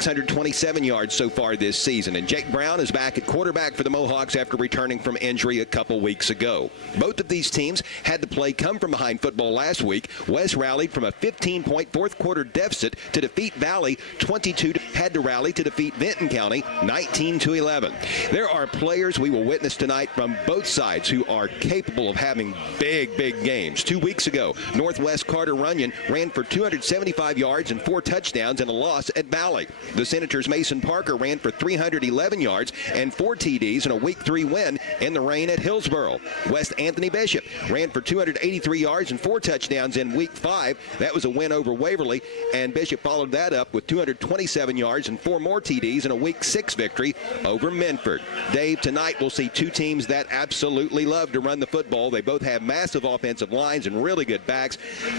627 yards so far this season. And Jake Brown is back at quarterback for the Mohawks after returning from injury a couple weeks ago. Both of these teams had the play come from behind football last week. West rallied from a 15-point fourth quarter deficit to defeat Valley 22. Had to rally to defeat Vinton County 19-11. There are players we will witness tonight from both sides who are capable of having big games. 2 weeks ago, Northwest Carter Runyon ran for 275 yards and 4 touchdowns in a loss at Valley. The Senators' Mason Parker ran for 311 yards and 4 TDs in a Week 3 win in the rain at Hillsboro. West Anthony Bishop ran for 283 yards and 4 touchdowns in Week 5. That was a win over Waverly, and Bishop followed that up with 227 yards and 4 more TDs in a Week 6 victory over Minford. Dave, tonight we'll see two teams that absolutely love to run the football. They both have massive offensive lines and really good backs.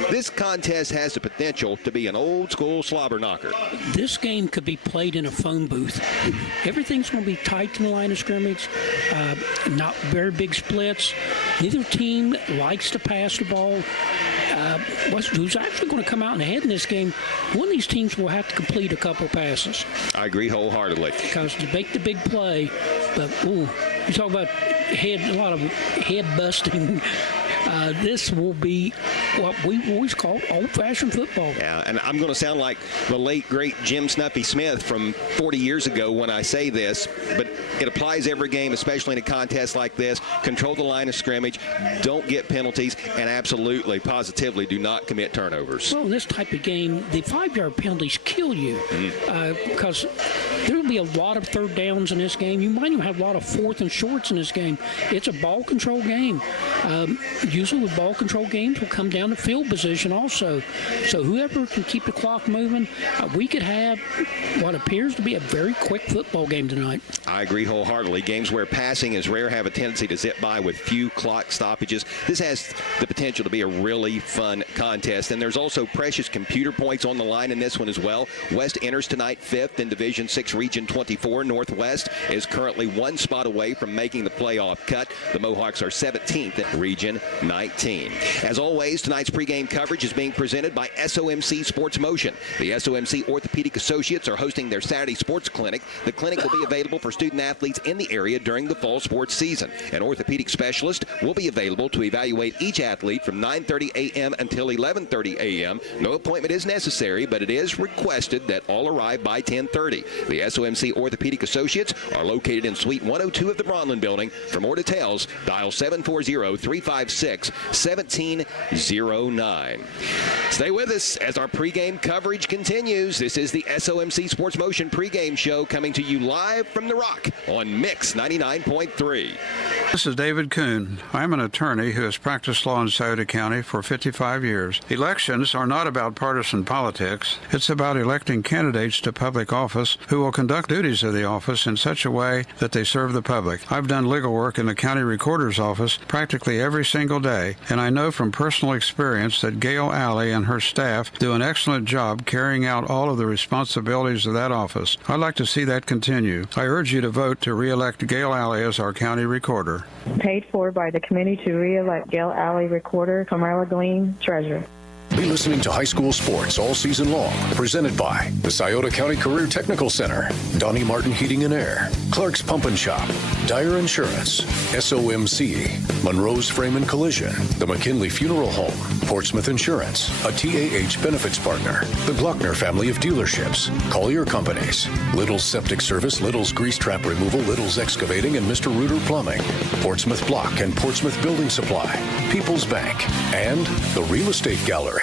This contest has the potential to be an old-school slobber knocker. This game could be played in a phone booth. Everything's going to be tight in the line of scrimmage, not very big splits. Neither team likes to pass the ball. Who's actually going to come out ahead in this game, one of these teams will have to complete a couple passes. I agree wholeheartedly. Because to make the big play, but you talk about a lot of head busting. This will be what we always call old-fashioned football. Yeah, and I'm going to sound like the late, great Jim Snuffy Smith from 40 years ago when I say this, but it applies every game, especially in a contest like this. Control the line of scrimmage, don't get penalties, and absolutely, positively do not commit turnovers. Well, in this type of game, the 5-yard penalties kill you because there will be a lot of third downs in this game. You might even have a lot of fourth and shorts in this game. It's a ball control game. Usually with ball control games will come down to field position also. So whoever can keep the clock moving, we could have what appears to be a very quick football game tonight. I agree wholeheartedly. Games where passing is rare have a tendency to zip by with few clock stoppages. This has the potential to be a really fun contest. And there's also precious computer points on the line in this one as well. West enters tonight 5th in Division 6 Region 24. Northwest is currently 1 spot away from making the playoff cut. The Mohawks are 17th in Region 19. As always, tonight's pregame coverage is being presented by SOMC Sports Motion. The SOMC Orthopedic Associates are hosting their Saturday sports clinic. The clinic will be available for student athletes in the area during the fall sports season. An orthopedic specialist will be available to evaluate each athlete from 9:30 a.m. until 11:30 a.m. No appointment is necessary, but it is requested that all arrive by 10:30. The SOMC Orthopedic Associates are located in Suite 102 of the Bronlin Building. For more details, dial 740-356-1709. Stay with us as our pregame coverage continues. This is the SOMC Sports Motion pregame show coming to you live from the Rock on Mix 99.3. This is David Kuhn. I'm an attorney who has practiced law in Scioto County for 55 years. Elections are not about partisan politics. It's about electing candidates to public office who will conduct duties of the office in such a way that they serve the public. I've done legal work in the county recorder's office practically every single day, and I know from personal experience that Gail Alley and her staff do an excellent job carrying out all of the responsibilities of that office. I'd like to see that continue. I urge you to vote to re-elect Gail Alley as our county recorder. Paid for by the committee to re-elect Gail Alley, recorder, Carmela Glean, treasurer. Be listening to high school sports all season long. Presented by the Scioto County Career Technical Center, Donnie Martin Heating and Air, Clark's Pump and Shop, Dyer Insurance, SOMC, Monroe's Frame and Collision, the McKinley Funeral Home, Portsmouth Insurance, a TAH benefits partner, the Glockner family of dealerships, Collier Companies, Little's Septic Service, Little's Grease Trap Removal, Little's Excavating, and Mr. Reuter Plumbing, Portsmouth Block and Portsmouth Building Supply, People's Bank, and the Real Estate Gallery.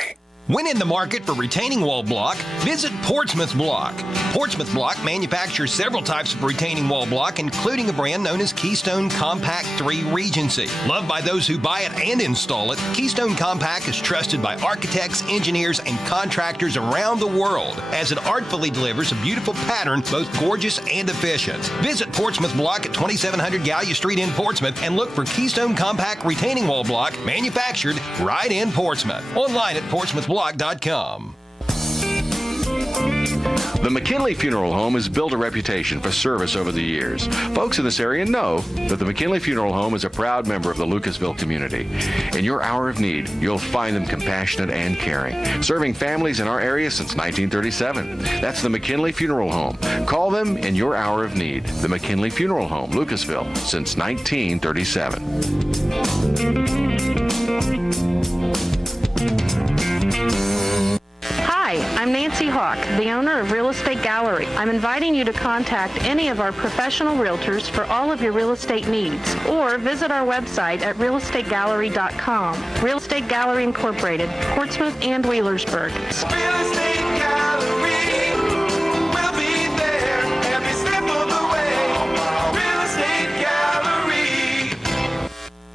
When in the market for retaining wall block, visit Portsmouth Block. Portsmouth Block manufactures several types of retaining wall block, including a brand known as Keystone Compact 3 Regency. Loved by those who buy it and install it, Keystone Compact is trusted by architects, engineers, and contractors around the world, as it artfully delivers a beautiful pattern, both gorgeous and efficient. Visit Portsmouth Block at 2700 Gallia Street in Portsmouth and look for Keystone Compact retaining wall block manufactured right in Portsmouth. Online at portsmouthblock.com. The McKinley Funeral Home has built a reputation for service over the years. Folks in this area know that the McKinley Funeral Home is a proud member of the Lucasville community. In your hour of need, you'll find them compassionate and caring, serving families in our area since 1937. That's the McKinley Funeral Home. Call them in your hour of need. The McKinley Funeral Home, Lucasville, since 1937. Hi, I'm Nancy Hawk, the owner of Real Estate Gallery. I'm inviting you to contact any of our professional realtors for all of your real estate needs, or visit our website at realestategallery.com. Real Estate Gallery Incorporated, Portsmouth and Wheelersburg. Real Estate Gallery, we'll be there every step of the way. Real Estate Gallery.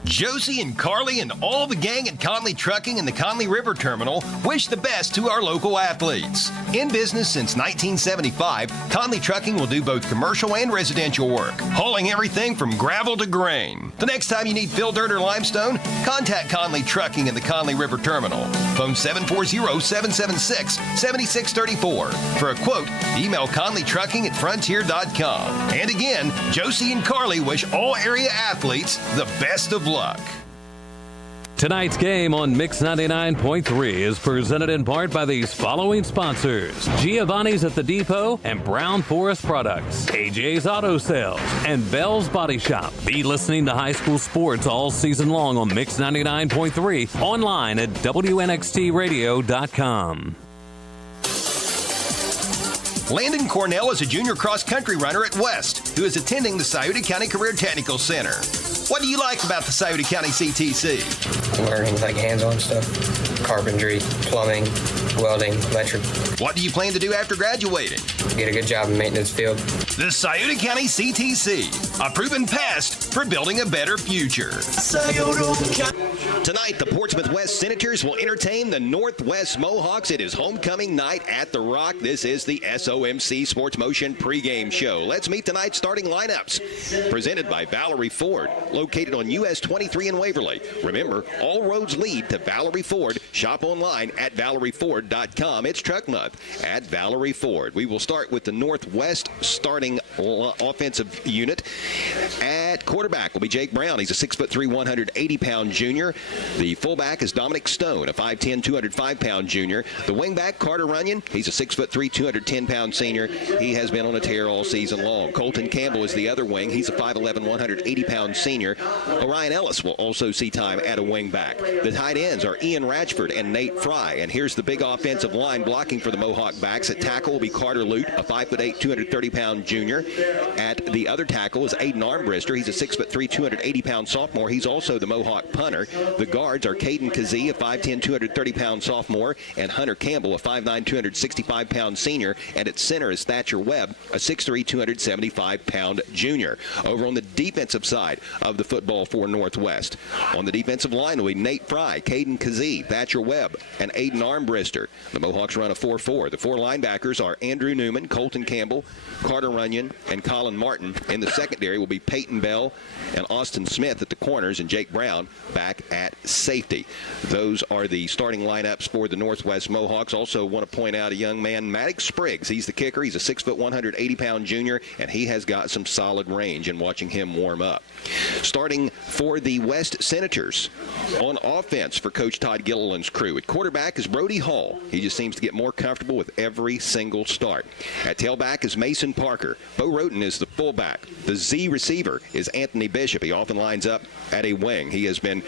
Josie and Carly and all the gang at Conley Trucking and the Conley River Terminal wish the best to our local athletes. In business since 1975, Conley Trucking will do both commercial and residential work, hauling everything from gravel to grain. The next time you need fill dirt or limestone, contact Conley Trucking and the Conley River Terminal. Phone 740-776-7634. For a quote, email conleytrucking@frontier.com. And again, Josie and Carly wish all area athletes the best of luck. Tonight's game on Mix 99.3 is presented in part by these following sponsors: Giovanni's at the Depot and Brown Forest Products, AJ's Auto Sales, and Bell's Body Shop. Be listening to high school sports all season long on Mix 99.3, online at WNXTradio.com. Landon Cornell is a junior cross-country runner at West who is attending the Scioto County Career Technical Center. What do you like about the Scioto County CTC? Learning like hands-on stuff, carpentry, plumbing, welding, electric. What do you plan to do after graduating? Get a good job in maintenance field. The Scioto County CTC, a proven past for building a better future. Tonight, the Portsmouth West Senators will entertain the Northwest Mohawks. It is homecoming night at the Rock. This is the SOMC Sports Motion pregame show. Let's meet tonight's starting lineups. Presented by Valerie Ford, located on US 23 in Waverly. Remember, all roads lead to Valerie Ford. Shop online at ValerieFord.com. It's Truck Month at Valerie Ford. We will start with the Northwest starting offensive unit. At quarterback will be Jake Brown. He's a 6'3", 180-pound junior. The fullback is Dominic Stone, a 5'10", 205-pound junior. The wingback, Carter Runyon. He's a 6'3", 210-pound senior. He has been on a tear all season long. Colton Campbell is the other wing. He's a 5'11", 180-pound senior. Orion Ellis will also see time at a wingback. The tight ends are Ian Ratchford and Nate Fry. And here's the big offensive line blocking for the Mohawk backs. At tackle will be Carter Lute, a 5'8", 230-pound junior. At the other tackle is Aiden Armbrister. He's a 6'3", 280-pound sophomore. He's also the Mohawk punter. The guards are Caden Kazee, a 5'10", 230-pound sophomore, and Hunter Campbell, a 5'9", 265-pound senior. And at center is Thatcher Webb, a 6'3", 275-pound junior. Over on the defensive side of the football for Northwest, on the defensive line will be Nate Fry, Caden Kazee, Thatcher Webb, and Aiden Armbrister. The Mohawks run a 4-4. The four linebackers are Andrew Newman, Colton Campbell, Carter Runyon, and Colin Martin. In the secondary will be Peyton Bell and Austin Smith at the corners, and Jake Brown back at safety. Those are the starting lineups for the Northwest Mohawks. Also want to point out a young man, Maddox Spriggs. He's the kicker. He's a 6', 180-pound junior, and he has got some solid range in watching him warm up. Starting for the West Senators on offense for Coach Todd Gilliland's crew. At quarterback is Brody Hall. He just seems to get more comfortable with every single start. At tailback is Mason Parker. Bo Roten is the fullback. The Z receiver is Anthony Bishop. He often lines up at a wing. He has been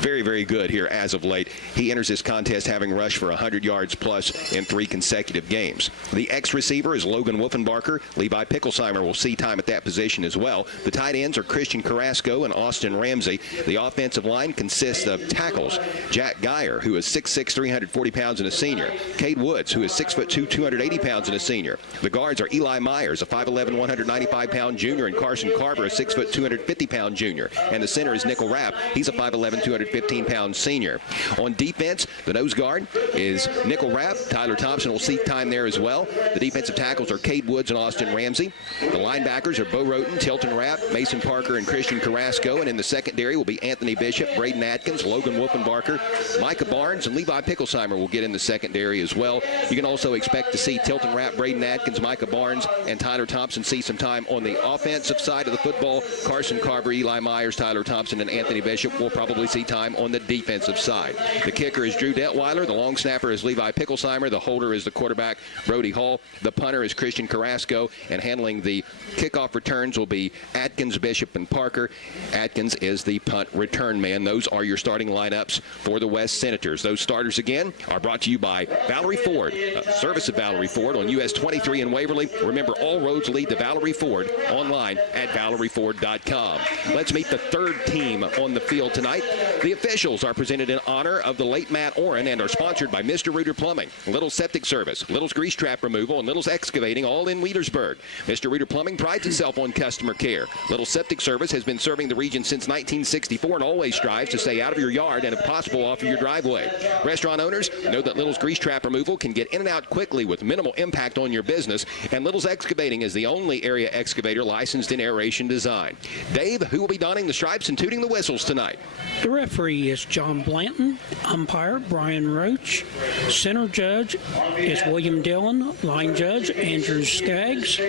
very, very good here as of late. He enters this contest having rushed for 100 yards plus in 3 consecutive games. The X receiver is Logan Wolfenbarker. Levi Picklesheimer will see time at that position as well. The tight ends are Christian Carrasco and Austin Ramsey. The offensive line consists of tackles Jack Geyer, who is 6'6", 340 pounds and a senior. Cade Woods, who is 6'2", 280 pounds and a senior. The guards are Eli Myers, a 5'11", 195-pound junior, and Carson Carver, a 6', 250-pound junior. And the center is Nickel Rapp. He's a 5'11", 215-pound senior. On defense, the nose guard is Nickel Rapp. Tyler Thompson will seek time there as well. The defensive tackles are Cade Woods and Austin Ramsey. The linebackers are Bo Roten, Tilton Rapp, Mason Parker, and Christian Carrasco. And in the secondary will be Anthony Bishop, Braden Atkins, Logan Wolfenbarker, Micah Barnes, and Levi Picklesheimer will get in the secondary as well. You can also expect to see Tilton Rapp, Braden Atkins, Micah Barnes, and Tyler Thompson see some time on the offensive side of the football. Carson Carver, Eli Myers, Tyler Thompson, and Anthony Bishop will probably see time on the defensive side. The kicker is Drew Detweiler. The long snapper is Levi Picklesheimer. The holder is the quarterback, Brody Hall. The punter is Christian Carrasco. And handling the kickoff returns will be Atkins, Bishop, and Parker. Atkins is the punt return man. Those are your starting lineups for the West Senators. Those starters, again, are brought to you by Valerie Ford, a service of Valerie Ford on US 23 in Waverly. Remember, all roads lead to Valerie Ford online at ValerieFord.com. Let's meet the third team on the field tonight. The officials are presented in honor of the late Matt Oren and are sponsored by Mr. Reuter Plumbing, Little's Septic Service, Little's Grease Trap Removal, and Little's Excavating, all in Wheelersburg. Mr. Reuter Plumbing prides itself on customer care. Little's Septic Service has been serving the region since 1964 and always strives to stay out of your yard and, if possible, off of your driveway. Restaurant owners know that Little's Grease Trap Removal can get in and out quickly with minimal impact on your business, and Little's Excavating is the only area excavator licensed in aeration design. Dave, who will be donning the stripes and tooting the whistles tonight? The referee is John Blanton. Umpire Brian Roach. Center judge is William Dillon. Line judge Andrew Skaggs.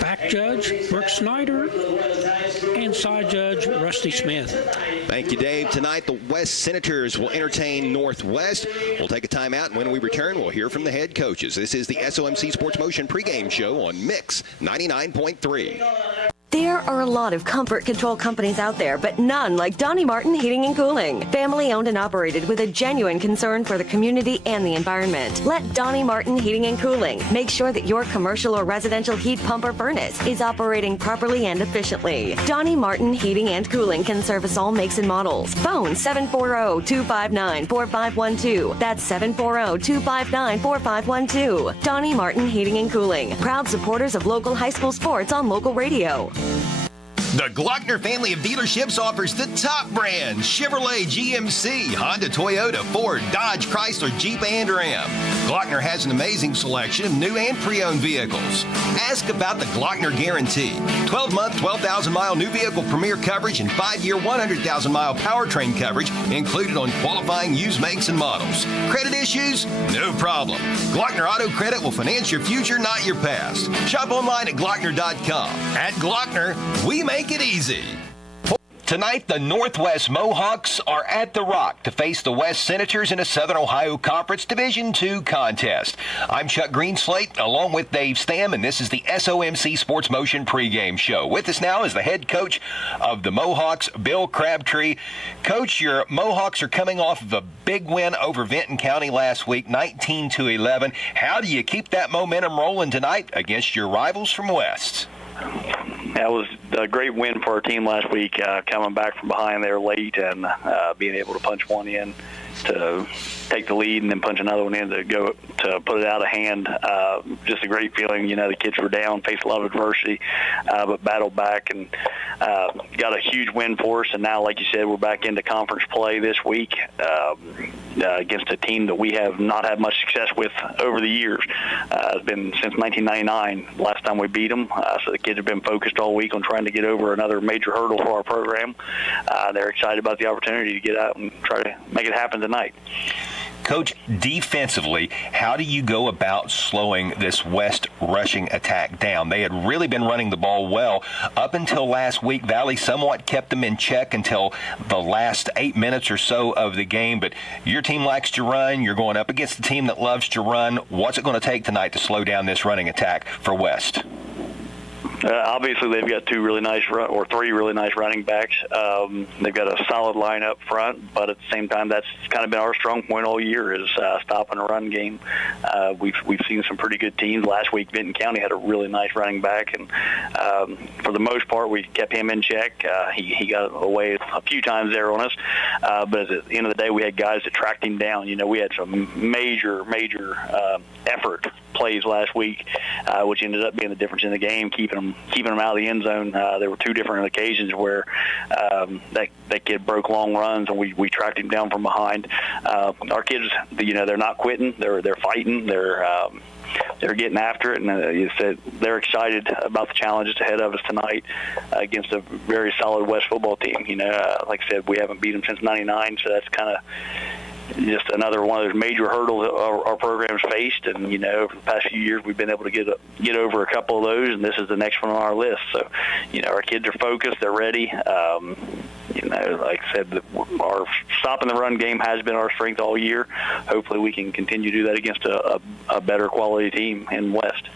Back judge Brooke Snyder. And side judge Rusty Smith. Thank you, Dave. Tonight, the West Senators will entertain Northwest. We'll take a timeout, and when we return, we'll hear from the head coaches. This is the SOMC Sports Motion pregame show on Mix 99.3. There are a lot of comfort control companies out there, but none like Donnie Martin Heating and Cooling. Family owned and operated with a genuine concern for the community and the environment. Let Donnie Martin Heating and Cooling make sure that your commercial or residential heat pump or furnace is operating properly and efficiently. Donnie Martin Heating and Cooling can service all makes and models. Phone 740-259-4512. That's 740-259-4512. Donnie Martin Heating and Cooling. Proud supporters of local high school sports on local radio. The Glockner family of dealerships offers the top brands: Chevrolet, GMC, Honda, Toyota, Ford, Dodge, Chrysler, Jeep, and Ram. Glockner has an amazing selection of new and pre-owned vehicles. Ask about the Glockner Guarantee. 12-month, 12,000-mile new vehicle premier coverage and 5-year, 100,000-mile powertrain coverage included on qualifying used makes and models. Credit issues? No problem. Glockner Auto Credit will finance your future, not your past. Shop online at Glockner.com. At Glockner, we make it easy. Tonight, the Northwest Mohawks are at the Rock to face the West Senators in a Southern Ohio Conference Division II contest. I'm Chuck Greenslate, along with Dave Stam, and this is the SOMC Sports Motion pregame show. With us now is the head coach of the Mohawks, Bill Crabtree. Coach, your Mohawks are coming off of a big win over Vinton County last week, 19-11. How do you keep that momentum rolling tonight against your rivals from West? That was a great win for our team last week, coming back from behind there late and being able to punch one in to take the lead and then punch another one in to go to put it out of hand. Just a great feeling. You know, the kids were down, faced a lot of adversity, but battled back and got a huge win for us. And now, like you said, we're back into conference play this week against a team that we have not had much success with over the years. It's been since 1999, last time we beat them. So the kids have been focused all week on trying to get over another major hurdle for our program. They're excited about the opportunity to get out and try to make it happen tonight. Coach, defensively, how do you go about slowing this West rushing attack down? They had really been running the ball well up until last week. Valley somewhat kept them in check until the last 8 minutes or so of the game, but your team likes to run. You're going up against a team that loves to run. What's it going to take tonight to slow down this running attack for West? Obviously, they've got three really nice running backs. They've got a solid line up front, but at the same time, that's kind of been our strong point all year is stopping a run game. We've seen some pretty good teams. Last week, Vinton County had a really nice running back, and for the most part, we kept him in check. He got away a few times there on us, but at the end of the day, we had guys that tracked him down. You know, we had some major effort plays last week, which ended up being the difference in the game, keeping them out of the end zone. There were two different occasions where that kid broke long runs, and we tracked him down from behind. Our kids, they're not quitting. They're fighting. They're getting after it, and they're excited about the challenges ahead of us tonight against a very solid West football team. Like I said, we haven't beat them since '99, so that's kind of just another one of those major hurdles that our program's faced. And, you know, over the past few years, we've been able to get over a couple of those, and this is the next one on our list. So, you know, our kids are focused. They're ready. You know, like I said, our stopping the run game has been our strength all year. Hopefully we can continue to do that against a better quality team in West.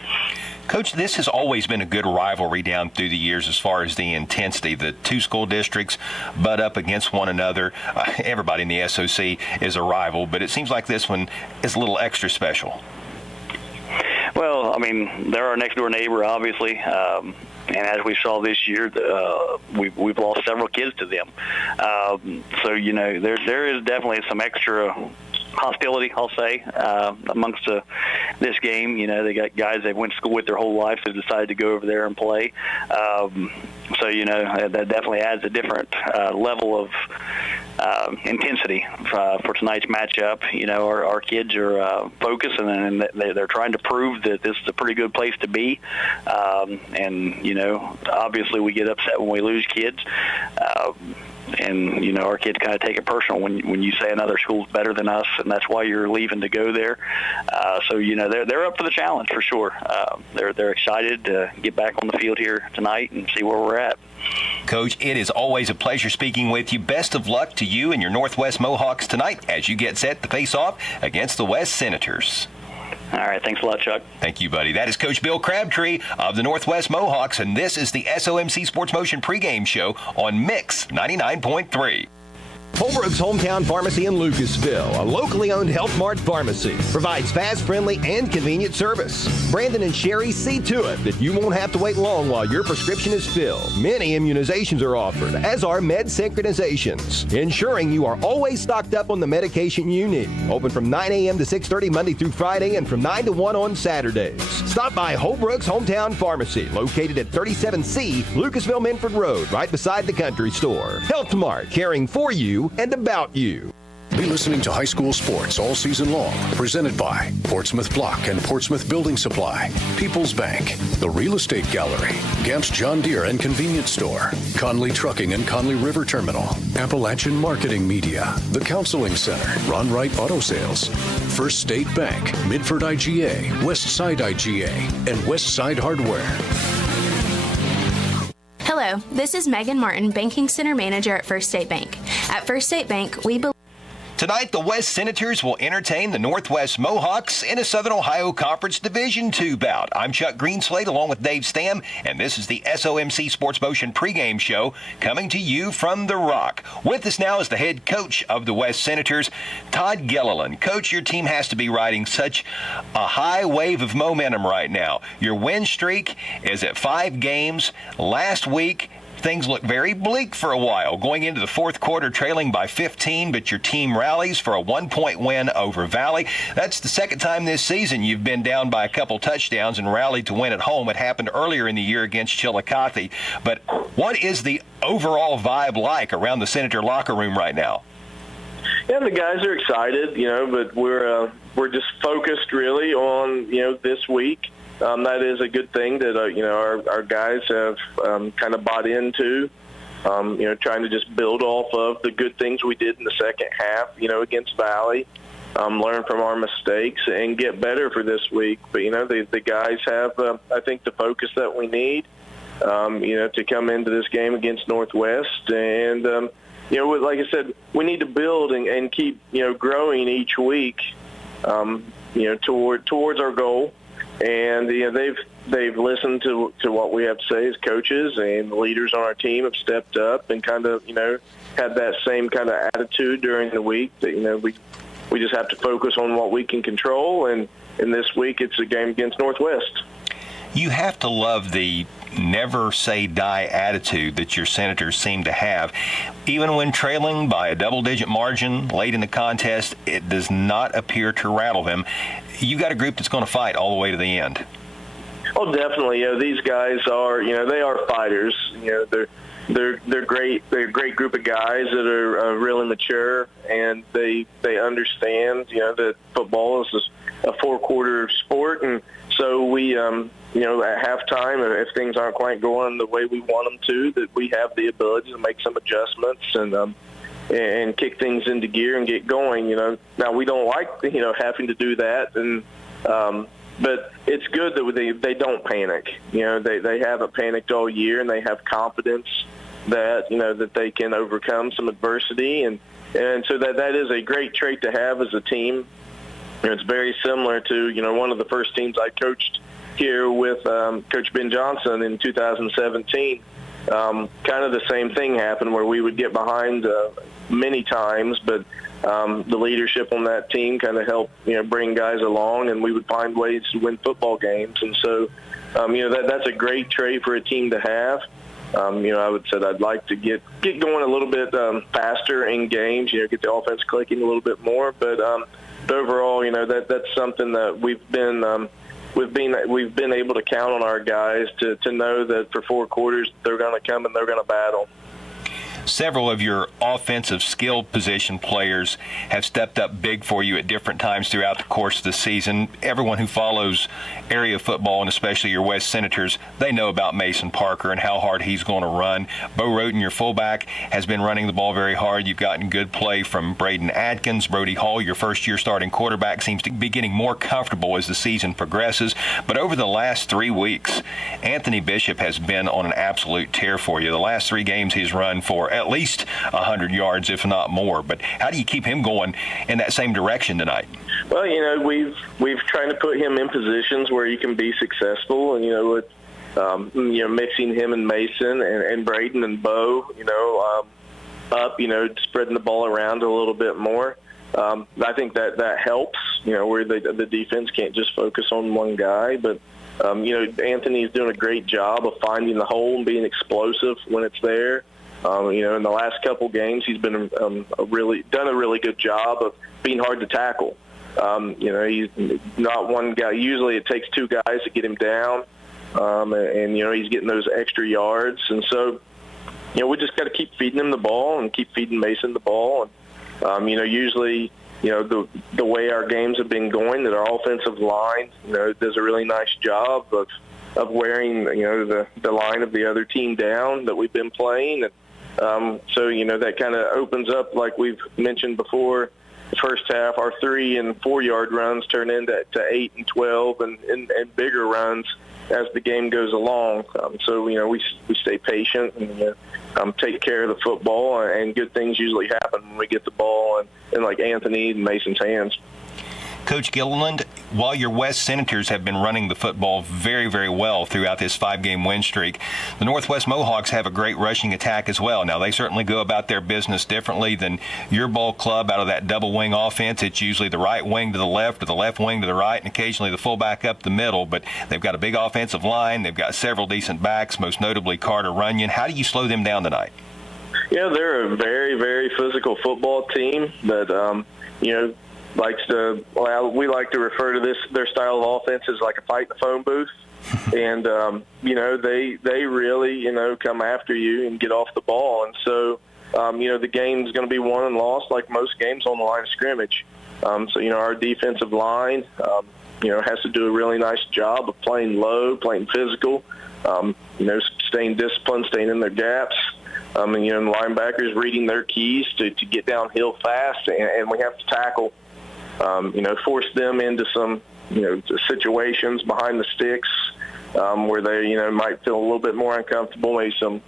Coach, this has always been a good rivalry down through the years as far as the intensity. The two school districts butt up against one another. Everybody in the SOC is a rival, but it seems like this one is a little extra special. Well, I mean, they're our next-door neighbor, obviously. And as we saw this year, we've lost several kids to them. So, you know, there is definitely some extra hostility, I'll say, amongst this game. You know, they got guys they've went to school with their whole life that decided to go over there and play. So, you know, that definitely adds a different level of intensity for tonight's matchup. You know, our kids are focused, and they're trying to prove that this is a pretty good place to be. And, you know, obviously we get upset when we lose kids. And, you know, our kids kind of take it personal when you say another school's better than us, and that's why you're leaving to go there. So, you know, they're up for the challenge for sure. They're excited to get back on the field here tonight and see where we're at. Coach, it is always a pleasure speaking with you. Best of luck to you and your Northwest Mohawks tonight as you get set to face off against the West Senators. All right. Thanks a lot, Chuck. Thank you, buddy. That is Coach Bill Crabtree of the Northwest Mohawks, and this is the SOMC Sports Motion pregame show on Mix 99.3. Holbrook's Hometown Pharmacy in Lucasville, a locally owned Health Mart pharmacy, provides fast, friendly, and convenient service. Brandon and Sherry see to it that you won't have to wait long while your prescription is filled. Many immunizations are offered, as are med synchronizations, ensuring you are always stocked up on the medication you need. Open from 9 a.m. to 6:30 Monday through Friday and from 9 to 1 on Saturdays. Stop by Holbrook's Hometown Pharmacy, located at 37C Lucasville Minford Road, right beside the country store. Health Mart, caring for you and about you. Be listening to high school sports all season long. Presented by Portsmouth Block and Portsmouth Building Supply, People's Bank, the Real Estate Gallery, Gamp's John Deere and Convenience Store, Conley Trucking and Conley River Terminal, Appalachian Marketing Media, the Counseling Center, Ron Wright Auto Sales, First State Bank, Midford IGA, Westside IGA, and Westside Hardware. Hello, this is Megan Martin, Banking Center Manager at First State Bank. At First State Bank, we believe... Tonight, the West Senators will entertain the Northwest Mohawks in a Southern Ohio Conference Division II bout. I'm Chuck Greenslade along with Dave Stam, and this is the SOMC Sports Motion pregame show coming to you from The Rock. With us now is the head coach of the West Senators, Todd Gilliland. Coach, your team has to be riding such a high wave of momentum right now. Your win streak is at 5 games. Last week, things look very bleak for a while, going into the fourth quarter trailing by 15, but your team rallies for a 1-point win over Valley. That's the second time this season you've been down by a couple touchdowns and rallied to win at home. It happened earlier in the year against Chillicothe. But what is the overall vibe like around the Senator locker room right now? Yeah, the guys are excited, you know, but we're just focused really on, you know, this week. That is a good thing that, you know, our guys have kind of bought into, you know, trying to just build off of the good things we did in the second half, you know, against Valley, learn from our mistakes and get better for this week. But, you know, the guys have, I think, the focus that we need, you know, to come into this game against Northwest. And, you know, like I said, we need to build and keep, you know, growing each week, you know, towards our goal. And, you know, they've listened to what we have to say as coaches, and the leaders on our team have stepped up and kind of, you know, had that same kind of attitude during the week that, you know, we just have to focus on what we can control. And this week it's a game against Northwest. You have to love the never say die attitude that your Senators seem to have. Even when trailing by a double-digit margin late in the contest, it does not appear to rattle them. You got a group that's going to fight all the way to the end. Oh, definitely. You know, these guys are, you know, they are fighters. You know, they're great. They're a great group of guys that are really mature, and they understand, you know, that football is a 4-quarter sport, and so we, you know, at halftime, if things aren't quite going the way we want them to, that we have the ability to make some adjustments. And, and kick things into gear and get going. Now we don't like having to do that, and but it's good that they don't panic. They haven't panicked all year, and they have confidence that that they can overcome some adversity, and so that is a great trait to have as a team. It's very similar to one of the first teams I coached here with Coach Ben Johnson in 2017. Kind of the same thing happened where we would get behind many times, but the leadership on that team kind of helped bring guys along, and we would find ways to win football games. And so that's a great trait for a team to have. I would say I'd like to get going a little bit faster in games, get the offense clicking a little bit more. But overall, that's something that we've been able to count on our guys to know that for 4 quarters they're going to come and they're going to battle. Several of your offensive skill position players have stepped up big for you at different times throughout the course of the season. Everyone who follows area football, and especially your West Senators, they know about Mason Parker and how hard he's going to run. Bo Roden, your fullback, has been running the ball very hard. You've gotten good play from Braden Atkins. Brody Hall, your first-year starting quarterback, seems to be getting more comfortable as the season progresses. But over the last 3 weeks, Anthony Bishop has been on an absolute tear for you. The last 3 games he's run for at least 100 yards, if not more. But how do you keep him going in that same direction tonight? Well, we've tried to put him in positions where he can be successful, and with mixing him and Mason and Braden and Bo, up, spreading the ball around a little bit more. I think that helps, where the defense can't just focus on one guy, but Anthony's doing a great job of finding the hole and being explosive when it's there. In the last couple games, he's been done a really good job of being hard to tackle. He's not one guy. Usually it takes 2 guys to get him down, and he's getting those extra yards. And so, we just got to keep feeding him the ball and keep feeding Mason the ball. And usually, the way our games have been going, that our offensive line, does a really nice job of wearing, the line of the other team down that we've been playing. And so, that kind of opens up, like we've mentioned before, the first half, our 3 and 4 yard runs turn into 8 and 12 and bigger runs as the game goes along. So, we stay patient and take care of the football, and good things usually happen when we get the ball in like Anthony and Mason's hands. Coach Gilliland, while your West Senators have been running the football very, very well throughout this 5-game win streak, the Northwest Mohawks have a great rushing attack as well. Now, they certainly go about their business differently than your ball club. Out of that double wing offense, it's usually the right wing to the left or the left wing to the right, and occasionally the fullback up the middle. But they've got a big offensive line. They've got several decent backs, most notably Carter Runyon. How do you slow them down tonight? Yeah, they're a very, very physical football team that, we like to refer to their style of offense as like a fight in the phone booth. And, they really, come after you and get off the ball. And so, the game's going to be won and lost like most games on the line of scrimmage. So, our defensive line, has to do a really nice job of playing low, playing physical, staying disciplined, staying in their gaps. The linebackers reading their keys to get downhill fast, and we have to tackle. Force them into some, situations behind the sticks where they, might feel a little bit more uncomfortable, maybe some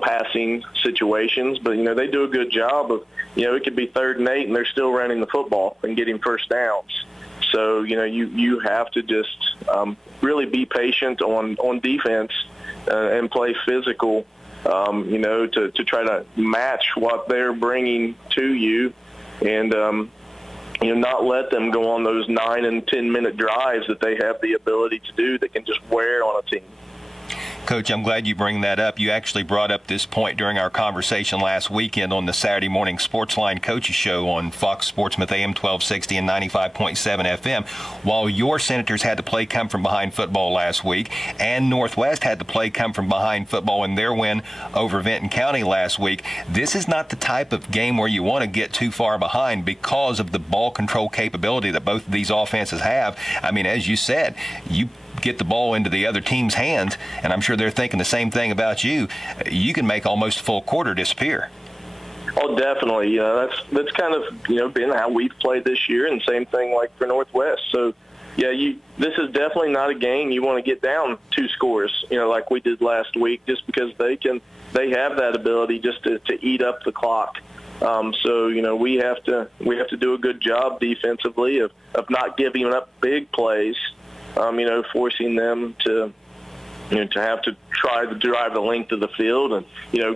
passing situations. But, they do a good job of, it could be 3rd and 8 and they're still running the football and getting first downs. So, you have to just really be patient on defense and play physical, to try to match what they're bringing to you. And, not let them go on those 9 and 10-minute drives that they have the ability to do that can just wear on a team. Coach, I'm glad you bring that up. You actually brought up this point during our conversation last weekend on the Saturday morning Sportsline Coaches Show on Fox Sportsmouth AM 1260 and 95.7 FM. While your Senators had to play come from behind football last week, and Northwest had to play come from behind football in their win over Vinton County last week, this is not the type of game where you want to get too far behind because of the ball control capability that both of these offenses have. I mean, as you said, you get the ball into the other team's hands, and I'm sure they're thinking the same thing about you. You can make almost a full quarter disappear. Oh, definitely. That's kind of been how we've played this year, and same thing like for Northwest. So, yeah, this is definitely not a game you want to get down 2 scores, like we did last week, just because they have that ability just to eat up the clock. So we have to do a good job defensively of not giving up big plays, forcing them to have to try to drive the length of the field and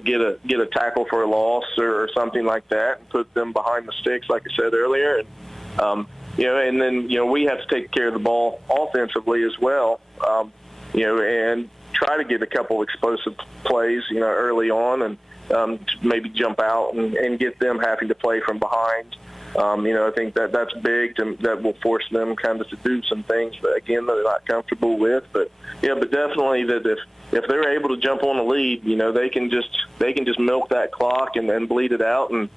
get a tackle for a loss or something like that and put them behind the sticks, like I said earlier. And and then we have to take care of the ball offensively as well. And try to get a couple explosive plays early on and to maybe jump out and get them having to play from behind. I think that's big. That will force them kind of to do some things that, again, they're not comfortable with. But definitely that if they're able to jump on a lead, they can just milk that clock and then bleed it out. And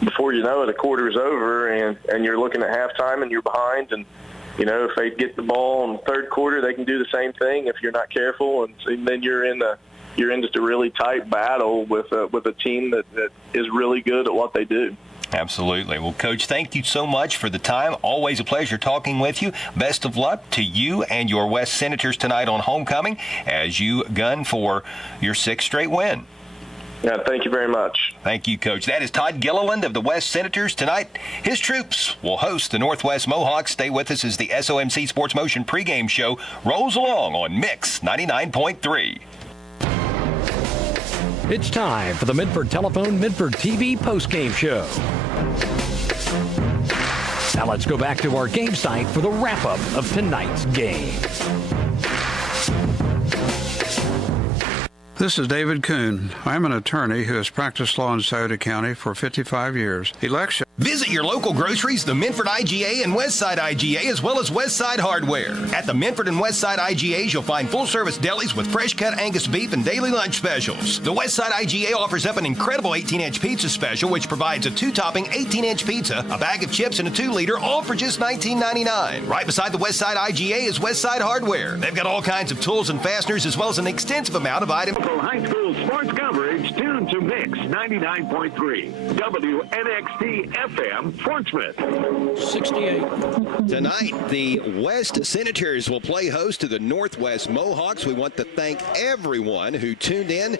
before you know it, a quarter's over, and you're looking at halftime and you're behind. And if they get the ball in the third quarter, they can do the same thing if you're not careful. And then you're in just a really tight battle with a team that is really good at what they do. Absolutely. Well, Coach, thank you so much for the time. Always a pleasure talking with you. Best of luck to you and your West Senators tonight on homecoming as you gun for your 6th straight win. Yeah, thank you very much. Thank you, Coach. That is Todd Gilliland of the West Senators. Tonight, his troops will host the Northwest Mohawks. Stay with us as the SOMC Sports Motion pregame show rolls along on Mix 99.3. It's time for the Midford Telephone Midford TV postgame show. Now let's go back to our game site for the wrap-up of tonight's game. This is David Kuhn. I'm an attorney who has practiced law in Scioto County for 55 years. Visit your local groceries, the Minford IGA and Westside IGA, as well as Westside Hardware. At the Minford and Westside IGAs, you'll find full-service delis with fresh-cut Angus beef and daily lunch specials. The Westside IGA offers up an incredible 18-inch pizza special, which provides a 2-topping 18-inch pizza, a bag of chips, and a 2-liter, all for just $19.99. Right beside the Westside IGA is Westside Hardware. They've got all kinds of tools and fasteners, as well as an extensive amount of items. High school sports coverage tuned to Mix 99.3 WNXT FM Portsmouth. 68. Tonight, the West Senators will play host to the Northwest Mohawks. We want to thank everyone who tuned in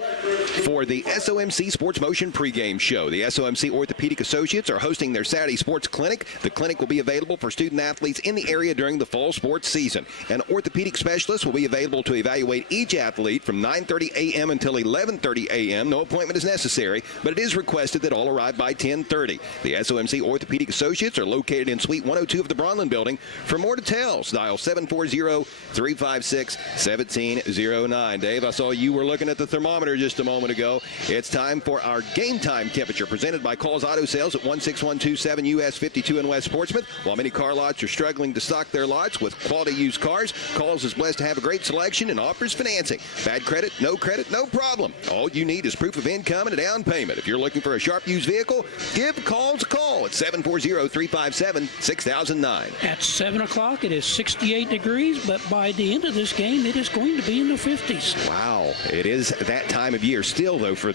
for the SOMC Sports Motion pregame show. The SOMC Orthopedic Associates are hosting their Saturday sports clinic. The clinic will be available for student athletes in the area during the fall sports season. An orthopedic specialist will be available to evaluate each athlete from 9:30 a.m. until 11:30 a.m. No appointment is necessary, but it is requested that all arrive by 10:30. The SOMC Orthopedic Associates are located in Suite 102 of the Bronlin Building. For more details, dial 740-356-1709. Dave, I saw you were looking at the thermometer just a moment ago. It's time for our game time temperature presented by Call's Auto Sales at 16127 US 52 in West Portsmouth. While many car lots are struggling to stock their lots with quality used cars, Call's is blessed to have a great selection and offers financing. Bad credit, no problem. All you need is proof of income and a down payment. If you're looking for a sharp used vehicle, give Call's a call at 740-357-6009. At 7 o'clock, it is 68 degrees, but by the end of this game, it is going to be in the 50s. Wow, it is that time of year. Still, though, for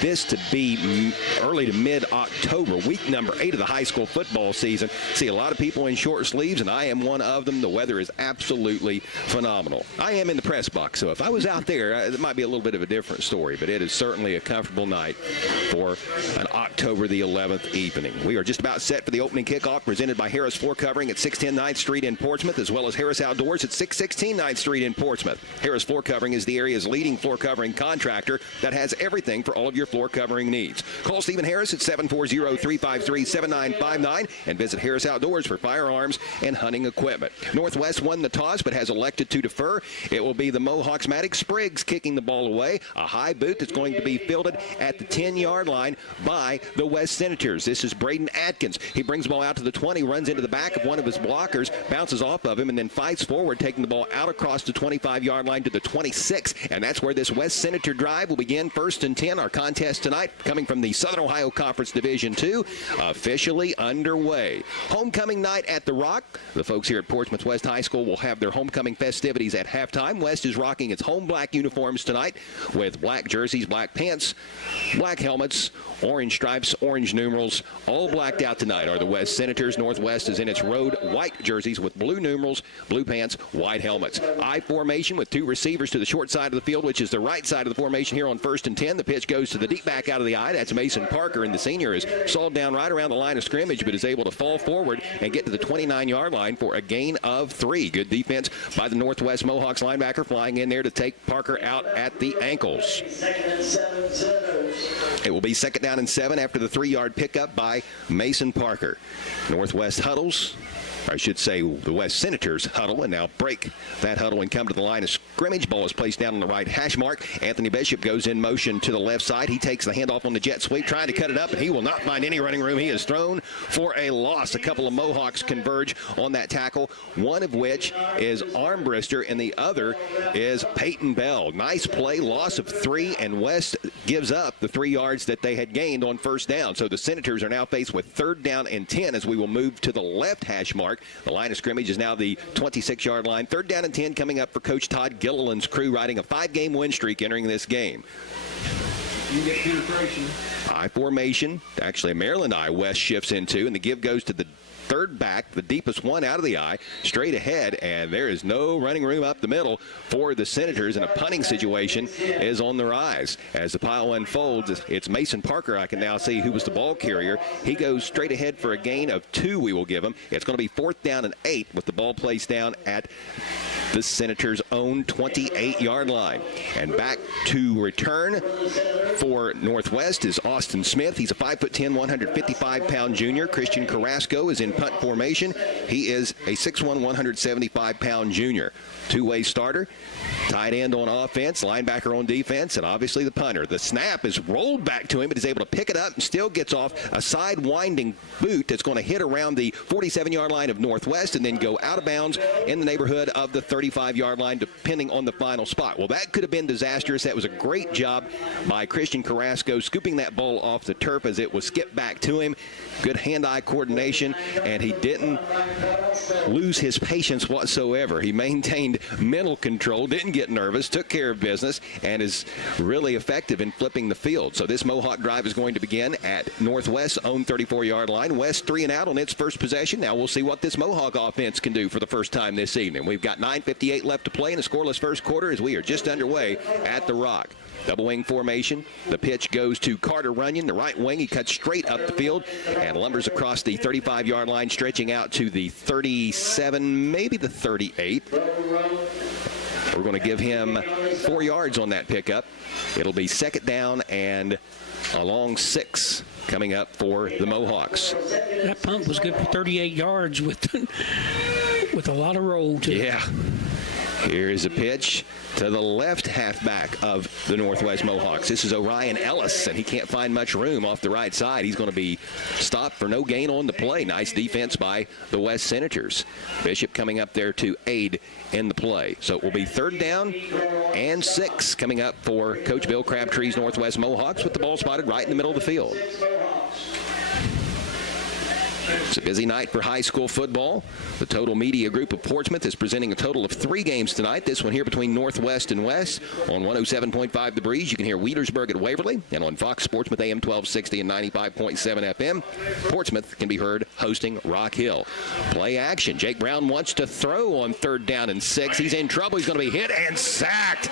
this to be early to mid-October, week number 8 of the high school football season, see a lot of people in short sleeves, and I am one of them. The weather is absolutely phenomenal. I am in the press box, so if I was out there, it might be a little bit of a different story, but it is certainly a comfortable night for an October the 11th evening. We are just about set for the opening kickoff presented by Harris Floor Covering at 610 9th Street in Portsmouth, as well as Harris Outdoors at 616 9th Street in Portsmouth. Harris Floor Covering is the area's leading floor covering contractor that has everything for all of your floor covering needs. Call Stephen Harris at 740-353-7959 and visit Harris Outdoors for firearms and hunting equipment. Northwest won the toss but has elected to defer. It will be the Mohawks' Maddox Spriggs kicking the ball away. A high boot that's going to be fielded at the 10-yard line by the West Senators. This is Braden Atkins. He brings the ball out to the 20, runs into the back of one of his blockers, bounces off of him, and then fights forward, taking the ball out across the 25-yard line to the 26. And that's where this West Senator drive will begin. 1st and 10. Our contest tonight, coming from the Southern Ohio Conference Division II, officially underway. Homecoming night at the Rock. The folks here at Portsmouth West High School will have their homecoming festivities at halftime. West is rocking its home black uniforms tonight with black jerseys, black pants, black helmets, orange stripes, orange numerals. All blacked out tonight are the West Senators. Northwest is in its road white jerseys with blue numerals, blue pants, white helmets. I formation with 2 receivers to the short side of the field, which is the right side of the formation here on 1st and 10. The pitch goes to the deep back out of the I. That's Mason Parker, and the senior is sawed down right around the line of scrimmage, but is able to fall forward and get to the 29-yard line for a gain of 3. Good defense by the Northwest Mohawks linebacker, flying in there to take Parker out at the ankles. It will be 2nd down and 7 after the 3-yard pickup by Mason Parker. Northwest huddles. I should say the West Senators huddle, and now break that huddle and come to the line of scrimmage. Ball is placed down on the right hash mark. Anthony Bishop goes in motion to the left side. He takes the handoff on the jet sweep, trying to cut it up, and he will not find any running room. He is thrown for a loss. A couple of Mohawks converge on that tackle, one of which is Armbrister, and the other is Peyton Bell. Nice play, loss of 3, and West gives up the 3 yards that they had gained on 1st down. So the Senators are now faced with 3rd down and 10 as we will move to the left hash mark. The line of scrimmage is now the 26-yard line. 3rd down and 10 coming up for Coach Todd Gilliland's crew, riding a 5-game win streak entering this game. You get penetration. I formation. Actually, a Maryland I. West shifts into, and the give goes to the 3rd back, the deepest one out of the I, straight ahead, and there is no running room up the middle for the Senators, and a punting situation is on the rise. As the pile unfolds, it's Mason Parker. I can now see who was the ball carrier. He goes straight ahead for a gain of 2, we will give him. It's going to be 4th down and 8 with the ball placed down at the Senators' own 28-yard line. And back to return for Northwest is Austin Smith. He's a 5'10", 155-pound junior. Christian Carrasco is in punt formation. He is a 6'1", 175-pound junior. Two-way starter, tight end on offense, linebacker on defense, and obviously the punter. The snap is rolled back to him, but is able to pick it up and still gets off a side-winding boot that's going to hit around the 47-yard line of Northwest and then go out of bounds in the neighborhood of the 35-yard line, depending on the final spot. Well, that could have been disastrous. That was a great job by Christian Carrasco, scooping that ball off the turf as it was skipped back to him. Good hand-eye coordination, and he didn't lose his patience whatsoever. He maintained mental control, didn't get nervous, took care of business, and is really effective in flipping the field. So this Mohawk drive is going to begin at Northwest's own 34-yard line. West 3 and out on its first possession. Now we'll see what this Mohawk offense can do for the first time this evening. We've got 9:58 left to play in a scoreless first quarter as we are just underway at the Rock. Double wing formation. The pitch goes to Carter Runyon, the right wing. He cuts straight up the field and lumbers across the 35-yard line, stretching out to the 37, maybe the 38. We're going to give him 4 yards on that pickup. It'll be 2nd down and a long 6 coming up for the Mohawks. That punt was good for 38 yards with a lot of roll to it. Yeah. Here is a pitch to the left halfback of the Northwest Mohawks. This is Orion Ellis, and he can't find much room off the right side. He's going to be stopped for no gain on the play. Nice defense by the West Senators. Bishop coming up there to aid in the play. So it will be 3rd down and 6 coming up for Coach Bill Crabtree's Northwest Mohawks, with the ball spotted right in the middle of the field. It's a busy night for high school football. The Total Media Group of Portsmouth is presenting a total of 3 games tonight. This one here between Northwest and West on 107.5 The Breeze. You can hear Wheelersburg at Waverly, and on Fox Sports with AM 1260 and 95.7 FM. Portsmouth can be heard hosting Rock Hill. Play action. Jake Brown wants to throw on 3rd down and 6. He's in trouble. He's going to be hit and sacked.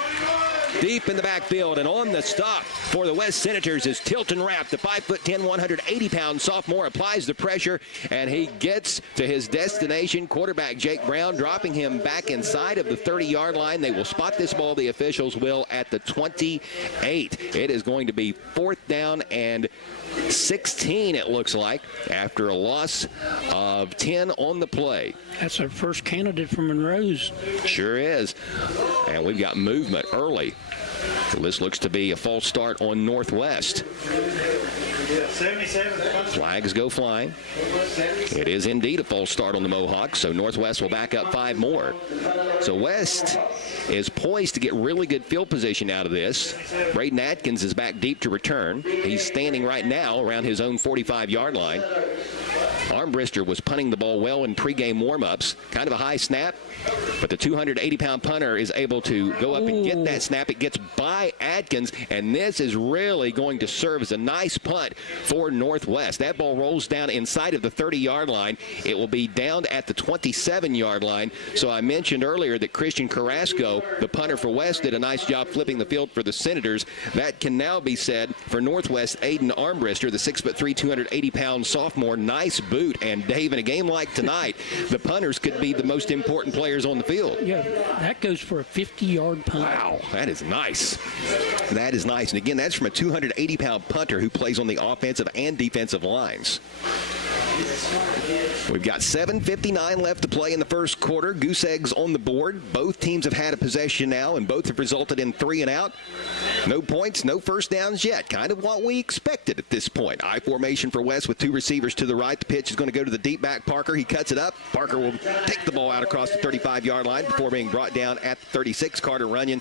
Deep in the backfield, and on the stop for the West Senators is Tilton Rapp. The 5'10", 180-pound sophomore applies the pressure, and he gets to his destination. Quarterback Jake Brown dropping him back inside of the 30-yard line. They will spot this ball, the officials will, at the 28. It is going to be 4th down and 16, it looks like, after a loss of 10 on the play. That's our first candidate for Monroe's. Sure is. And we've got movement early. So this looks to be a false start on Northwest. Flags go flying. It is indeed a false start on the Mohawks, so Northwest will back up 5 more. So West is poised to get really good field position out of this. Braden Atkins is back deep to return. He's standing right now around his own 45-yard line. Armbruster was punting the ball well in pregame warm-ups. Kind of a high snap, but the 280-pound punter is able to go up and get that snap. It gets by Atkins, and this is really going to serve as a nice punt for Northwest. That ball rolls down inside of the 30-yard line. It will be down at the 27-yard line. So I mentioned earlier that Christian Carrasco, the punter for West, did a nice job flipping the field for the Senators. That can now be said for Northwest. Aiden Armbruster, the 6'3", 280-pound sophomore. Nice boot. And Dave, in a game like tonight, the punters could be the most important players on the field. Yeah, that goes for a 50-yard punt. Wow, that is nice. That is nice. And again, that's from a 280-pound punter who plays on the offensive and defensive lines. We've got 7:59 left to play in the first quarter. Goose eggs on the board. Both teams have had a possession now, and both have resulted in 3 and out. No points, no first downs yet. Kind of what we expected at this point. I formation for West with 2 receivers to the right. The pitch is going to go to the deep back Parker. He cuts it up. Parker will take the ball out across the 35-yard line before being brought down at the 36. Carter Runyon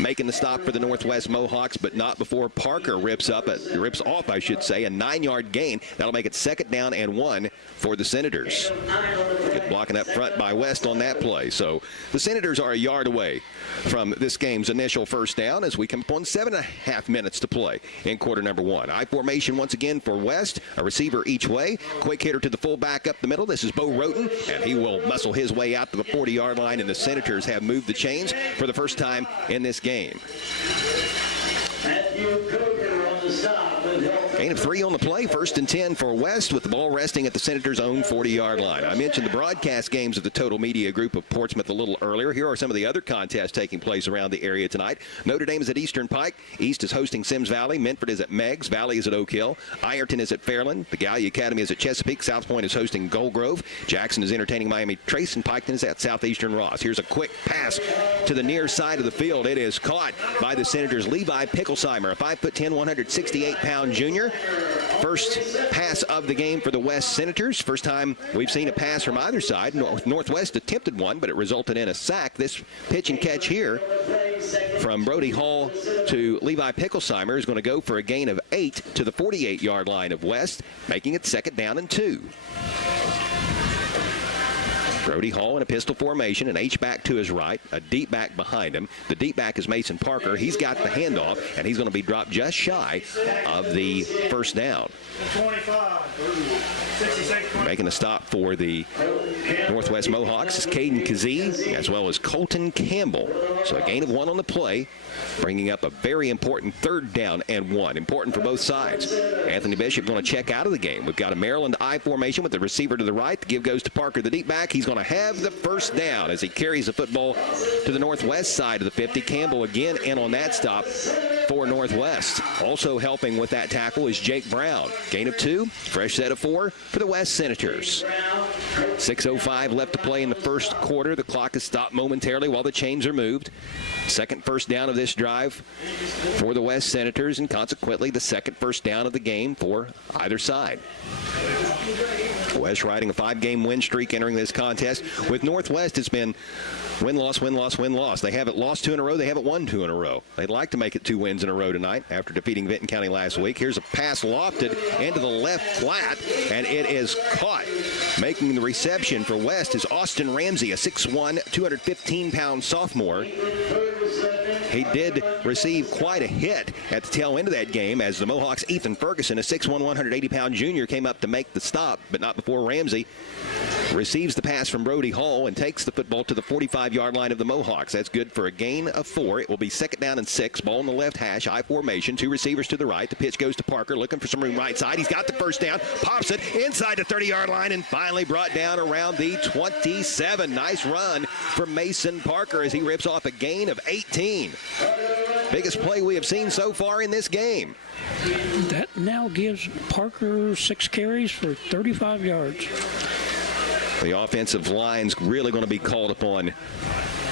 making the stop for the Northwest Mohawks, but not before Parker rips off, a 9-yard gain. That'll make it 2nd down and 1 for the Senators. Good blocking up front by West on that play. So the Senators are a yard away from this game's initial first down as we come up on 7.5 minutes to play in quarter number 1. I formation once again for West, a receiver each way. Quick hitter to the fullback up the middle. This is Bo Roten, and he will muscle his way out to the 40-yard line, and the Senators have moved the chains for the first time in this game. Gain of 3 on the play, 1st and 10 for West, with the ball resting at the Senators' own 40-yard line. I mentioned the broadcast games of the Total Media Group of Portsmouth a little earlier. Here are some of the other contests taking place around the area tonight. Notre Dame is at Eastern Pike. East is hosting Sims Valley. Menford is at Meigs. Valley is at Oak Hill. Ironton is at Fairland. The Gallia Academy is at Chesapeake. South Point is hosting Gold Grove. Jackson is entertaining Miami Trace, and Piketon is at Southeastern Ross. Here's a quick pass to the near side of the field. It is caught by the Senators' Levi Picklesheimer, a 5'10", 168-pound junior. First pass of the game for the West Senators. First time we've seen a pass from either side. Northwest attempted one, but it resulted in a sack. This pitch and catch here from Brody Hall to Levi Picklesheimer is going to go for a gain of 8 to the 48-yard line of West, making it 2nd down and 2. Brody Hall in a pistol formation, an H-back to his right, a deep back behind him. The deep back is Mason Parker. He's got the handoff, and he's going to be dropped just shy of the first down. 25. Making the stop for the Northwest Mohawks is Caden Kazee, as well as Colton Campbell. So a gain of 1 on the play, bringing up a very important 3rd down and 1. Important for both sides. Anthony Bishop going to check out of the game. We've got a Maryland I formation with the receiver to the right. The give goes to Parker, the deep back. He's going to have the first down as he carries the football to the Northwest side of the 50. Campbell again in on that stop for Northwest. Also helping with that tackle is Jake Brown. Gain of 2, fresh set of 4 for the West Senators. 6:05 left to play in the first quarter. The clock is stopped momentarily while the chains are moved. Second first down of this drive for the West Senators, and consequently the second first down of the game for either side. West riding a 5-game win streak entering this contest. With Northwest, it's been win-loss, win-loss, win-loss. They haven't lost 2 in a row. They haven't won 2 in a row. They'd like to make it 2 wins in a row tonight after defeating Vinton County last week. Here's a pass lofted into the left flat, and it is caught. Making the reception for West is Austin Ramsey, a 6'1", 215-pound sophomore. He did receive quite a hit at the tail end of that game as the Mohawks' Ethan Ferguson, a 6'1", 180-pound junior, came up to make the stop, but not before Ramsey receives the pass from Brody Hall and takes the football to the 45-yard line of the Mohawks. That's good for a gain of 4. It will be 2nd down and 6. Ball in the left hash, I formation. 2 receivers to the right. The pitch goes to Parker, looking for some room right side. He's got the first down, pops it inside the 30-yard line, and finally brought down around the 27. Nice run from Mason Parker as he rips off a gain of 18. Biggest play we have seen so far in this game. That now gives Parker 6 carries for 35 yards. The offensive line's really going to be called upon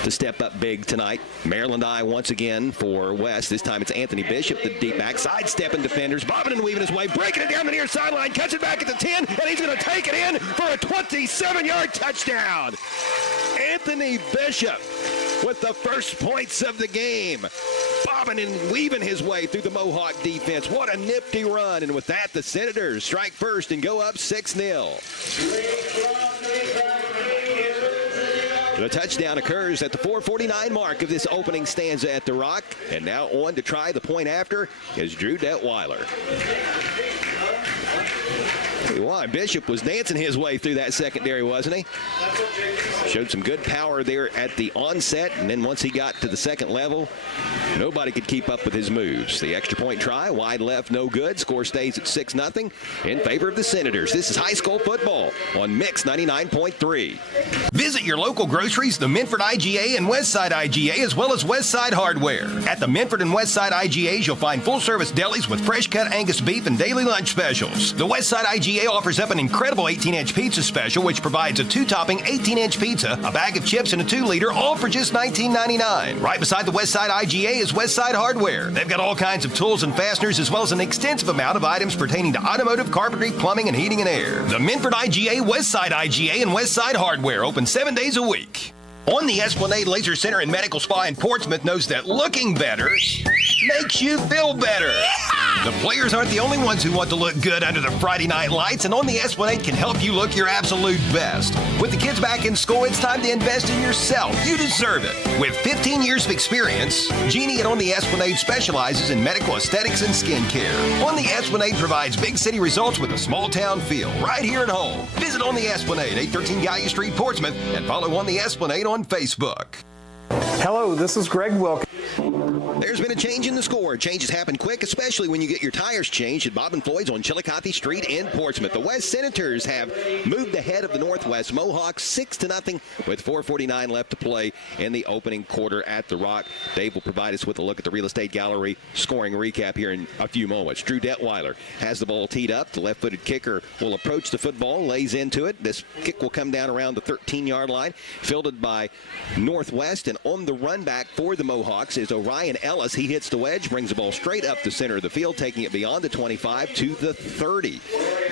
to step up big tonight. Maryland Eye once again for West. This time it's Anthony Bishop, the deep back, sidestepping defenders, bobbing and weaving his way, breaking it down the near sideline, cuts it back at the 10, and he's going to take it in for a 27-yard touchdown. Anthony Bishop with the first points of the game, bobbing and weaving his way through the Mohawk defense. What a nifty run. And with that, the Senators strike first and go up 6-0. The touchdown occurs at the 4:49 mark of this opening stanza at the Rock. And now on to try the point after is Drew Detweiler. Why, Bishop was dancing his way through that secondary, wasn't he? Showed some good power there at the onset, and then once he got to the second level, nobody could keep up with his moves. The extra point try, wide left, no good. Score stays at 6-0 in favor of the Senators. This is high school football on Mix 99.3. Visit your local groceries, the Minford IGA and Westside IGA, as well as Westside Hardware. At the Minford and Westside IGAs, you'll find full-service delis with fresh-cut Angus beef and daily lunch specials. The Westside IGA offers up an incredible 18-inch pizza special, which provides a 2-topping 18-inch pizza, a bag of chips, and a 2-liter, all for just $19.99. Right beside the Westside IGA is Westside Hardware. They've got all kinds of tools and fasteners, as well as an extensive amount of items pertaining to automotive, carpentry, plumbing, and heating and air. The Minford IGA, Westside IGA, and Westside Hardware open 7 days a week. On the Esplanade Laser Center and Medical Spa in Portsmouth knows that looking better makes you feel better. The players aren't the only ones who want to look good under the Friday night lights, and On the Esplanade can help you look your absolute best. With the kids back in school, it's time to invest in yourself. You deserve it. With 15 years of experience, Jeannie at On the Esplanade specializes in medical aesthetics and skincare. On the Esplanade provides big city results with a small town feel, right here at home. Visit On the Esplanade, 813 Gallia Street, Portsmouth, and follow On the Esplanade on Facebook. Hello, this is Greg Wilkins. There's been a change in the score. Changes happen quick, especially when you get your tires changed at Bob and Floyd's on Chillicothe Street in Portsmouth. The West Senators have moved ahead of the Northwest Mohawks 6-0 with 4:49 left to play in the opening quarter at the Rock. Dave will provide us with a look at the Real Estate Gallery scoring recap here in a few moments. Drew Detweiler has the ball teed up. The left-footed kicker will approach the football, lays into it. This kick will come down around the 13-yard line, fielded by Northwest, and on the run back for the Mohawks is Orion Ellis. He hits the wedge, brings the ball straight up the center of the field, taking it beyond the 25 to the 30.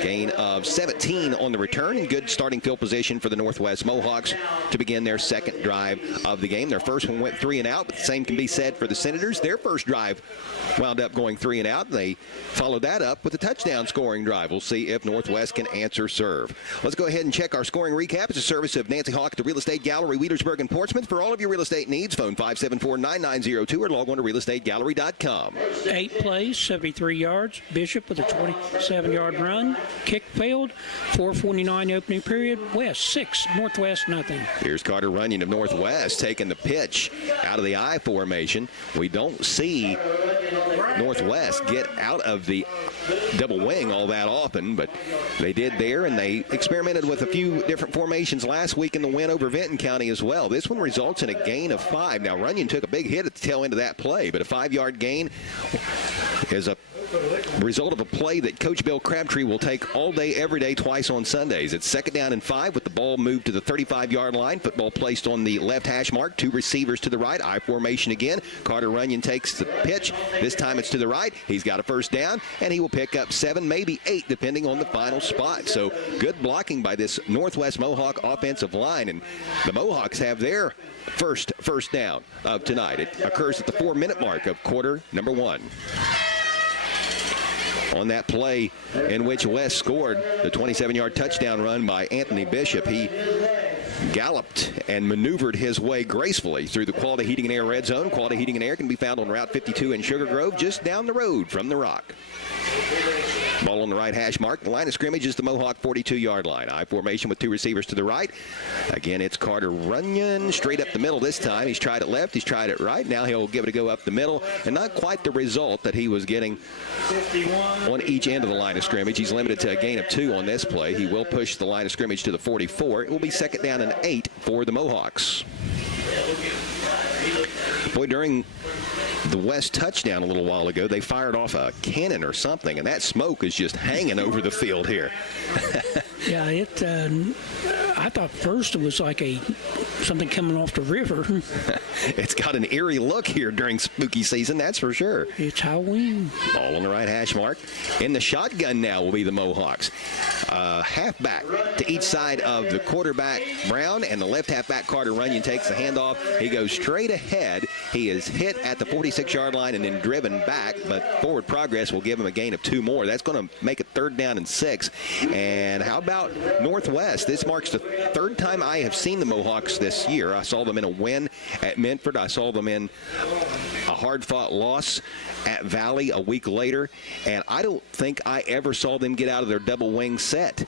Gain of 17 on the return, and good starting field position for the Northwest Mohawks to begin their second drive of the game. Their first one went 3 and out, but the same can be said for the Senators. Their first drive wound up going 3 and out, and they followed that up with a touchdown scoring drive. We'll see if Northwest can answer serve. Let's go ahead and check our scoring recap. It's a service of Nancy Hawk at the Real Estate Gallery, Wheelersburg and Portsmouth. For all of your real estate needs, phone 574-9902 or log on to realestategallery.com. 8 plays, 73 yards. Bishop with a 27-yard run. Kick failed. 4:49 opening period. West 6, Northwest nothing. Here's Carter Runyon of Northwest taking the pitch out of the I formation. We don't see Northwest get out of the double wing all that often, but they did there, and they experimented with a few different formations last week in the win over Vinton County as well. This one results in a gain of 5. Now, Runyon took a big hit at the tail end of that play, but a 5-yard gain is a result of a play that Coach Bill Crabtree will take all day, every day, twice on Sundays. It's 2nd down and 5 with the ball moved to the 35-yard line. Football placed on the left hash mark. 2 receivers to the right. I formation again. Carter Runyon takes the pitch. This time it's to the right. He's got a first down, and he will pick up 7, maybe 8, depending on the final spot. So good blocking by this Northwest Mohawk offensive line, and the Mohawks have their first down of tonight. It occurs at the 4-minute mark of quarter number 1. On that play in which West scored the 27-yard touchdown run by Anthony Bishop, he galloped and maneuvered his way gracefully through the Quality Heating and Air red zone. Quality Heating and Air can be found on Route 52 in Sugar Grove, just down the road from the Rock. Ball on the right hash mark. The line of scrimmage is the Mohawk 42-yard line. I formation with 2 receivers to the right. Again, it's Carter Runyon straight up the middle this time. He's tried it left. He's tried it right. Now he'll give it a go up the middle, and not quite the result that he was getting on each end of the line of scrimmage. He's limited to a gain of 2 on this play. He will push the line of scrimmage to the 44. It will be 2nd down and 8 for the Mohawks. Boy, during the West touchdown a little while ago, they fired off a cannon or something, and that smoke is just hanging over the field here. Yeah, I thought first it was like a something coming off the river. It's got an eerie look here during spooky season, that's for sure. It's Halloween. Ball on the right hash mark. In the shotgun now will be the Mohawks. Halfback to each side of the quarterback, Brown, and the left halfback, Carter Runyon, takes the handoff. He goes straight ahead. He is hit at the 46-yard line and then driven back, but forward progress will give him a gain of 2 more. That's going to make it 3rd down and 6. And how about Northwest? This marks the 3rd time I have seen the Mohawks this year. I saw them in a win at Medford. I saw them in a hard-fought loss at Valley a week later, and I don't think I ever saw them get out of their double wing set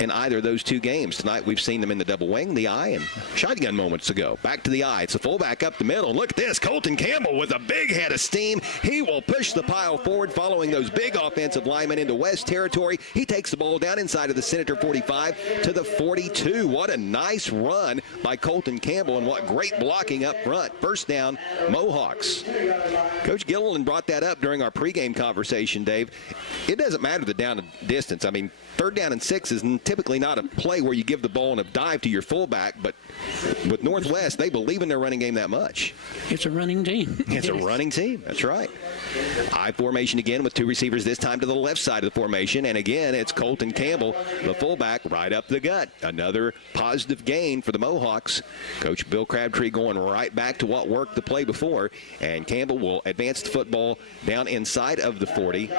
in either of those 2 games. Tonight we've seen them in the double wing, the eye, and shotgun moments ago. Back to the eye. It's a fullback up the middle. Look at this. Colton Campbell with a big head of steam. He will push the pile forward following those big offensive linemen into West territory. He takes the ball down inside of the Senator 45 to the 42. What a nice run by Colton Campbell, and what great blocking up front. First down, Mohawks. Coach Gilliland brought that up during our pregame conversation, Dave. It doesn't matter the down distance. I mean, 3rd down and 6 is typically not a play where you give the ball in a dive to your fullback, but with Northwest, they believe in their running game that much. It's a running team. It's a running team. That's right. I formation again with 2 receivers, this time to the left side of the formation, and again, it's Colton Campbell, the fullback, right up the gut. Another positive gain for the Mohawks. Coach Bill Crabtree going right back to what worked the play before, and Campbell will advance the football down inside of the 40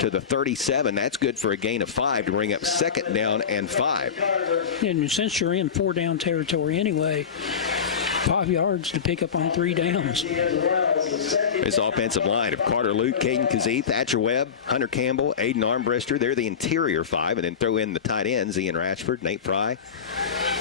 to the 37. That's good for a gain of 5 to bring up 2nd down and 5. And since you're in 4-down territory anyway, 5 yards to pick up on 3 downs. This offensive line of Carter Luke, Caden Kazee, Thatcher Webb, Hunter Campbell, Aiden Armbruster, they're the interior 5, and then throw in the tight ends, Ian Ratchford, Nate Fry.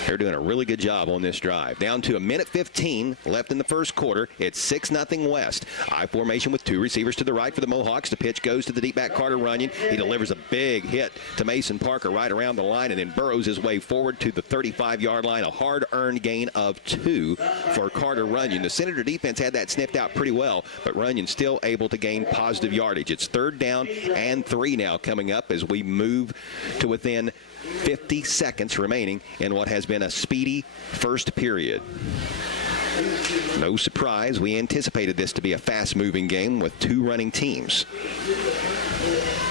They're doing a really good job on this drive. Down to 1:15 left in the first quarter. It's 6-0 West. I formation with 2 receivers to the right for the Mohawks. The pitch goes to the deep back Carter Runyon. He delivers a big hit to Mason Parker right around the line and then burrows his way forward to the 35-yard line. A hard-earned gain of 2 for Carter Runyon. The Senator defense had that sniffed out pretty well, but Runyon still able to gain positive yardage. It's 3rd down and 3 now coming up as we move to within 50 seconds remaining in what has been a speedy first period. No surprise, we anticipated this to be a fast-moving game with 2 running teams.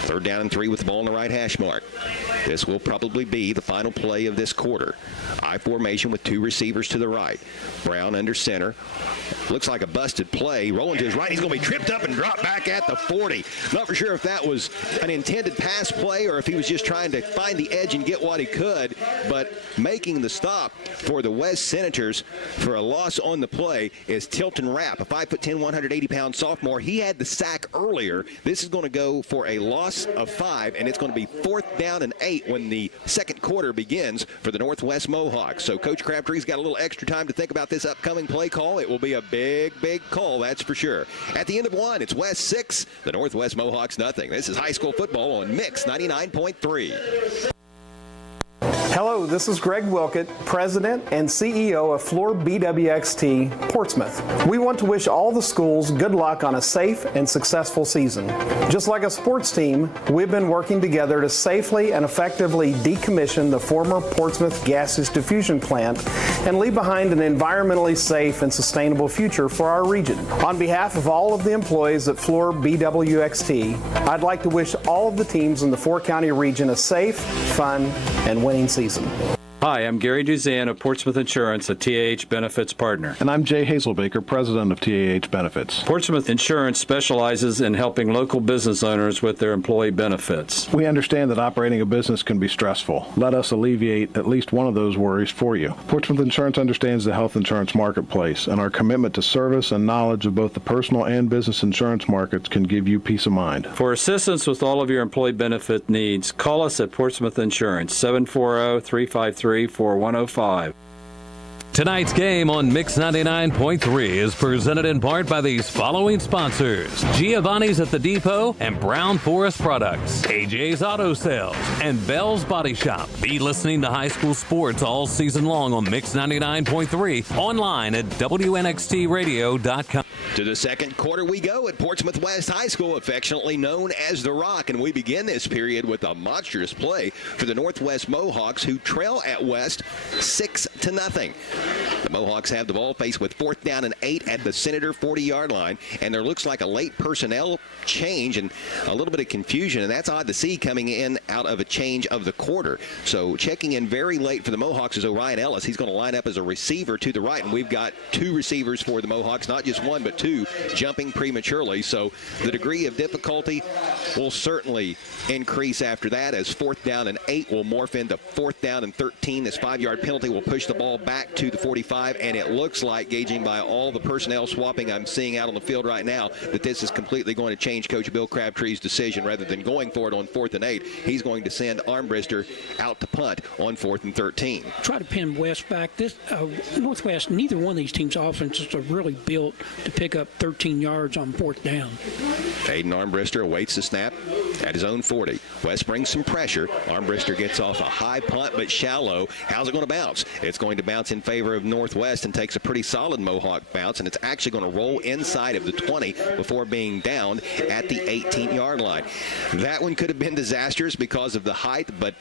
3rd down and 3 with the ball on the right hash mark. This will probably be the final play of this quarter. I formation with 2 receivers to the right. Brown under center. Looks like a busted play. Rolling to his right. He's going to be tripped up and dropped back at the 40. Not for sure if that was an intended pass play or if he was just trying to find the edge and get what he could. But making the stop for the West Senators for a loss on the play is Tilton Rapp, a 5'10", 180-pound sophomore. He had the sack earlier. This is going to go for a loss of 5, and it's going to be 4th down and 8 when the second quarter begins for the Northwest Mohawks. So Coach Crabtree's got a little extra time to think about this upcoming play call. It will be a big call, that's for sure. At the end of 1, it's West 6, the Northwest Mohawks nothing. This is high school football on Mix 99.3. Hello, this is Greg Wilkett, President and CEO of Floor BWXT Portsmouth. We want to wish all the schools good luck on a safe and successful season. Just like a sports team, we've been working together to safely and effectively decommission the former Portsmouth gaseous diffusion plant and leave behind an environmentally safe and sustainable future for our region. On behalf of all of the employees at Floor BWXT, I'd like to wish all of the teams in the 4-county region a safe, fun, and winning season. Hi, I'm Gary Duzan of Portsmouth Insurance, a TAH Benefits partner. And I'm Jay Hazelbaker, President of TAH Benefits. Portsmouth Insurance specializes in helping local business owners with their employee benefits. We understand that operating a business can be stressful. Let us alleviate at least one of those worries for you. Portsmouth Insurance understands the health insurance marketplace, and our commitment to service and knowledge of both the personal and business insurance markets can give you peace of mind. For assistance with all of your employee benefit needs, call us at Portsmouth Insurance, 740-353-4105. Tonight's game on Mix 99.3 is presented in part by these following sponsors: Giovanni's at the Depot and Brown Forest Products, AJ's Auto Sales, and Bell's Body Shop. Be listening to high school sports all season long on Mix 99.3, online at WNXTradio.com. To the second quarter we go at Portsmouth West High School, affectionately known as The Rock, and we begin this period with a monstrous play for the Northwest Mohawks, who trail at West 6-0. The Mohawks have the ball faced with 4th down and 8 at the Senator 40-yard line, and there looks like a late personnel change and a little bit of confusion, and that's odd to see coming in out of a change of the quarter. So checking in very late for the Mohawks is Orion Ellis. He's going to line up as a receiver to the right, and we've got 2 receivers for the Mohawks, not just 1 but 2, jumping prematurely. So the degree of difficulty will certainly increase after that, as 4th down and 8 will morph into 4th down and 13. This 5-yard penalty will push the ball back to the 45, and it looks like, gauging by all the personnel swapping I'm seeing out on the field right now, that this is completely going to change Coach Bill Crabtree's decision. Rather than going for it on 4th and 8, he's going to send Armbrister out to punt on 4th and 13. Try to pin West back. This Northwest, neither one of these teams' offenses are really built to pick up 13 yards on 4th down. Aiden Armbrister awaits the snap at his own 40. West brings some pressure. Armbrister gets off a high punt, but shallow. How's it going to bounce? It's going to bounce in favor of Northwest and takes a pretty solid Mohawk bounce, and it's actually going to roll inside of the 20 before being downed at the 18-yard line. That one could have been disastrous because of the height, but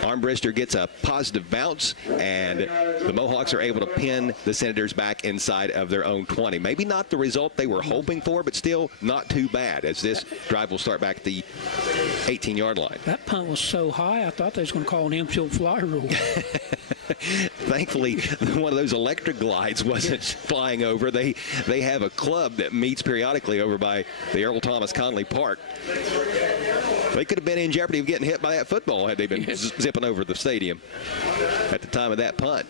Armbrister gets a positive bounce, and the Mohawks are able to pin the Senators back inside of their own 20. Maybe not the result they were hoping for, but still not too bad, as this drive will start back at the 18-yard line. That punt was so high, I thought they was going to call an infield fly rule. Thankfully, one of those electric glides wasn't flying over. They have a club that meets periodically over by the Earl Thomas Conley Park. They could have been in jeopardy of getting hit by that football had they been zipping over the stadium at the time of that punt.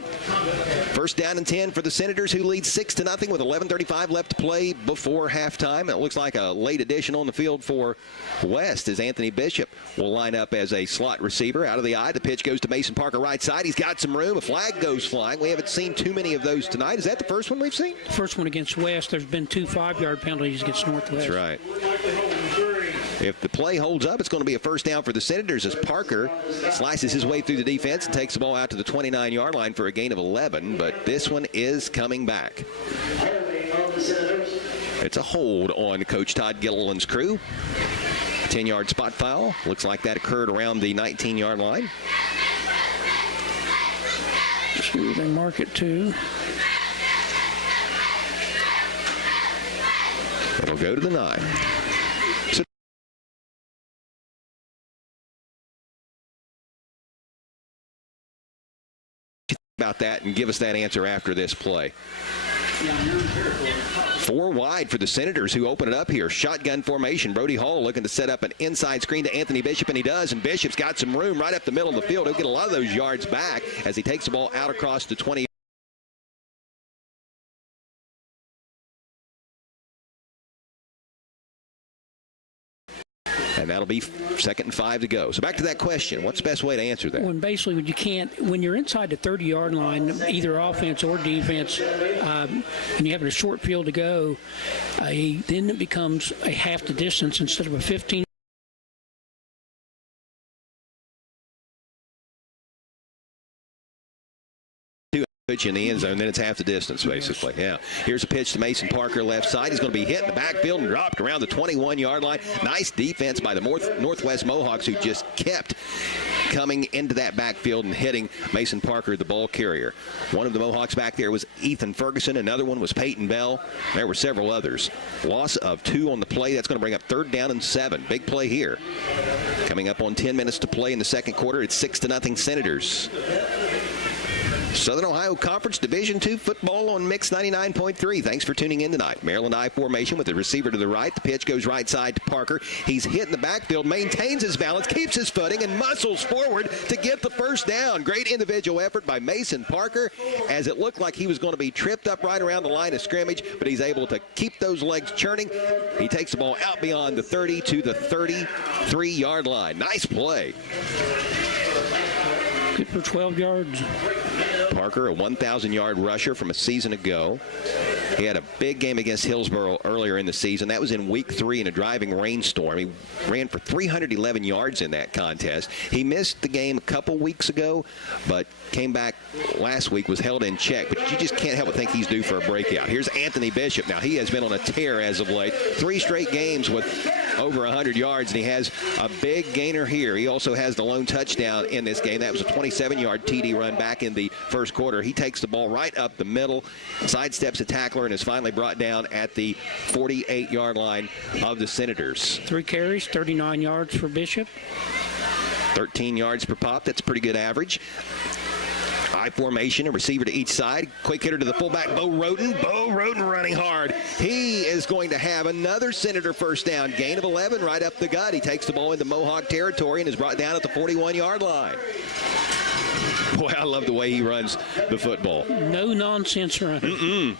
1st down and 10 for the Senators, who lead 6-0 with 11:35 left to play before halftime. It looks like a late addition on the field for West, as Anthony Bishop will line up as a slot receiver. Out of the eye, the pitch goes to Mason Parker right side. He's got some room. A flag goes flying. We haven't seen too many of those tonight. Is that the first one we've seen? First one against West. There's been 2 5-yard penalties against Northwest. That's right. If the play holds up, it's going to be a 1st down for the Senators, as Parker slices his way through the defense and takes the ball out to the 29-yard line for a gain of 11, but this one is coming back. It's a hold on Coach Todd Gilliland's crew. 10-yard spot foul. Looks like that occurred around the 19-yard line. See where they mark it to. It'll go to the 9. About that and give us that answer after this play. 4 wide for the Senators, who open it up here. Shotgun formation. Brody Hall looking to set up an inside screen to Anthony Bishop, and he does. And Bishop's got some room right up the middle of the field. He'll get a lot of those yards back as he takes the ball out across the 20. And that'll be 2nd and 5 to go. So back to that question. What's the best way to answer that? When basically when you're inside the 30-yard line, either offense or defense, and you have a short field to go, then it becomes a half the distance instead of a 15. Pitch in the end zone, then it's half the distance, basically. Yeah. Here's a pitch to Mason Parker, left side. He's going to be hit in the backfield and dropped around the 21-yard line. Nice defense by the Northwest Mohawks, who just kept coming into that backfield and hitting Mason Parker, the ball carrier. One of the Mohawks back there was Ethan Ferguson. Another one was Peyton Bell. There were several others. Loss of 2 on the play. That's going to bring up 3rd down and 7. Big play here. Coming up on 10 minutes to play in the second quarter, it's 6-0 Senators. Southern Ohio Conference Division II football on Mix 99.3. Thanks for tuning in tonight. Maryland I formation with the receiver to the right. The pitch goes right side to Parker. He's hit in the backfield, maintains his balance, keeps his footing, and muscles forward to get the 1st down. Great individual effort by Mason Parker, as it looked like he was going to be tripped up right around the line of scrimmage, but he's able to keep those legs churning. He takes the ball out beyond the 30 to the 33-yard line. Nice play. Good for 12 yards. Parker, a 1,000-yard rusher from a season ago. He had a big game against Hillsboro earlier in the season. That was in week 3 in a driving rainstorm. He ran for 311 yards in that contest. He missed the game a couple weeks ago, but came back last week, was held in check. But you just can't help but think he's due for a breakout. Here's Anthony Bishop. Now, he has been on a tear as of late. 3 straight games with over 100 yards, and he has a big gainer here. He also has the lone touchdown in this game. That was a 27-yard TD run back in the first quarter. He takes the ball right up the middle, sidesteps a tackler, and is finally brought down at the 48-yard line of the Senators. 3 carries, 39 yards for Bishop. 13 yards per pop. That's a pretty good average. I formation, a receiver to each side. Quick hitter to the fullback, Bo Roden. Bo Roden running hard. He is going to have another Senator first down. Gain of 11 right up the gut. He takes the ball into Mohawk territory and is brought down at the 41-yard line. Boy, I love the way he runs the football. No nonsense running.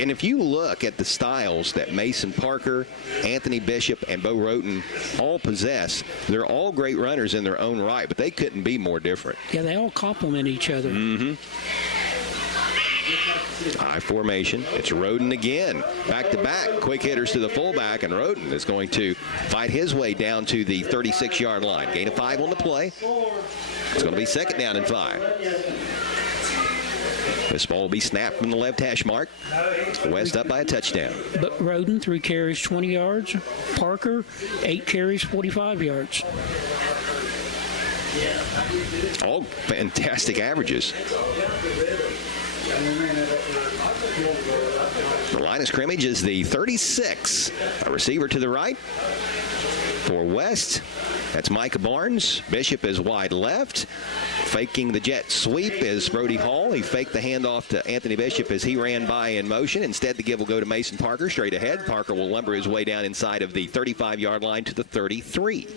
And if you look at the styles that Mason Parker, Anthony Bishop, and Bo Roten all possess, they're all great runners in their own right, but they couldn't be more different. Yeah, they all complement each other. I formation. It's Roden again. Back to back. Quick hitters to the fullback, and Roden is going to fight his way down to the 36-yard line. Gain of 5 on the play. It's going to be second down and 5. This ball will be snapped from the left hash mark. West up by a touchdown. But Roden, 3 carries, 20 yards. Parker, 8 carries, 45 yards. All fantastic averages. The line of scrimmage is the 36. A receiver to the right for West. That's Micah Barnes. Bishop is wide left. Faking the jet sweep is Brody Hall. He faked the handoff to Anthony Bishop as he ran by in motion. Instead, the give will go to Mason Parker straight ahead. Parker will lumber his way down inside of the 35-yard line to the 33.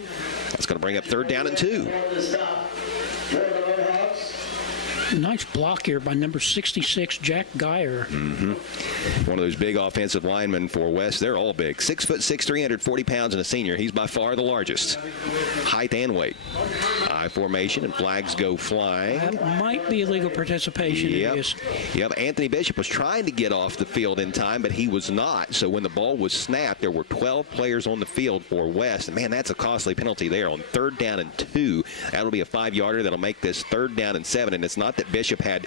That's going to bring up third down and 2. Nice block here by number 66, Jack Geyer. One of those big offensive linemen for West. They're all big. 6'6", 340 pounds, and a senior. He's by far the largest, height and weight. I formation, and flags go flying. That might be illegal participation. Yep. Anthony Bishop was trying to get off the field in time, but he was not. So when the ball was snapped, there were 12 players on the field for West. And man, that's a costly penalty there on third down and 2. That'll be a 5-yarder that'll make this third down and 7. And it's not that Bishop had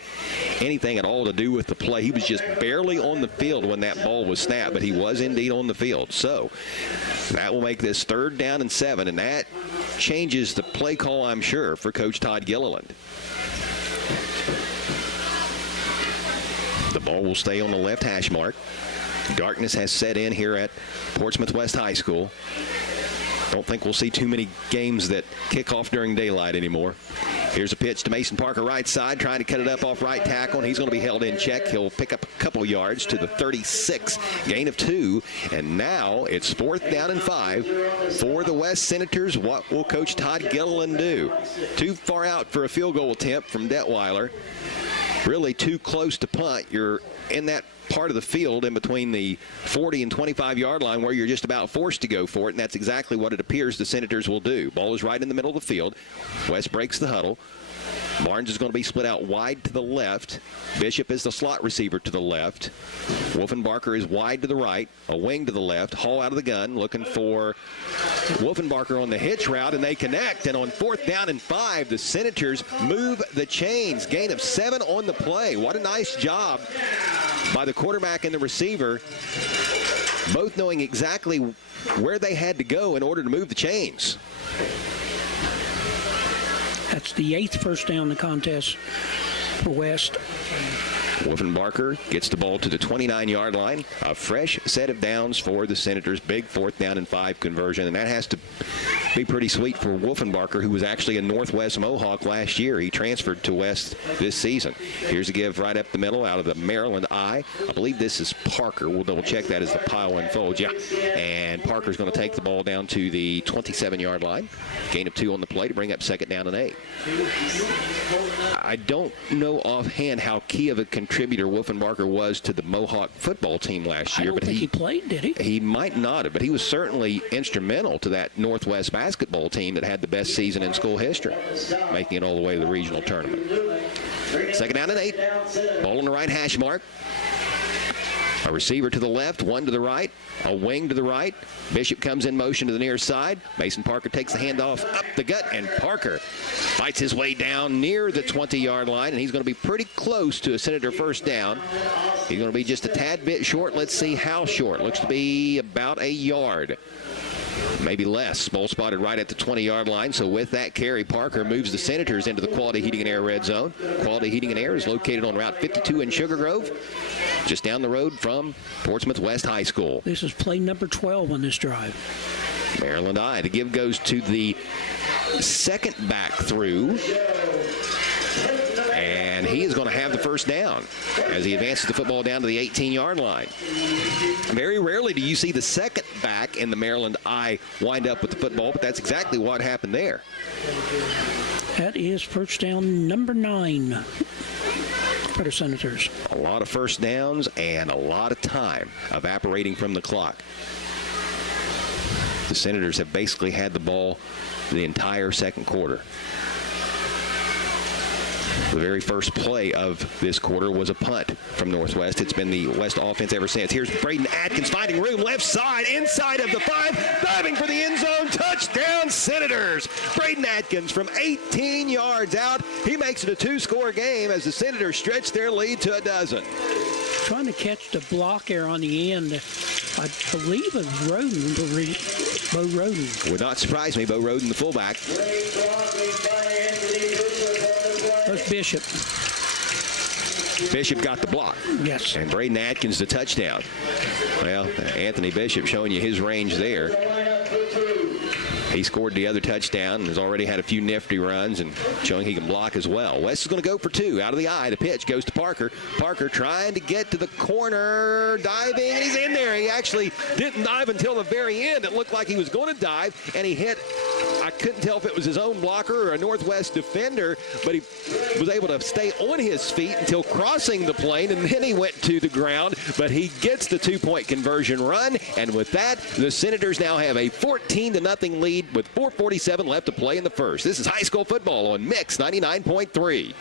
anything at all to do with the play. He was just barely on the field when that ball was snapped, but he was indeed on the field. So that will make this third down and 7, and that changes the play call, I'm sure, for Coach Todd Gilliland. The ball will stay on the left hash mark. Darkness has set in here at Portsmouth West High School. Don't think we'll see too many games that kick off during daylight anymore. Here's a pitch to Mason Parker, right side, trying to cut it up off right tackle, and he's going to be held in check. He'll pick up a couple yards to the 36, gain of 2, and now it's fourth down and 5 for the West Senators. What will Coach Todd Gilliland do? Too far out for a field goal attempt from Detweiler. Really too close to punt. You're in that part of the field in between the 40 and 25-yard line where you're just about forced to go for it, and that's exactly what it appears the Senators will do. Ball is right in the middle of the field. West breaks the huddle. Barnes is going to be split out wide to the left. Bishop is the slot receiver to the left. Wolfenbarker is wide to the right, a wing to the left. Hall out of the gun, looking for Wolfenbarker on the hitch route, and they connect. And on fourth down and 5, the Senators move the chains. Gain of 7 on the play. What a nice job by the quarterback and the receiver, both knowing exactly where they had to go in order to move the chains. That's the 8th first down in the contest for West. Wolfenbarker gets the ball to the 29-yard line. A fresh set of downs for the Senators. Big fourth down and 5 conversion, and that has to be pretty sweet for Wolfenbarker, who was actually a Northwest Mohawk last year. He transferred to West this season. Here's a give right up the middle out of the Maryland I. I believe this is Parker. We'll double check that as the pile unfolds. Yeah, and Parker's going to take the ball down to the 27-yard line. Gain of 2 on the play to bring up second down and 8. I don't know offhand how key of a contributor Wolfenbarker was to the Mohawk football team last year. I don't think he played, did he? He might not have, but he was certainly instrumental to that Northwest basketball team that had the best season in school history, making it all the way to the regional tournament. Second down and 8. Ball on the right hash mark. A receiver to the left, one to the right, a wing to the right. Bishop comes in motion to the near side. Mason Parker takes the handoff up the gut, and Parker fights his way down near the 20-yard line, and he's going to be pretty close to a Senator first down. He's going to be just a tad bit short. Let's see how short. Looks to be about a yard. Maybe less. Ball spotted right at the 20-yard line. So with that carry, Parker moves the Senators into the Quality Heating and Air red zone. Quality Heating and Air is located on Route 52 in Sugar Grove, just down the road from Portsmouth West High School. This is play number 12 on this drive. Maryland I. The give goes to the second back through. And he is going to have the first down as he advances the football down to the 18-yard line. Very rarely do you see the second back in the Maryland I wind up with the football, but that's exactly what happened there. That is first down number 9 for the Senators. A lot of first downs and a lot of time evaporating from the clock. The Senators have basically had the ball the entire second quarter. The very first play of this quarter was a punt from Northwest. It's been the West offense ever since. Here's Braden Atkins finding room left side, inside of the 5, diving for the end zone. Touchdown, Senators. Braden Atkins from 18 yards out. He makes it a 2-score game as the Senators stretch their lead to a dozen. Trying to catch the block there on the end. I believe it was Roden, Bo Roden. Would not surprise me, Bo Roden, the fullback. That's Bishop. Bishop got the block. Yes. And Braden Atkins the touchdown. Well, Anthony Bishop showing you his range there. He scored the other touchdown and has already had a few nifty runs and showing he can block as well. West is going to go for 2. Out of the eye, the pitch goes to Parker. Parker trying to get to the corner, diving, and he's in there. He actually didn't dive until the very end. It looked like he was going to dive, and he hit, I couldn't tell if it was his own blocker or a Northwest defender, but he was able to stay on his feet until crossing the plane, and then he went to the ground. But he gets the 2-point conversion run, and with that, the Senators now have a 14-0 lead with 4:47 left to play in the first. This is high school football on Mix 99.3.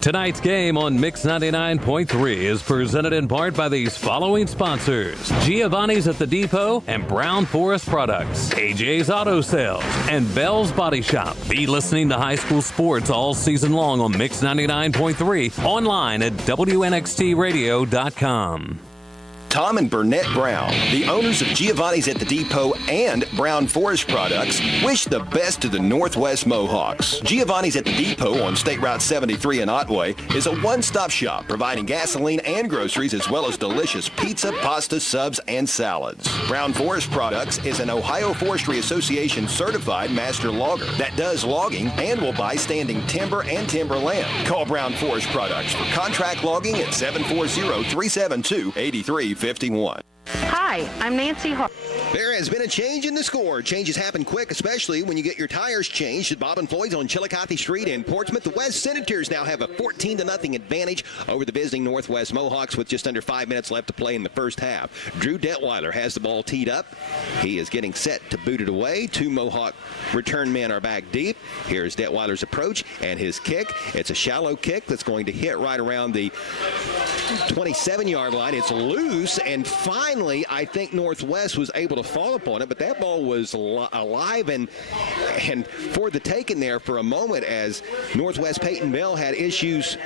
Tonight's game on Mix 99.3 is presented in part by these following sponsors: Giovanni's at the Depot and Brown Forest Products, AJ's Auto Sales, and Bell's Body Shop. Be listening to high school sports all season long on Mix 99.3, online at WNXTradio.com. Tom and Burnett Brown, the owners of Giovanni's at the Depot and Brown Forest Products, wish the best to the Northwest Mohawks. Giovanni's at the Depot on State Route 73 in Otway is a one-stop shop providing gasoline and groceries as well as delicious pizza, pasta, subs, and salads. Brown Forest Products is an Ohio Forestry Association certified master logger that does logging and will buy standing timber and timberland. Call Brown Forest Products for contract logging at 740-372-8351. Hi, I'm Nancy Hawk. There has been a change in the score. Changes happen quick, especially when you get your tires changed at Bob and Floyd's on Chillicothe Street in Portsmouth. The West Senators now have a 14-0 advantage over the visiting Northwest Mohawks with just under 5 minutes left to play in the first half. Drew Detweiler has the ball teed up. He is getting set to boot it away. 2 Mohawk return men are back deep. Here's Detweiler's approach and his kick. It's a shallow kick that's going to hit right around the 27-yard line. It's loose, and finally, I think Northwest was able to fall upon it, but that ball was alive and for the taking there for a moment as Northwest Peyton Bell had issues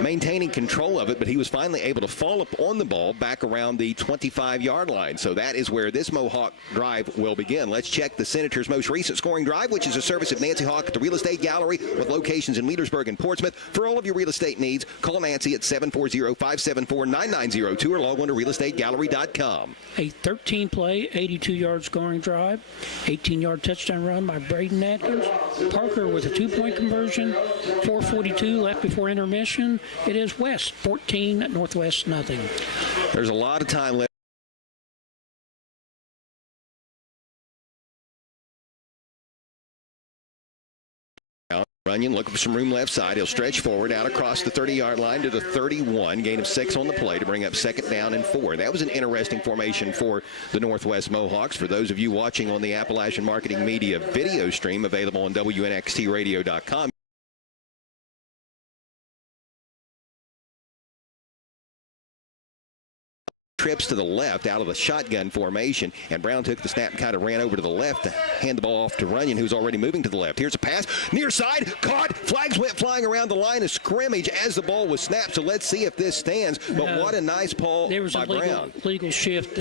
maintaining control of it, but he was finally able to fall up on the ball back around the 25-yard line. So that is where this Mohawk drive will begin. Let's check the Senators' most recent scoring drive, which is a service of Nancy Hawk at the Real Estate Gallery with locations in Leadersburg and Portsmouth. For all of your real estate needs, call Nancy at 740-574-9902 or log on to realestategallery.com. A 13-play, 82-yard scoring drive, 18-yard touchdown run by Braden Atkins. Parker with a 2-point conversion, 4:42 left before intermission. It is West 14, Northwest nothing. There's a lot of time left. Runyon looking for some room left side. He'll stretch forward out across the 30-yard line to the 31. Gain of 6 on the play to bring up 2nd down and 4. That was an interesting formation for the Northwest Mohawks. For those of you watching on the Appalachian Marketing Media video stream available on WNXTradio.com. trips to the left out of the shotgun formation, and Brown took the snap and kind of ran over to the left to hand the ball off to Runyon, who's already moving to the left. Here's a pass, near side, caught, flags went flying around the line of scrimmage as the ball was snapped, so let's see if this stands. But what a nice ball there was by a Brown. legal shift.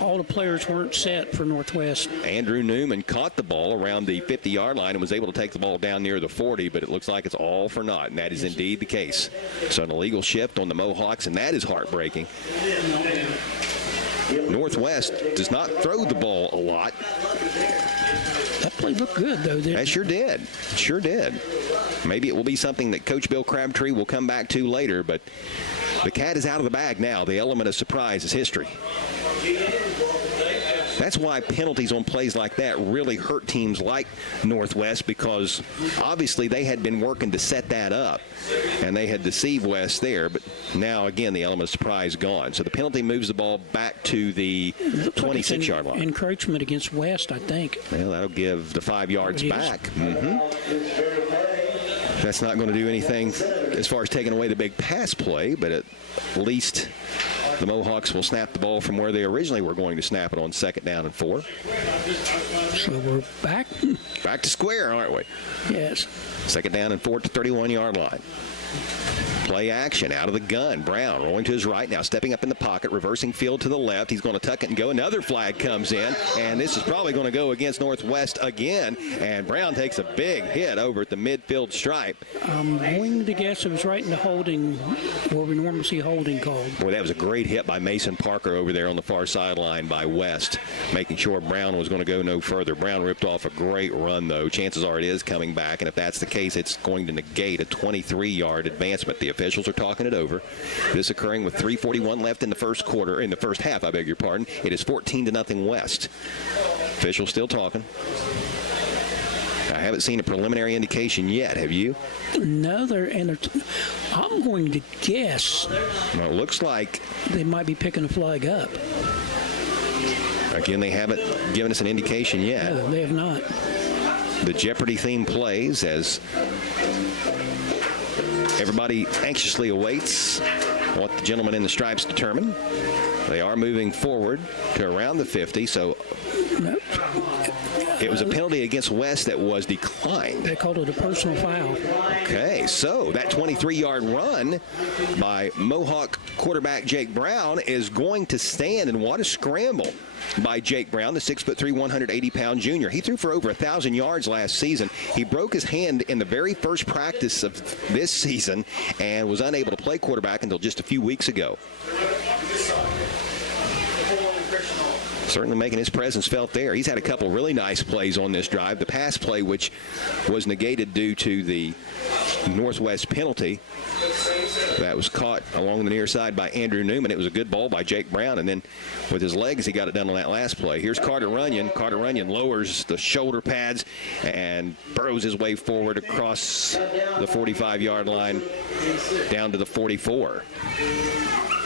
All the players weren't set for Northwest. Andrew Newman caught the ball around the 50-yard line and was able to take the ball down near the 40, but it looks like it's all for naught, and that is indeed the case. So an illegal shift on the Mohawks, and that is heartbreaking. Northwest does not throw the ball a lot. That play looked good, though. That sure did. Sure did. Maybe it will be something that Coach Bill Crabtree will come back to later, but the cat is out of the bag now. The element of surprise is history. That's why penalties on plays like that really hurt teams like Northwest, because obviously they had been working to set that up, and they had deceived West there. But now, again, the element of surprise gone. So the penalty moves the ball back to the 26-yard line. Encroachment against West, I think. Well, that'll give the 5 yards back. That's not going to do anything as far as taking away the big pass play, but at least the Mohawks will snap the ball from where they originally were going to snap it on 2nd down and 4. So we're back to square, aren't we? Yes. 2nd down and 4 at the 31-yard line. Play action out of the gun. Brown rolling to his right now, stepping up in the pocket, reversing field to the left. He's going to tuck it and go. Another flag comes in, and this is probably going to go against Northwest again. And Brown takes a big hit over at the midfield stripe. I'm going to guess it was right in the holding, where we normally see holding called. Boy, that was a great hit by Mason Parker over there on the far sideline by West, making sure Brown was going to go no further. Brown ripped off a great run, though. Chances are it is coming back, and if that's the case, it's going to negate a 23-yard advancement. The officials are talking it over. This occurring with 3:41 left in the first half, I beg your pardon. It is 14-0 West. Officials still talking. I haven't seen a preliminary indication yet. Have you? No, I'm going to guess. Well, it looks like they might be picking a flag up. Again, they haven't given us an indication yet. No, they have not. The Jeopardy theme plays as everybody anxiously awaits what the gentlemen in the stripes determine. They are moving forward to around the 50, so it was a penalty against West that was declined. They called it a personal foul. Okay, so that 23-yard run by Mohawk quarterback Jake Brown is going to stand, and what a scramble by Jake Brown, the 6'3", 180-pound junior. He threw for over 1,000 yards last season. He broke his hand in the very first practice of this season and was unable to play quarterback until just a few weeks ago. Certainly making his presence felt there. He's had a couple really nice plays on this drive. The pass play, which was negated due to the Northwest penalty, that was caught along the near side by Andrew Newman. It was a good ball by Jake Brown, and then with his legs, he got it done on that last play. Here's Carter Runyon. Carter Runyon lowers the shoulder pads and burrows his way forward across the 45-yard line down to the 44.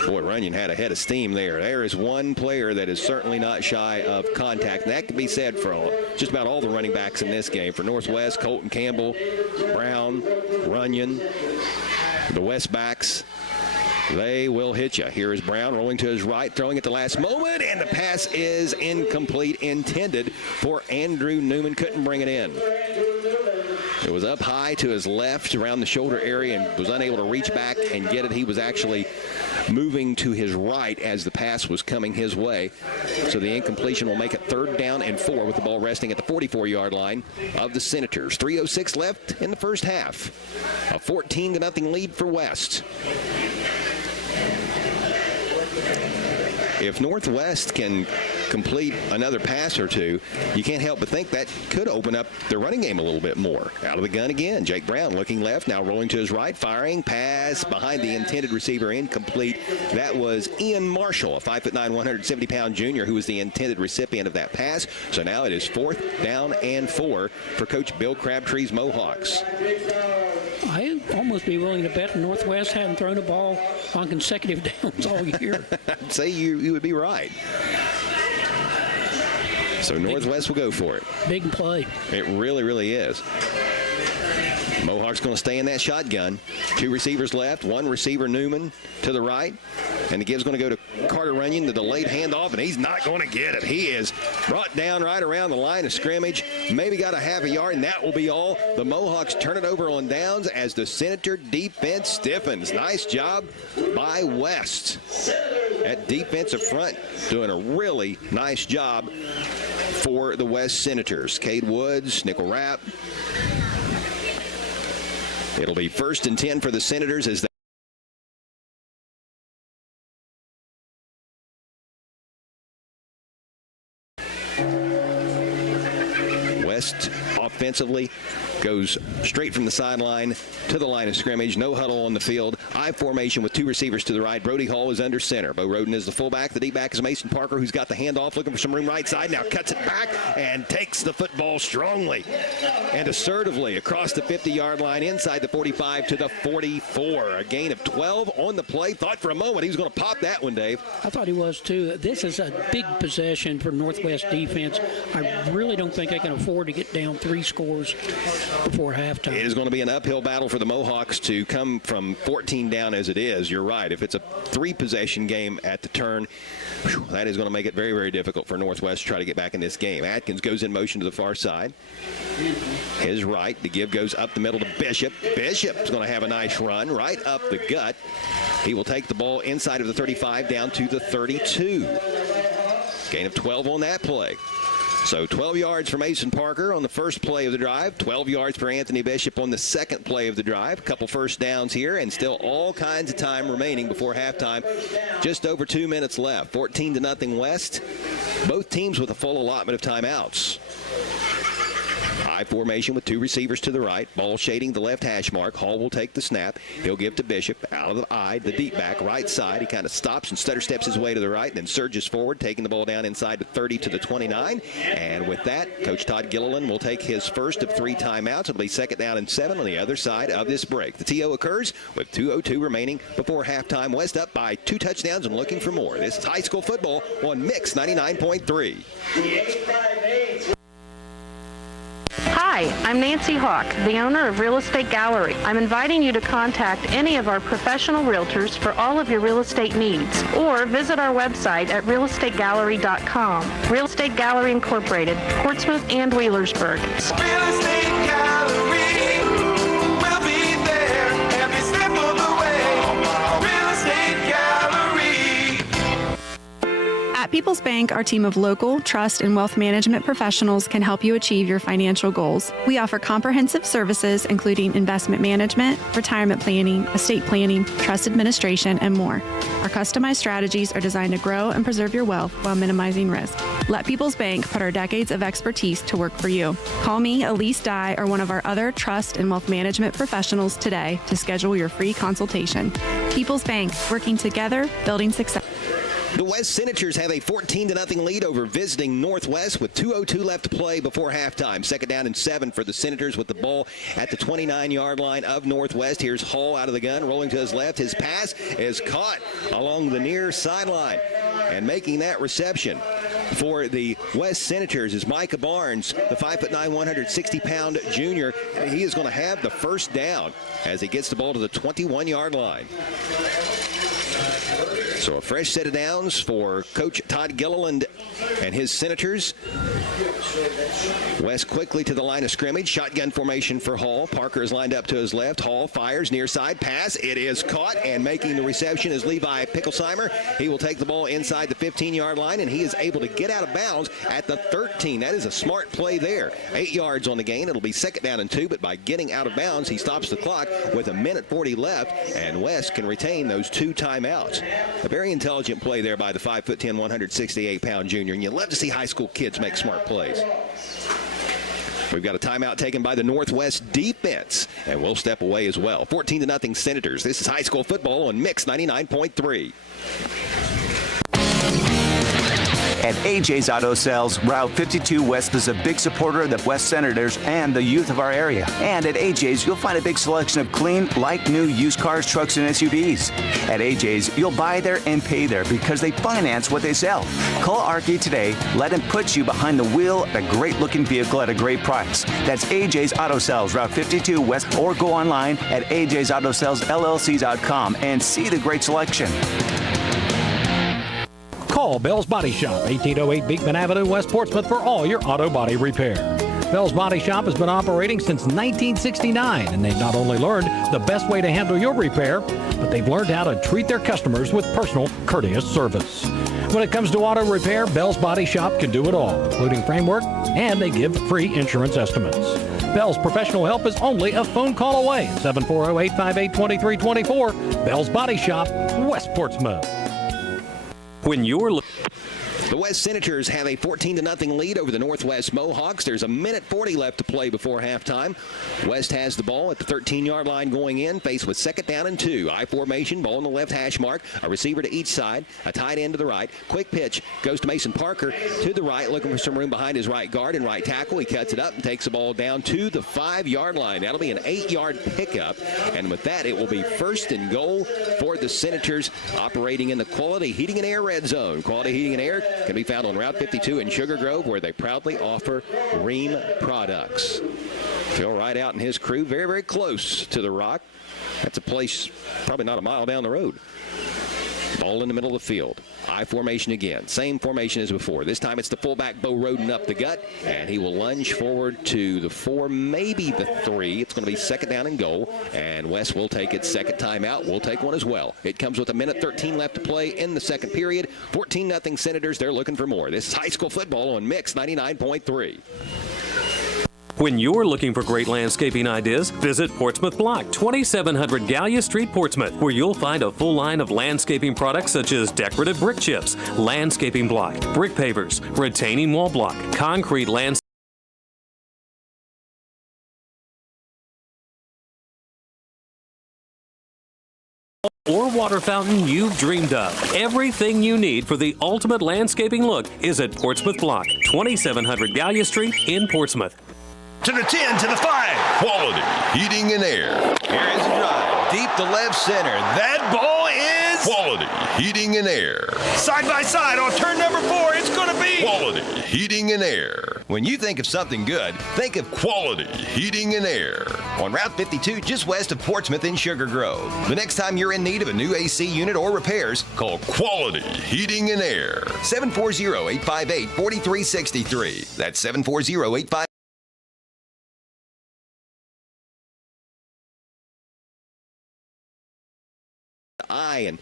Boy, Runyon had a head of steam there. There is one player that is certainly not shy of contact. And that can be said for just about all the running backs in this game. For Northwest, Colton Campbell, Brown, Runyon, the West backs, they will hit you. Here is Brown rolling to his right, throwing at the last moment, and the pass is incomplete, intended for Andrew Newman. Couldn't bring it in. It was up high to his left around the shoulder area and was unable to reach back and get it. He was actually moving to his right as the pass was coming his way. So the incompletion will make it 3rd down and 4 with the ball resting at the 44-yard line of the Senators. 3:06 left in the first half. A 14-0 lead for West. If Northwest can complete another pass or two, you can't help but think that could open up the running game a little bit more. Out of the gun again, Jake Brown looking left, now rolling to his right, firing, pass behind the intended receiver, incomplete. That was Ian Marshall, a 5'9", 170-pound junior who was the intended recipient of that pass. So now it is 4th down and 4 for Coach Bill Crabtree's Mohawks. I'd almost be willing to bet Northwest hadn't thrown a ball on consecutive downs all year. I'd say you would be right. So Northwest will go for it. Big play. It really, really is. Mohawks going to stay in that shotgun. 2 receivers left. 1 receiver, Newman, to the right. And the give's going to go to Carter Runyon, the delayed handoff, and he's not going to get it. He is brought down right around the line of scrimmage, maybe got a half a yard, and that will be all. The Mohawks turn it over on downs as the Senator defense stiffens. Nice job by West at defensive front, doing a really nice job for the West Senators. Cade Woods, nickel wrap. It'll be 1st and 10 for the Senators as they West offensively goes straight from the sideline to the line of scrimmage. No huddle on the field. I formation with 2 receivers to the right. Brody Hall is under center. Bo Roden is the fullback. The deep back is Mason Parker, who's got the handoff, looking for some room right side. Now cuts it back and takes the football strongly and assertively across the 50-yard line, inside the 45 to the 44. A gain of 12 on the play. Thought for a moment he was going to pop that one, Dave. I thought he was, too. This is a big possession for Northwest defense. I really don't think they can afford to get down 3 scores before halftime. It is going to be an uphill battle for the Mohawks to come from 14 down as it is. You're right. If it's a 3-possession game at the turn, that is going to make it very, very difficult for Northwest to try to get back in this game. Atkins goes in motion to the far side. His right. The give goes up the middle to Bishop. Bishop's going to have a nice run right up the gut. He will take the ball inside of the 35 down to the 32. Gain of 12 on that play. So 12 yards for Mason Parker on the first play of the drive, 12 yards for Anthony Bishop on the second play of the drive. A couple first downs here, and still all kinds of time remaining before halftime. Just over 2 minutes left. 14-0 West. Both teams with a full allotment of timeouts. I formation with 2 receivers to the right. Ball shading the left hash mark. Hall will take the snap. He'll give to Bishop out of the I, the deep back, right side. He kind of stops and stutter steps his way to the right, then surges forward, taking the ball down inside the 30 to the 29. And with that, Coach Todd Gilliland will take his first of 3 timeouts. It'll be 2nd down and 7 on the other side of this break. The TO occurs with 2:02 remaining before halftime. West up by 2 touchdowns and looking for more. This is high school football on Mix 99.3. Hi, I'm Nancy Hawk, the owner of Real Estate Gallery. I'm inviting you to contact any of our professional realtors for all of your real estate needs, or visit our website at realestategallery.com. Real Estate Gallery Incorporated, Portsmouth and Wheelersburg. Real Estate Gallery, we'll be there every step of the way. Real Estate Gallery. At People's Bank, our team of local, trust, and wealth management professionals can help you achieve your financial goals. We offer comprehensive services including investment management, retirement planning, estate planning, trust administration, and more. Our customized strategies are designed to grow and preserve your wealth while minimizing risk. Let People's Bank put our decades of expertise to work for you. Call me, Elise Dye, or one of our other trust and wealth management professionals today to schedule your free consultation. People's Bank, working together, building success. The West Senators have a 14-0 lead over visiting Northwest with 2:02 left to play before halftime. 2nd down and 7 for the Senators with the ball at the 29-yard line of Northwest. Here's Hall out of the gun, rolling to his left. His pass is caught along the near sideline. And making that reception for the West Senators is Micah Barnes, the 5'9", 160-pound junior. He is going to have the first down as he gets the ball to the 21-yard line. So a fresh set of downs for Coach Todd Gilliland and his Senators. West quickly to the line of scrimmage. Shotgun formation for Hall. Parker is lined up to his left. Hall fires near side pass. It is caught, and making the reception is Levi Picklesheimer. He will take the ball inside the 15-yard line, and he is able to get out of bounds at the 13. That is a smart play there. 8 yards on the gain. It'll be 2nd down and 2, but by getting out of bounds, he stops the clock with 1:40 left, and West can retain those 2 timeouts. A very intelligent play there by the 5'10", 168-pound junior, and you love to see high school kids make smart plays. We've got a timeout taken by the Northwest defense, and we'll step away as well. 14-0 Senators. This is high school football on Mix 99.3. At AJ's Auto Sales, Route 52 West is a big supporter of the West Senators and the youth of our area. And at AJ's, you'll find a big selection of clean, like new used cars, trucks, and SUVs. At AJ's, you'll buy there and pay there because they finance what they sell. Call Arky today. Let him put you behind the wheel of a great-looking vehicle at a great price. That's AJ's Auto Sales, Route 52 West, or go online at ajsautosales.llc.com and see the great selection. Call Bell's Body Shop, 1808 Beekman Avenue, West Portsmouth, for all your auto body repair. Bell's Body Shop has been operating since 1969, and they've not only learned the best way to handle your repair, but they've learned how to treat their customers with personal, courteous service. When it comes to auto repair, Bell's Body Shop can do it all, including framework, and they give free insurance estimates. Bell's professional help is only a phone call away. 740-858-2324. Bell's Body Shop, West Portsmouth. When you're The West Senators have a 14-0 lead over the Northwest Mohawks. There's a minute 40 left to play before halftime. West has the ball at the 13-yard line going in, faced with 2nd down and 2. I formation, ball on the left hash mark, a receiver to each side, a tight end to the right. Quick pitch goes to Mason Parker to the right, looking for some room behind his right guard and right tackle. He cuts it up and takes the ball down to the 5-yard line. That'll be an 8-yard pickup, and with that, it will be 1st and goal for the Senators, operating in the Quality Heating and Air red zone. Quality Heating and Air can be found on Route 52 in Sugar Grove, where they proudly offer Ream products. Phil Wright out and his crew very, very close to the rock. That's a place probably not a mile down the road. Ball in the middle of the field. I formation again. Same formation as before. This time it's the fullback Bo Roden up the gut, and he will lunge forward to the 4, maybe the 3. It's going to be 2nd down and goal, and West will take its 2nd timeout. We'll take one as well. It comes with a minute 13 left to play in the 2nd period. 14-0 Senators. They're looking for more. This is high school football on Mix 99.3. When you're looking for great landscaping ideas, visit Portsmouth Block, 2700 Gallia Street, Portsmouth, where you'll find a full line of landscaping products such as decorative brick chips, landscaping block, brick pavers, retaining wall block, concrete landscaping, or water fountain you've dreamed of. Everything you need for the ultimate landscaping look is at Portsmouth Block, 2700 Gallia Street in Portsmouth. To the 10, to the 5. Quality Heating and Air. Here is a drive. Deep to left center. That ball is Quality Heating and Air. Side by side on turn number 4. It's going to be Quality Heating and Air. When you think of something good, think of Quality Heating and Air. On Route 52, just west of Portsmouth in Sugar Grove. The next time you're in need of a new AC unit or repairs, call Quality Heating and Air. 740-858-4363. That's 740-858. And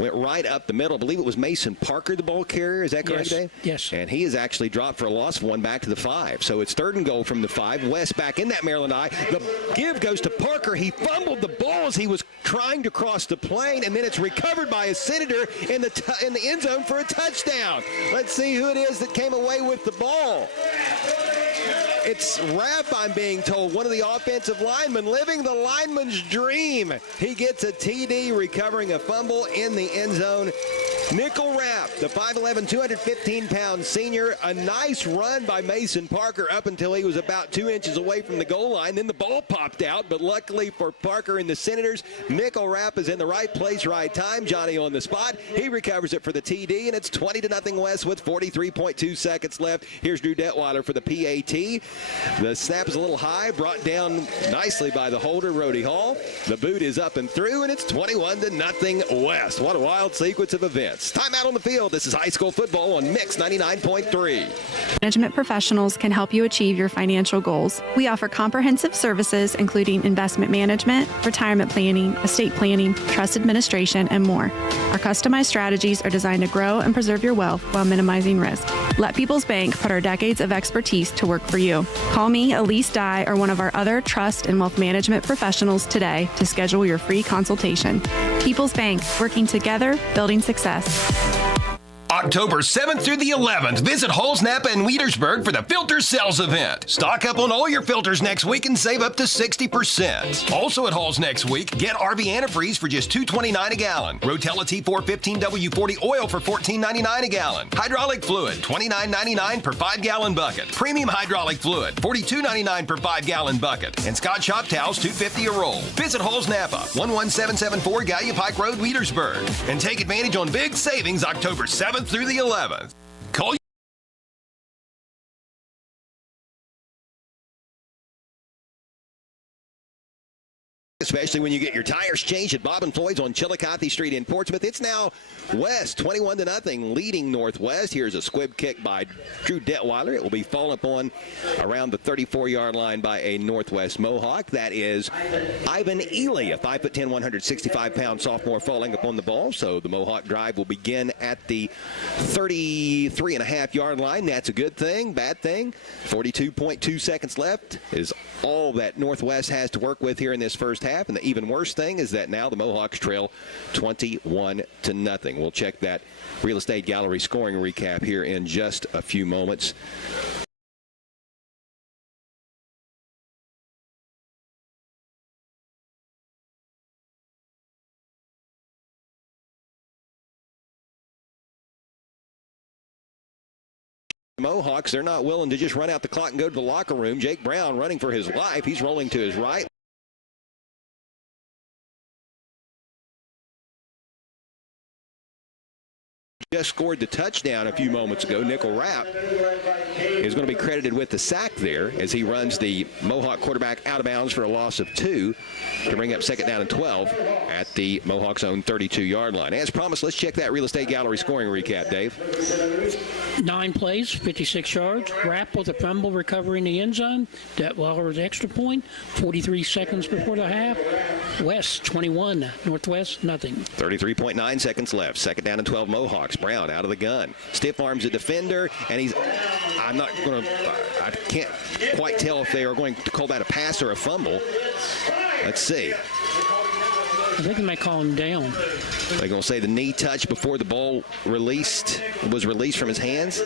went right up the middle. I believe it was Mason Parker, the ball carrier. Is that correct, Dave? Yes. And he is actually dropped for a loss of 1 back to the 5. So it's 3rd and goal from the 5. West back in that Maryland I. The give goes to Parker. He fumbled the ball as he was trying to cross the plane, and then it's recovered by a Senator in the end zone for a touchdown. Let's see who it is that came away with the ball. It's Rapp, I'm being told, one of the offensive linemen, living the lineman's dream. He gets a TD, recovering a fumble in the end zone. Nickel Rapp, the 5'11", 215-pound senior. A nice run by Mason Parker up until he was about 2 inches away from the goal line. Then the ball popped out, but luckily for Parker and the Senators, Nickel Rapp is in the right place, right time. Johnny on the spot. He recovers it for the TD, and it's 20-0 West with 43.2 seconds left. Here's Drew Detweiler for the PAT. The snap is a little high, brought down nicely by the holder, Rhodey Hall. The boot is up and through, and it's 21-0 West. What a wild sequence of events. Timeout on the field. This is high school football on Mix 99.3. Management professionals can help you achieve your financial goals. We offer comprehensive services including investment management, retirement planning, estate planning, trust administration, and more. Our customized strategies are designed to grow and preserve your wealth while minimizing risk. Let People's Bank put our decades of expertise to work for you. Call me, Elise Dye, or one of our other trust and wealth management professionals today to schedule your free consultation. People's Bank, working together, building success. October 7th through the 11th, visit Halls, Napa, and Wietersburg for the Filter Sales event. Stock up on all your filters next week and save up to 60%. Also at Halls next week, get RV antifreeze for just $2.29 a gallon. Rotella T4 15W40 oil for $14.99 a gallon. Hydraulic fluid, $29.99 per 5-gallon bucket. Premium hydraulic fluid, $42.99 per 5-gallon bucket. And Scott Shop towels, $2.50 a roll. Visit Halls Napa, 11774 Gallia Pike Road, Wietersburg. And take advantage on big savings October 7th through the 11th. Call especially when you get your tires changed at Bob and Floyd's on Chillicothe Street in Portsmouth. It's now West 21-0 leading Northwest. Here's a squib kick by Drew Detweiler. It will be fallen upon around the 34-yard line by a Northwest Mohawk. That is Ivan Ely, a 5'10", 165-pound sophomore, falling upon the ball. So the Mohawk drive will begin at the 33.5-yard line. That's a good thing. Bad thing, 42.2 seconds left is all that Northwest has to work with here in this first half. And the even worse thing is that now the Mohawks trail 21-0. We'll check that Real Estate Gallery scoring recap here in just a few moments. Mohawks, they're not willing to just run out the clock and go to the locker room. Jake Brown running for his life. He's rolling to his right. Just scored the touchdown a few moments ago. Nickel Rapp is going to be credited with the sack there as he runs the Mohawk quarterback out of bounds for a loss of 2 to bring up 2nd down and 12 at the Mohawk's own 32-yard line. As promised, let's check that Real Estate Gallery scoring recap, Dave. 9 plays, 56 yards. Rapp with a fumble recovery in the end zone. Detweiler's extra point, 43 seconds before the half. West 21, Northwest nothing. 33.9 seconds left. 2nd down and 12 Mohawks. Brown out of the gun. Stiff arms a defender, and I can't quite tell if they are going to call that a pass or a fumble. Let's see. I think they might call him down. They're going to say the knee touch before the ball was released from his hands.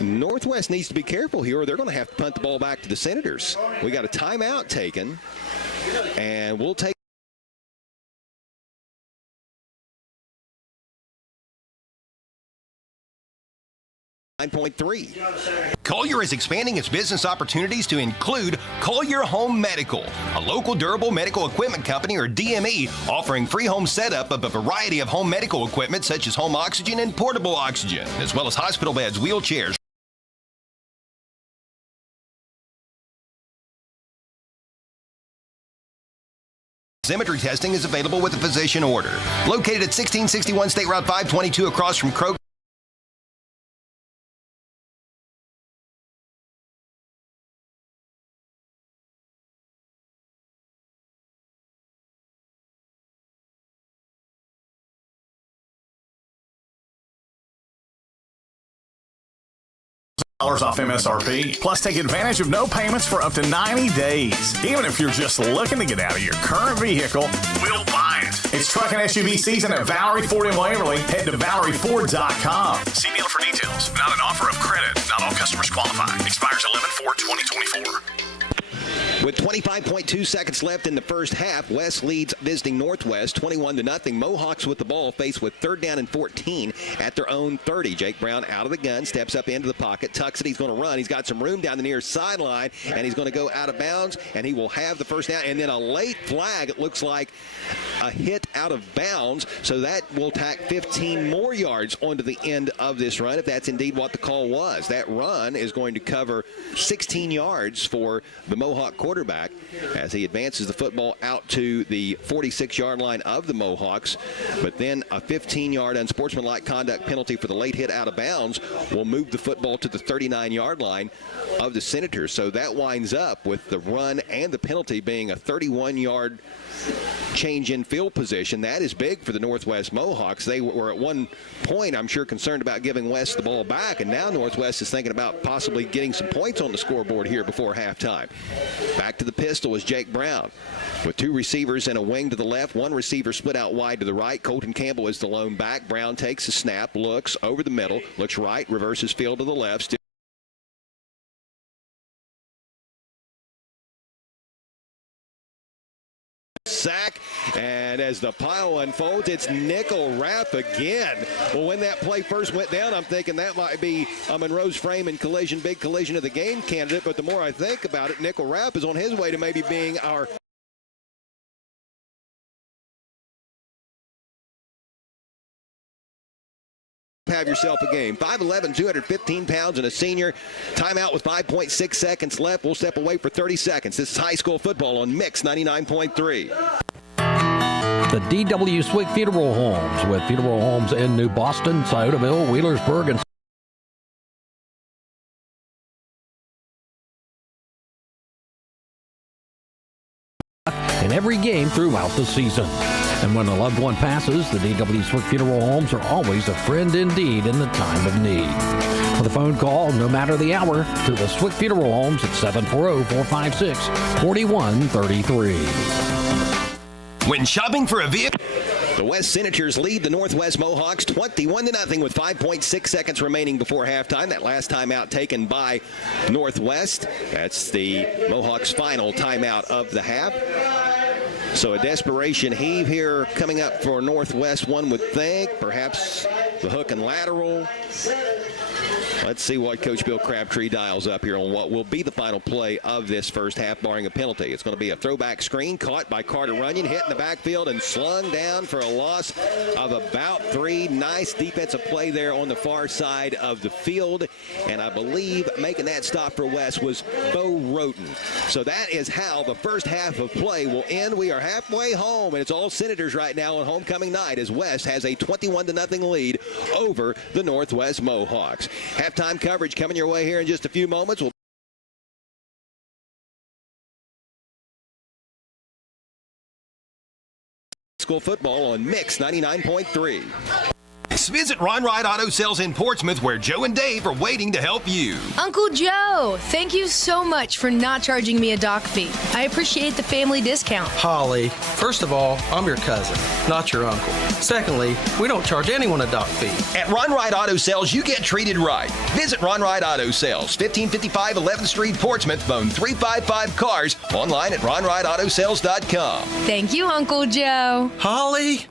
Northwest needs to be careful here, or they're going to have to punt the ball back to the Senators. We got a timeout taken, and we'll take 9.3. Collier is expanding its business opportunities to include Collier Home Medical, a local durable medical equipment company, or DME, offering free home setup of a variety of home medical equipment such as home oxygen and portable oxygen, as well as hospital beds, wheelchairs. Symmetry testing is available with a physician order. Located at 1661 State Route 522 across from Kroger. Off MSRP. Plus, take advantage of no payments for up to 90 days. Even if you're just looking to get out of your current vehicle, we'll buy it. It's truck and SUV season at Valerie Ford in Waverly. Head to ValerieFord.com. See dealer for details. Not an offer of credit. Not all customers qualify. Expires 11/4/2024. With 25.2 seconds left in the first half, West leads visiting Northwest 21-0. Mohawks with the ball faced with 3rd down and 14 at their own 30. Jake Brown out of the gun, steps up into the pocket, tucks it. He's going to run. He's got some room down the near sideline, and he's going to go out of bounds, and he will have the first down. And then a late flag. It looks like a hit out of bounds, so that will tack 15 more yards onto the end of this run, if that's indeed what the call was. That run is going to cover 16 yards for the Mohawk quarterback as he advances the football out to the 46-yard line of the Mohawks. But then a 15-yard unsportsmanlike conduct penalty for the late hit out of bounds will move the football to the 39-yard line of the Senators. So that winds up with the run and the penalty being a 31-yard change in field position. That is big for the Northwest Mohawks. They were at one point, I'm sure, concerned about giving West the ball back, and now Northwest is thinking about possibly getting some points on the scoreboard here before halftime. Back to the pistol is Jake Brown with 2 receivers and a wing to the left, 1 receiver split out wide to the right. Colton Campbell is the lone back. Brown takes a snap, looks over the middle, looks right, reverses field to the left. Sack, and as the pile unfolds, it's Nickel Rapp again. Well, when that play first went down, I'm thinking that might be a Monroe's frame and collision, big collision of the game candidate, but the more I think about it, Nickel Rapp is on his way to maybe being our have yourself a game. 5'11", 215 pounds, and a senior. Timeout with 5.6 seconds left. We'll step away for 30 seconds. This is high school football on Mix 99.3. The D.W. Swick Funeral Homes, with funeral homes in New Boston, Sciotaville, Wheelersburg, and in every game throughout the season. And when a loved one passes, the D.W. Swick Funeral Homes are always a friend indeed in the time of need. With a phone call, no matter the hour, to the Swick Funeral Homes at 740-456-4133. When shopping for a vehicle, the West Senators lead the Northwest Mohawks 21-0 with 5.6 seconds remaining before halftime. That last timeout taken by Northwest. That's the Mohawks' final timeout of the half. So a desperation heave here coming up for Northwest, one would think. Perhaps the hook and lateral. Let's see what Coach Bill Crabtree dials up here on what will be the final play of this first half, barring a penalty. It's going to be a throwback screen caught by Carter Runyon, hit in the backfield and slung down for a loss of about 3. Nice defensive play there on the far side of the field. And I believe making that stop for West was Bo Roten. So that is how the first half of play will end. We are halfway home, and it's all Senators right now on homecoming night as West has a 21-0 lead over the Northwest Mohawks. Halftime coverage coming your way here in just a few moments. School football on Mix 99.3. Visit Ron Wright Auto Sales in Portsmouth, where Joe and Dave are waiting to help you. Uncle Joe, thank you so much for not charging me a dock fee. I appreciate the family discount. Holly, first of all, I'm your cousin, not your uncle. Secondly, we don't charge anyone a dock fee. At Ron Wright Auto Sales, you get treated right. Visit Ron Wright Auto Sales, 1555 11th Street, Portsmouth, phone 355-CARS, online at ronwrightautosales.com. Thank you, Uncle Joe. Holly?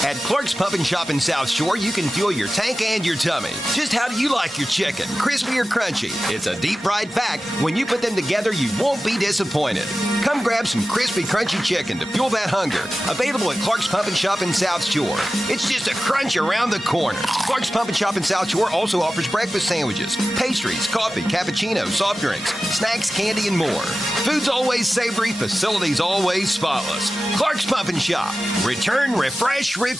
At Clark's Pump and Shop in South Shore, you can fuel your tank and your tummy. Just how do you like your chicken? Crispy or crunchy? It's a deep-fried fact. When you put them together, you won't be disappointed. Come grab some crispy, crunchy chicken to fuel that hunger. Available at Clark's Pump and Shop in South Shore. It's just a crunch around the corner. Clark's Pump and Shop in South Shore also offers breakfast sandwiches, pastries, coffee, cappuccino, soft drinks, snacks, candy, and more. Food's always savory, facilities always spotless. Clark's Pump and Shop. Return, refresh, refuel.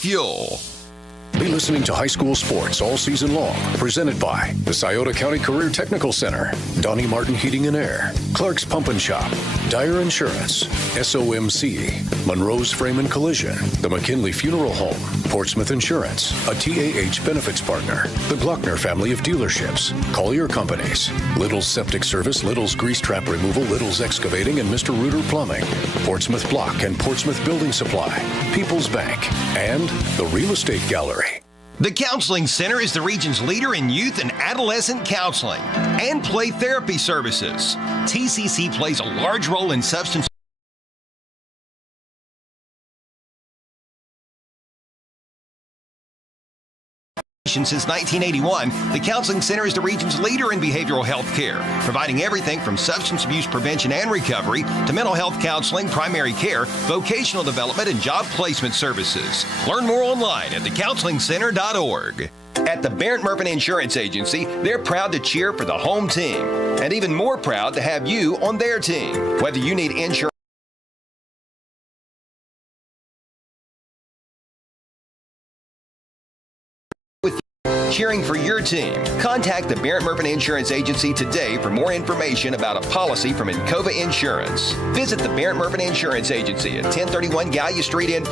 Be listening to high school sports all season long. Presented by the Scioto County Career Technical Center, Donnie Martin Heating and Air, Clark's Pump and Shop, Dyer Insurance, SOMC, Monroe's Frame and Collision, the McKinley Funeral Home, Portsmouth Insurance, a TAH benefits partner, the Glockner family of dealerships, Collier Companies, Little's Septic Service, Little's Grease Trap Removal, Little's Excavating, and Mr. Reuter Plumbing, Portsmouth Block and Portsmouth Building Supply, People's Bank, and the Real Estate Gallery. The Counseling Center is the region's leader in youth and adolescent counseling and play therapy services. TCC plays a large role in substance since 1981. The Counseling Center is the region's leader in behavioral health care, providing everything from substance abuse prevention and recovery to mental health counseling, primary care, vocational development, and job placement services. Learn more online at thecounselingcenter.org. At the Barrett Murphy Insurance Agency, they're proud to cheer for the home team, and even more proud to have you on their team. Whether you need insurance, cheering for your team. Contact the Barrett Murphy Insurance Agency today for more information about a policy from Encova Insurance. Visit the Barrett Murphy Insurance Agency at 1031 Gallia Street in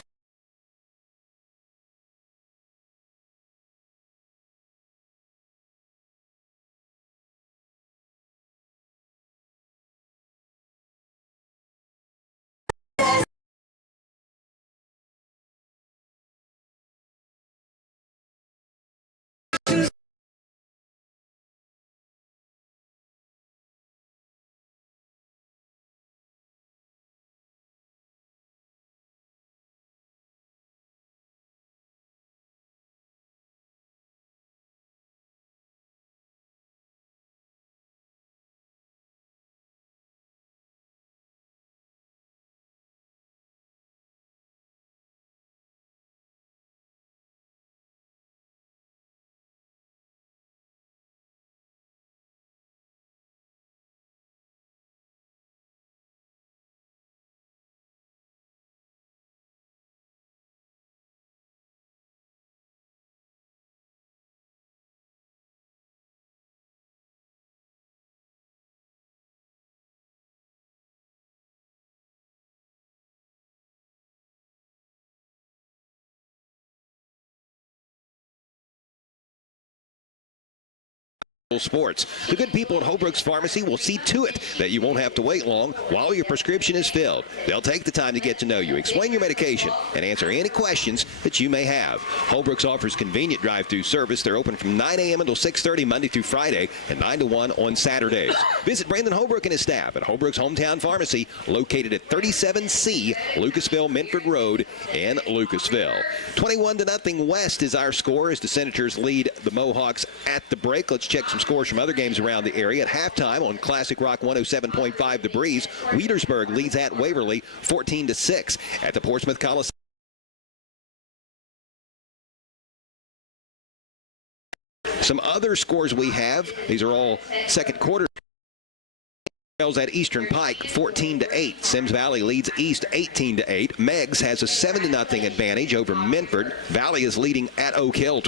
Sports. The good people at Holbrook's Pharmacy will see to it that you won't have to wait long while your prescription is filled. They'll take the time to get to know you, explain your medication, and answer any questions that you may have. Holbrook's offers convenient drive-through service. They're open from 9 a.m. until 6:30 Monday through Friday and 9 to 1 on Saturdays. Visit Brandon Holbrook and his staff at Holbrook's Hometown Pharmacy, located at 37C Lucasville Minford Road in Lucasville. 21-0 West is our score as the Senators lead the Mohawks at the break. Let's check some scores from other games around the area. At halftime on Classic Rock 107.5 The Breeze, Wheatersburg leads at Waverly 14-6. At the Portsmouth Coliseum, some other scores we have, these are all second quarter. At Eastern Pike 14-8. Sims Valley leads East 18-8. Meggs has a 7-0 advantage over Minford. Valley is leading at Oak Hill.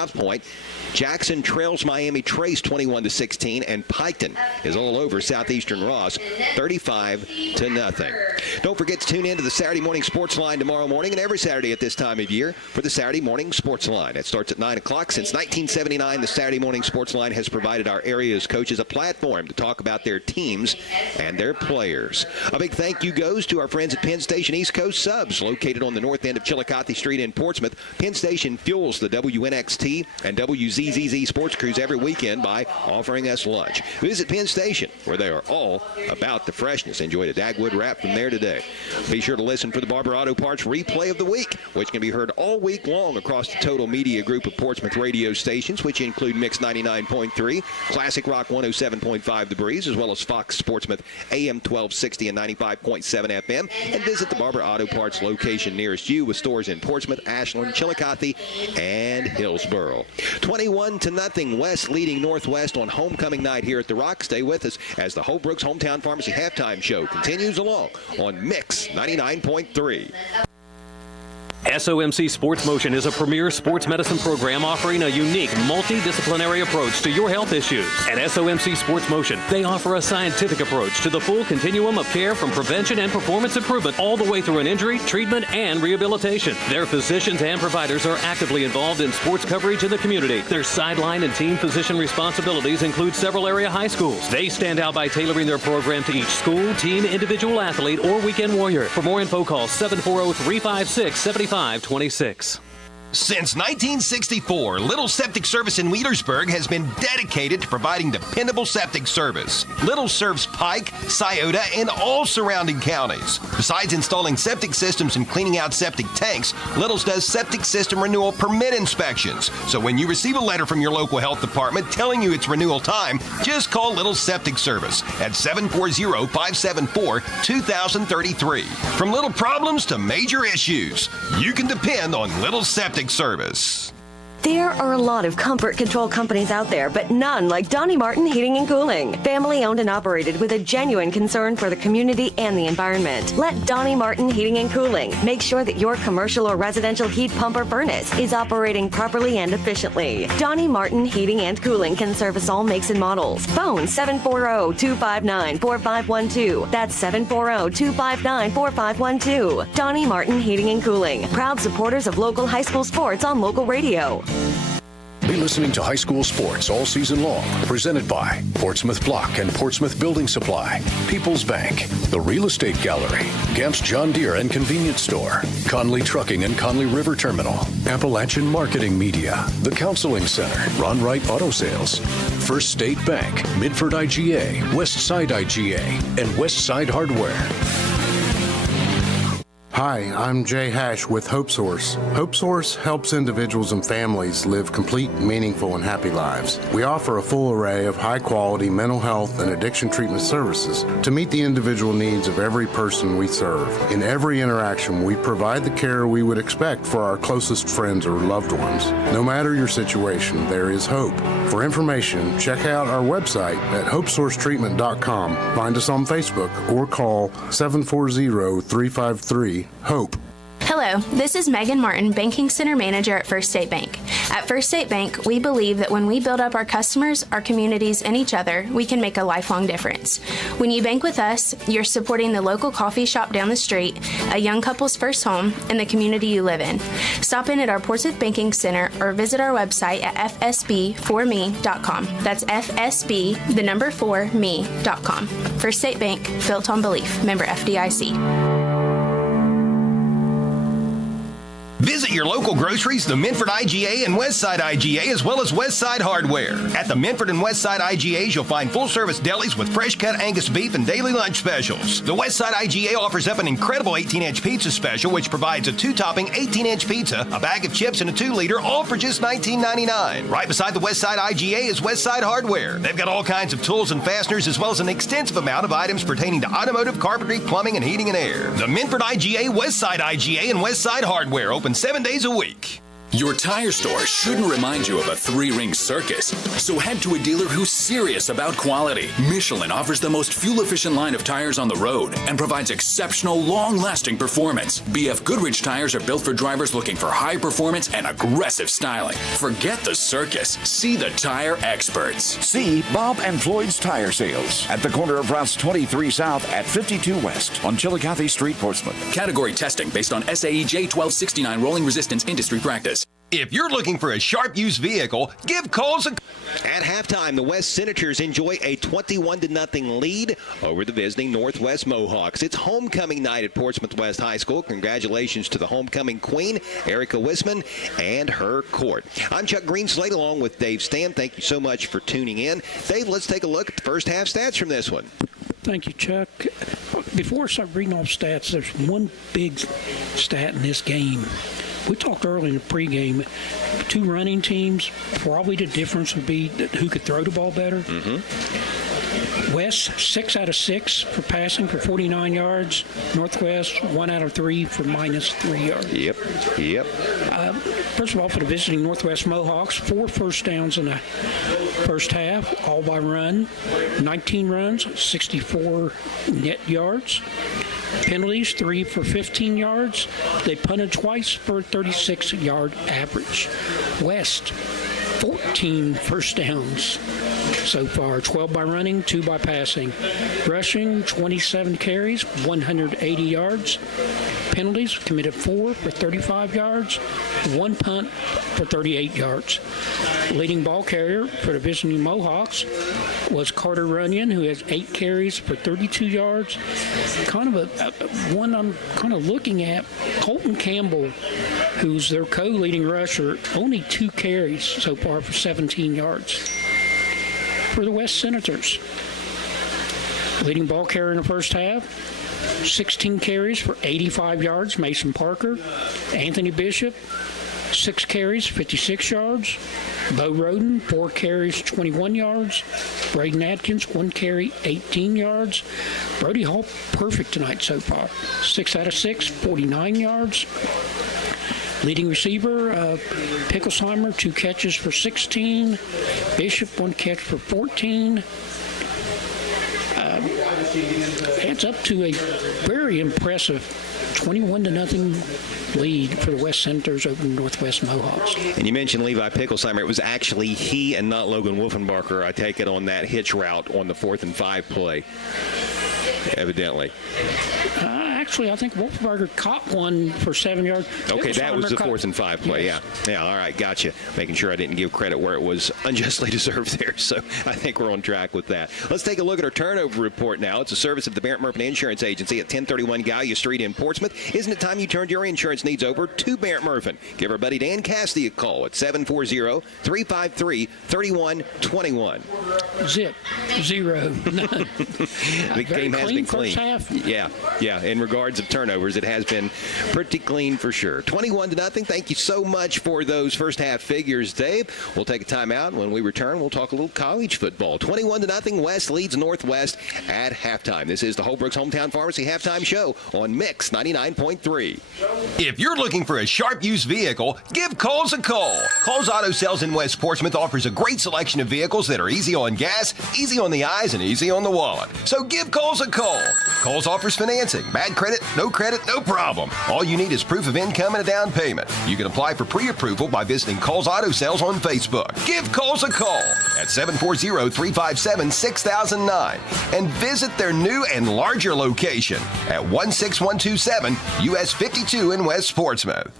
South Point. Jackson trails Miami Trace 21-16, and Piketon is all over Southeastern Ross 35-0. Don't forget to tune in to the Saturday Morning Sports Line tomorrow morning and every Saturday at this time of year for the Saturday Morning Sports Line. It starts at 9 o'clock. Since 1979, the Saturday Morning Sports Line has provided our area's coaches a platform to talk about their teams and their players. A big thank you goes to our friends at Penn Station East Coast Subs, located on the north end of Chillicothe Street in Portsmouth. Penn Station fuels the WNXT and WZZZ sports crews every weekend by offering us lunch. Visit Penn Station, where they are all about the freshness. Enjoy the Dagwood wrap from there today. Be sure to listen for the Barber Auto Parts Replay of the Week, which can be heard all week long across the Total Media Group of Portsmouth radio stations, which include Mix 99.3, Classic Rock 107.5 The Breeze, as well as Fox Sportsmouth AM 1260 and 95.7 FM. And visit the Barber Auto Parts location nearest you with stores in Portsmouth, Ashland, Chillicothe, and Hillsborough. 21-0 West leading Northwest on homecoming night here at the Rock. Stay with us as the Holbrook's Hometown Pharmacy halftime show continues along on Mix 99.3. SOMC Sports Motion is a premier sports medicine program offering a unique multidisciplinary approach to your health issues. At SOMC Sports Motion, they offer a scientific approach to the full continuum of care from prevention and performance improvement all the way through an injury, treatment, and rehabilitation. Their physicians and providers are actively involved in sports coverage in the community. Their sideline and team physician responsibilities include several area high schools. They stand out by tailoring their program to each school, team, individual athlete, or weekend warrior. For more info, call 740-356-7526. Since 1964, Little Septic Service in Wheatersburg has been dedicated to providing dependable septic service. Little serves Pike, Scioto, and all surrounding counties. Besides installing septic systems and cleaning out septic tanks, Little's does septic system renewal permit inspections. So when you receive a letter from your local health department telling you it's renewal time, just call Little Septic Service at 740-574-2033. From little problems to major issues, you can depend on Little Septic Service. There are a lot of comfort control companies out there, but none like Donnie Martin Heating and Cooling. Family owned and operated with a genuine concern for the community and the environment. Let Donnie Martin Heating and Cooling make sure that your commercial or residential heat pump or furnace is operating properly and efficiently. Donnie Martin Heating and Cooling can service all makes and models. Phone 740-259-4512. That's 740-259-4512. Donnie Martin Heating and Cooling. Proud supporters of local high school sports on local radio. Be listening to high school sports all season long. Presented by Portsmouth Block and Portsmouth Building Supply, People's Bank, the Real Estate Gallery, Gamp's John Deere and Convenience Store, Conley Trucking and Conley River Terminal, Appalachian Marketing Media, the Counseling Center, Ron Wright Auto Sales, First State Bank, Midford IGA, West Side IGA, and West Side Hardware. Hi, I'm Jay Hash with Hope Source. Hope Source helps individuals and families live complete, meaningful, and happy lives. We offer a full array of high-quality mental health and addiction treatment services to meet the individual needs of every person we serve. In every interaction, we provide the care we would expect for our closest friends or loved ones. No matter your situation, there is hope. For information, check out our website at hopesourcetreatment.com. Find us on Facebook or call 740-353-HOPE. Hello, Hello, this is Megan Martin, Banking Center Manager at First State Bank. At First State Bank, we believe that when we build up our customers, our communities, and each other, we can make a lifelong difference. When you bank with us, you're supporting the local coffee shop down the street, a young couple's first home, and the community you live in. Stop in at our Portsmouth Banking Center or visit our website at fsb4me.com. That's FSB4me.com. First State Bank, built on belief. Member FDIC. Visit your local groceries, the Minford IGA and Westside IGA, as well as Westside Hardware. At the Minford and Westside IGAs, you'll find full-service delis with fresh-cut Angus beef and daily lunch specials. The Westside IGA offers up an incredible 18-inch pizza special, which provides a 2-topping 18-inch pizza, a bag of chips, and a 2-liter, all for just $19.99. Right beside the Westside IGA is Westside Hardware. They've got all kinds of tools and fasteners, as well as an extensive amount of items pertaining to automotive, carpentry, plumbing, and heating and air. The Minford IGA, Westside IGA, and Westside Hardware open 7 days a week. Your tire store shouldn't remind you of a 3-ring circus, so head to a dealer who's serious about quality. Michelin offers the most fuel-efficient line of tires on the road and provides exceptional, long-lasting performance. BF Goodrich tires are built for drivers looking for high performance and aggressive styling. Forget the circus. See the tire experts. See Bob and Floyd's Tire Sales at the corner of routes 23 South at 52 West on Chillicothe Street, Portsmouth. Category testing based on SAE J1269 rolling resistance industry practice. If you're looking for a sharp used vehicle, give Coles a... At halftime, the West Senators enjoy a 21-0 lead over the visiting Northwest Mohawks. It's homecoming night at Portsmouth West High School. Congratulations to the homecoming queen, Erica Wisman, and her court. I'm Chuck Greenslade along with Dave Stam. Thank you so much for tuning in. Dave, let's take a look at the first half stats from this one. Thank you, Chuck. Before I start reading off stats, there's one big stat in this game. We talked early in the pregame, 2 running teams, probably the difference would be who could throw the ball better. West, 6 out of 6 for passing for 49 yards. Northwest, 1 out of 3 for -3 yards. Yep. First of all, for the visiting Northwest Mohawks, 4 first downs in the first half, all by run. 19 runs, 64 net yards. Penalties, 3 for 15 yards. They punted twice for a 36-yard average. West, 14 first downs so far, 12 by running, 2 by passing. Rushing, 27 carries, 180 yards. Penalties, committed 4 for 35 yards, 1 punt for 38 yards. Leading ball carrier for the visiting Mohawks was Carter Runyon, who has 8 carries for 32 yards. Kind of one I'm kind of looking at, Colton Campbell, who's their co-leading rusher, only 2 carries so far for 17 yards. For the West Senators, leading ball carrier in the first half, 16 carries for 85 yards, Mason Parker. Anthony Bishop, 6 carries, 56 yards. Bo Roden, 4 carries, 21 yards. Braden Atkins, 1 carry, 18 yards. Brody Hall, perfect tonight so far. 6 out of 6, 49 yards. Leading receiver, Picklesheimer, 2 catches for 16. Bishop, 1 catch for 14. Adds up to a very impressive 21-0 lead for the West Senators over the Northwest Mohawks. And you mentioned Levi Picklesheimer. It was actually he and not Logan Wolfenbarker, I take it, on that hitch route on the 4th and 5 play, evidently. Actually, I think Wolfenbarger caught one for 7 yards. Okay, that was the 4th and 5 play, yes. Yeah, all right, gotcha. Making sure I didn't give credit where it was unjustly deserved there, so I think we're on track with that. Let's take a look at our turnover report now. It's a service of the Barrett Murphy Insurance Agency at 1031 Gallia Street in Portsmouth. Isn't it time you turned your insurance needs over to Barrett Murphy? Give our buddy Dan Cassidy a call at 740-353-3121. Zip, 0, none. The game has been clean. First half. Yeah. In regards of turnovers, it has been pretty clean for sure. 21-0. Thank you so much for those first half figures, Dave. We'll take a timeout. When we return, we'll talk a little college football. 21-0. West leads Northwest at halftime. This is the Holbrook's Hometown Pharmacy halftime show on Mix 99.3. If you're looking for a sharp used vehicle, give Coles a call. Coles Auto Sales in West Portsmouth offers a great selection of vehicles that are easy on gas, easy on the eyes, and easy on the wallet. So give Coles a call. Coles offers financing, bad credit credit, no problem. All you need is proof of income and a down payment. You can apply for pre-approval by visiting Cole's Auto Sales on Facebook. Give Cole's a call at 740-357-6009 and visit their new and larger location at 16127 US 52 in West Portsmouth.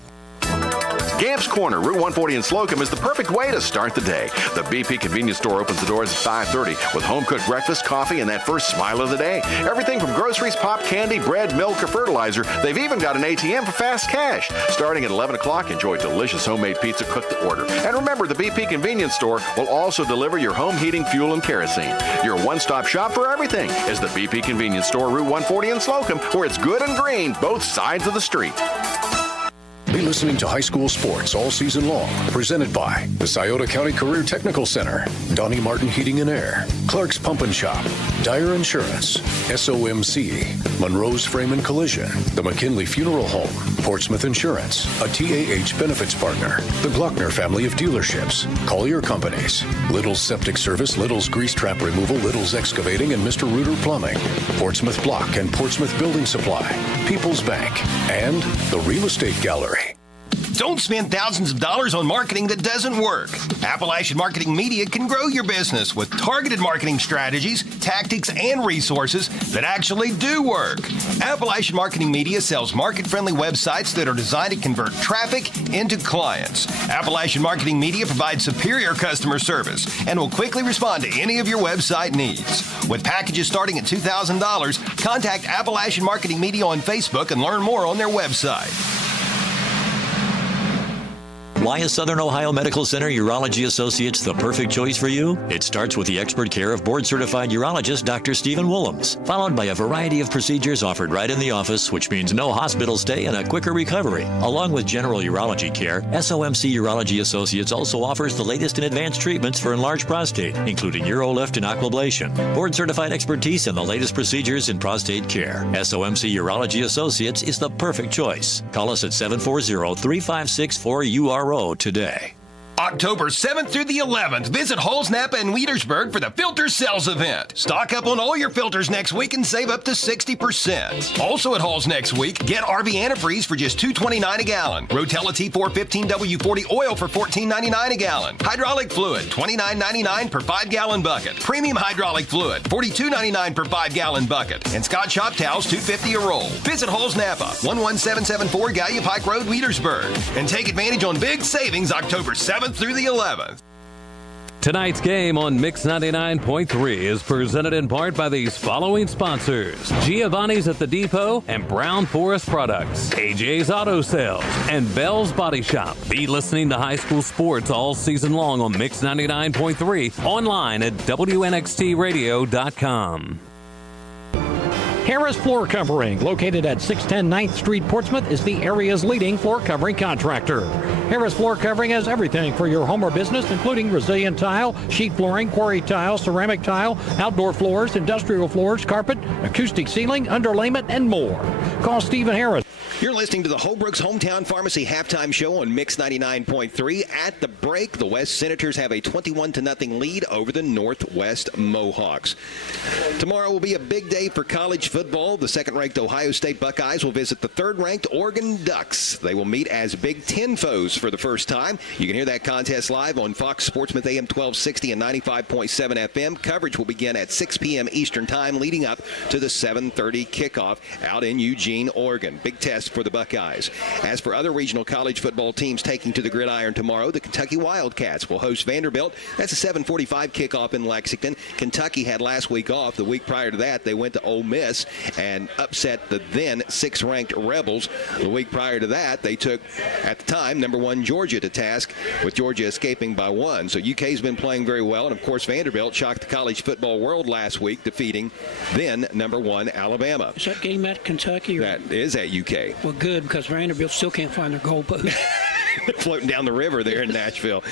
Gamp's Corner, Route 140 in Slocum is the perfect way to start the day. The BP convenience store opens the doors at 5:30 with home-cooked breakfast, coffee, and that first smile of the day. Everything from groceries, pop, candy, bread, milk, or fertilizer. They've even got an ATM for fast cash. Starting at 11 o'clock, enjoy delicious homemade pizza cooked to order. And remember, the BP convenience store will also deliver your home heating, fuel, and kerosene. Your one-stop shop for everything is the BP convenience store, Route 140 in Slocum, where it's good and green, both sides of the street. Be listening to high school sports all season long. Presented by the Scioto County Career Technical Center, Donnie Martin Heating and Air, Clark's Pump and Shop, Dyer Insurance, SOMC, Monroe's Frame and Collision, the McKinley Funeral Home, Portsmouth Insurance, a TAH benefits partner, the Glockner family of dealerships, Collier Companies, Little's Septic Service, Little's Grease Trap Removal, Little's Excavating, and Mr. Reuter Plumbing, Portsmouth Block and Portsmouth Building Supply, People's Bank, and the Real Estate Gallery. Don't spend thousands of dollars on marketing that doesn't work. Appalachian Marketing Media can grow your business with targeted marketing strategies, tactics, and resources that actually do work. Appalachian Marketing Media sells market-friendly websites that are designed to convert traffic into clients. Appalachian Marketing Media provides superior customer service and will quickly respond to any of your website needs. With packages starting at $2,000, contact Appalachian Marketing Media on Facebook and learn more on their website. Why is Southern Ohio Medical Center Urology Associates the perfect choice for you? It starts with the expert care of board-certified urologist Dr. Stephen Willems, followed by a variety of procedures offered right in the office, which means no hospital stay and a quicker recovery. Along with general urology care, SOMC Urology Associates also offers the latest in advanced treatments for enlarged prostate, including UroLift and Aquablation, board-certified expertise and the latest procedures in prostate care. SOMC Urology Associates is the perfect choice. Call us at 740-3564-URO today. October 7th through the 11th, visit Halls, Napa, and Wietersburg for the Filter Sales event. Stock up on all your filters next week and save up to 60%. Also at Halls next week, get RV antifreeze for just $2.29 a gallon. Rotella T415W40 oil for $14.99 a gallon. Hydraulic fluid, $29.99 per 5-gallon bucket. Premium hydraulic fluid, $42.99 per 5-gallon bucket. And Scott Shop towels, $2.50 a roll. Visit Halls Napa, 11774 Gallia Pike Road, Wietersburg. And take advantage on big savings October 7th through the 11th. Tonight's game on Mix 99.3 is presented in part by these following sponsors: Giovanni's at the Depot and Brown Forest Products, AJ's Auto Sales, and Bell's Body Shop. Be listening to high school sports all season long on Mix 99.3, online at WNXTradio.com. Harris Floor Covering, located at 610 9th Street, Portsmouth, is the area's leading floor covering contractor. Harris Floor Covering has everything for your home or business, including resilient tile, sheet flooring, quarry tile, ceramic tile, outdoor floors, industrial floors, carpet, acoustic ceiling, underlayment, and more. Call Stephen Harris. You're listening to the Holbrook's Hometown Pharmacy halftime show on Mix 99.3. At the break, the West Senators have a 21-0 lead over the Northwest Mohawks. Tomorrow will be a big day for college football. The second-ranked Ohio State Buckeyes will visit the third-ranked Oregon Ducks. They will meet as Big Ten foes for the first time. You can hear that contest live on Fox Sportsmouth AM 1260 and 95.7 FM. Coverage will begin at 6 p.m. Eastern Time, leading up to the 7:30 kickoff out in Eugene, Oregon. Big test for the Buckeyes. As for other regional college football teams taking to the gridiron tomorrow, the Kentucky Wildcats will host Vanderbilt. That's a 7:45 kickoff in Lexington. Kentucky had last week off. The week prior to that, they went to Ole Miss and upset the then 6th-ranked Rebels. The week prior to that, they took, at the time, number 1 Georgia to task, with Georgia escaping by 1. So UK's been playing very well, and of course Vanderbilt shocked the college football world last week, defeating then number 1 Alabama. Is that game at Kentucky? That is at UK. Well, good, because Vanderbilt still can't find their goalpost. floating down the river there in Nashville.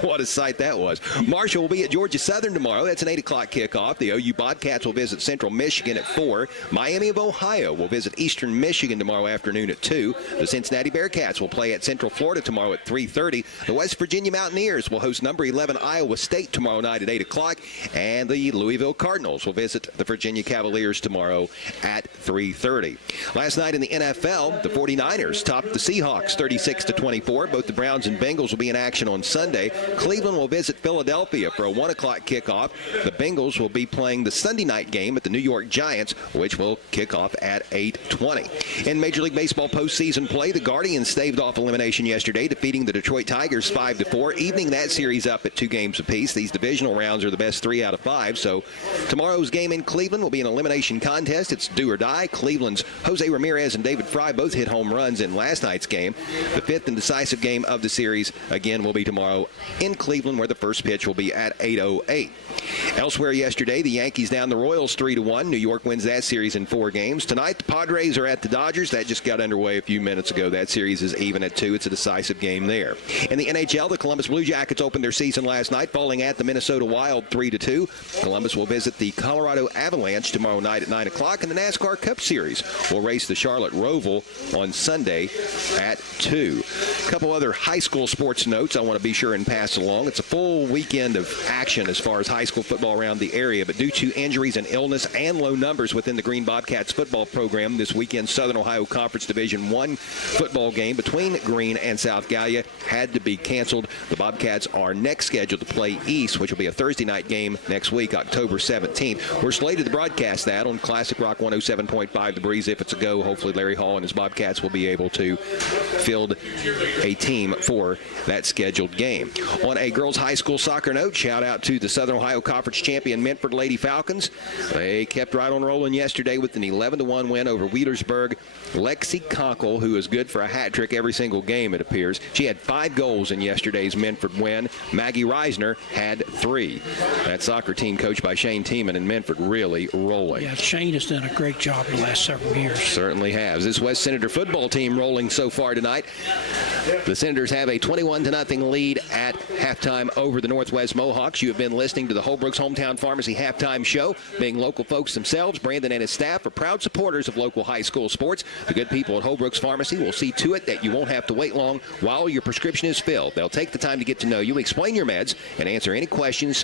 What a sight that was. Marshall will be at Georgia Southern tomorrow. That's an 8 o'clock kickoff. The OU Bobcats will visit Central Michigan at 4. Miami of Ohio will visit Eastern Michigan tomorrow afternoon at 2. The Cincinnati Bearcats will play at Central Florida tomorrow at 3:30. The West Virginia Mountaineers will host number 11 Iowa State tomorrow night at 8 o'clock. And the Louisville Cardinals will visit the Virginia Cavaliers tomorrow at 3:30. Last night in the NFL, the 49ers topped the Seahawks 36-24. Both the Browns and Bengals will be in action on Sunday. Cleveland will visit Philadelphia for a 1 o'clock kickoff. The Bengals will be playing the Sunday night game at the New York Giants, which will kick off at 8:20. In Major League Baseball postseason play, the Guardians staved off elimination yesterday, defeating the Detroit Tigers 5-4, evening that series up at 2 games apiece. These divisional rounds are the best 3 out of 5, so tomorrow's game in Cleveland will be an elimination contest. It's do or die. Cleveland's Jose Ramirez and David Fry both hit home runs in last night's game. The 5th and decisive game of the series, again, will be tomorrow in Cleveland, where the first pitch will be at 8:08. Elsewhere yesterday, the Yankees down the Royals 3-1. New York wins that series in 4 games. Tonight, the Padres are at the Dodgers. That just got underway a few minutes ago. That series is even at 2. It's a decisive game there. In the NHL, the Columbus Blue Jackets opened their season last night, falling at the Minnesota Wild 3-2. Columbus will visit the Colorado Avalanche tomorrow night at 9 o'clock, and the NASCAR Cup Series will race the Charlotte Roval on Sunday at 2. A couple other high school sports notes I want to be sure and pass along. It's a full weekend of action as far as high school football around the area, but due to injuries and illness and low numbers within the Green Bobcats football program, this weekend's Southern Ohio Conference Division I football game between Green and South Gallia had to be canceled. The Bobcats are next scheduled to play East, which will be a Thursday night game next week, October 17th. We're slated to broadcast that on Classic Rock 107.5 The Breeze if it's a go. Hopefully Larry Hall and his Bobcats will be able to field a team for that scheduled game. On a girls high school soccer note, shout out to the Southern Ohio Conference champion Medford Lady Falcons. They kept right on rolling yesterday with an 11-1 win over Wheelersburg. Lexi Conkle, who is good for a hat trick every single game, it appears. She had 5 goals in yesterday's Medford win. Maggie Reisner had 3. That soccer team coached by Shane Tiemann in Medford really rolling. Yeah, Shane has done a great job the last several years. Certainly has. This West Senator football team rolling so far tonight. The Senators have a 21-0 lead at halftime over the Northwest Mohawks. You have been listening to the Holbrook's Hometown Pharmacy halftime show. Being local folks themselves, Brandon and his staff are proud supporters of local high school sports. The good people at Holbrook's Pharmacy will see to it that you won't have to wait long while your prescription is filled. They'll take the time to get to know you, explain your meds, and answer any questions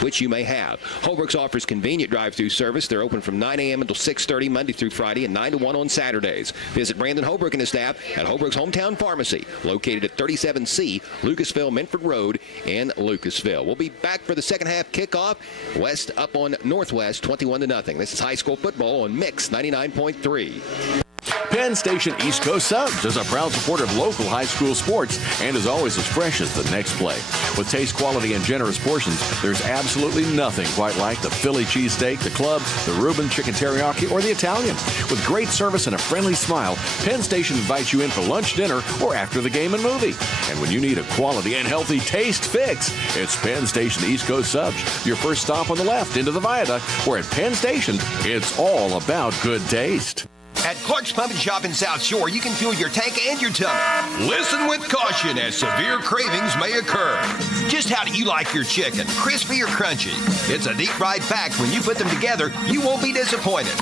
which you may have. Holbrook's offers convenient drive-through service. They're open from 9 a.m. until 6:30 Monday through Friday and 9 to 1 on Saturdays. Visit Brandon Holbrook and his staff at Holbrook's Hometown Pharmacy, located at 37C Lucasville Minford Road in Lucasville. We'll be back for the second half kickoff. West up on Northwest 21-0. This is high school football on Mix 99.3. Penn Station East Coast Subs is a proud supporter of local high school sports and is always as fresh as the next play. With taste, quality, and generous portions, there's absolutely nothing quite like the Philly cheesesteak, the club, the Reuben chicken teriyaki, or the Italian. With great service and a friendly smile, Penn Station invites you in for lunch, dinner, or after the game and movie. And when you need a quality and healthy taste fix, it's Penn Station East Coast Subs, your first stop on the left into the viaduct, where at Penn Station, it's all about good taste. At Clark's Pump and Shop in South Shore, you can fuel your tank and your tummy. Listen with caution as severe cravings may occur. Just how do you like your chicken, crispy or crunchy? It's a deep-fried fact. When you put them together, you won't be disappointed.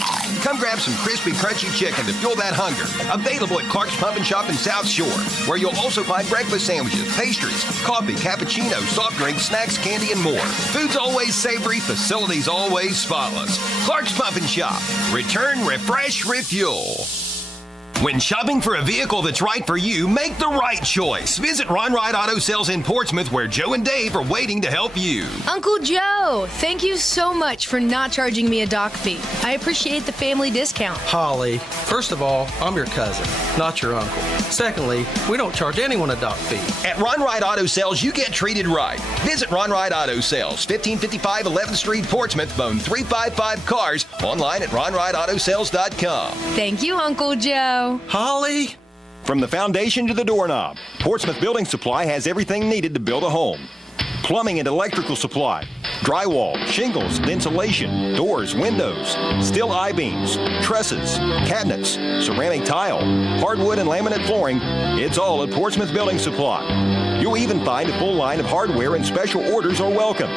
Come grab some crispy, crunchy chicken to fuel that hunger. Available at Clark's Pump and Shop in South Shore, where you'll also find breakfast sandwiches, pastries, coffee, cappuccino, soft drinks, snacks, candy, and more. Food's always savory, facilities always spotless. Clark's Pump and Shop. Return, refresh, refuel. When shopping for a vehicle that's right for you, make the right choice. Visit Ron Wright Auto Sales in Portsmouth, where Joe and Dave are waiting to help you. Uncle Joe, thank you so much for not charging me a dock fee. I appreciate the family discount. Holly, first of all, I'm your cousin, not your uncle. Secondly, we don't charge anyone a dock fee. At Ron Wright Auto Sales, you get treated right. Visit Ron Wright Auto Sales, 1555 11th Street, Portsmouth, phone 355-CARS, online at ronwrightautosales.com. Thank you, Uncle Joe. Holly? From the foundation to the doorknob, Portsmouth Building Supply has everything needed to build a home. plumbing and electrical supply, drywall, shingles, insulation, doors, windows, steel I-beams, trusses, cabinets, ceramic tile, hardwood and laminate flooring. It's all at Portsmouth Building Supply. You'll even find a full line of hardware and special orders are welcome.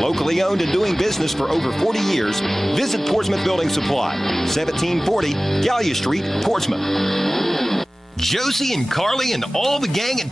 Locally owned and doing business for over 40 years, visit Portsmouth Building Supply, 1740 Gallia Street, Portsmouth. Josie and Carly and all the gang at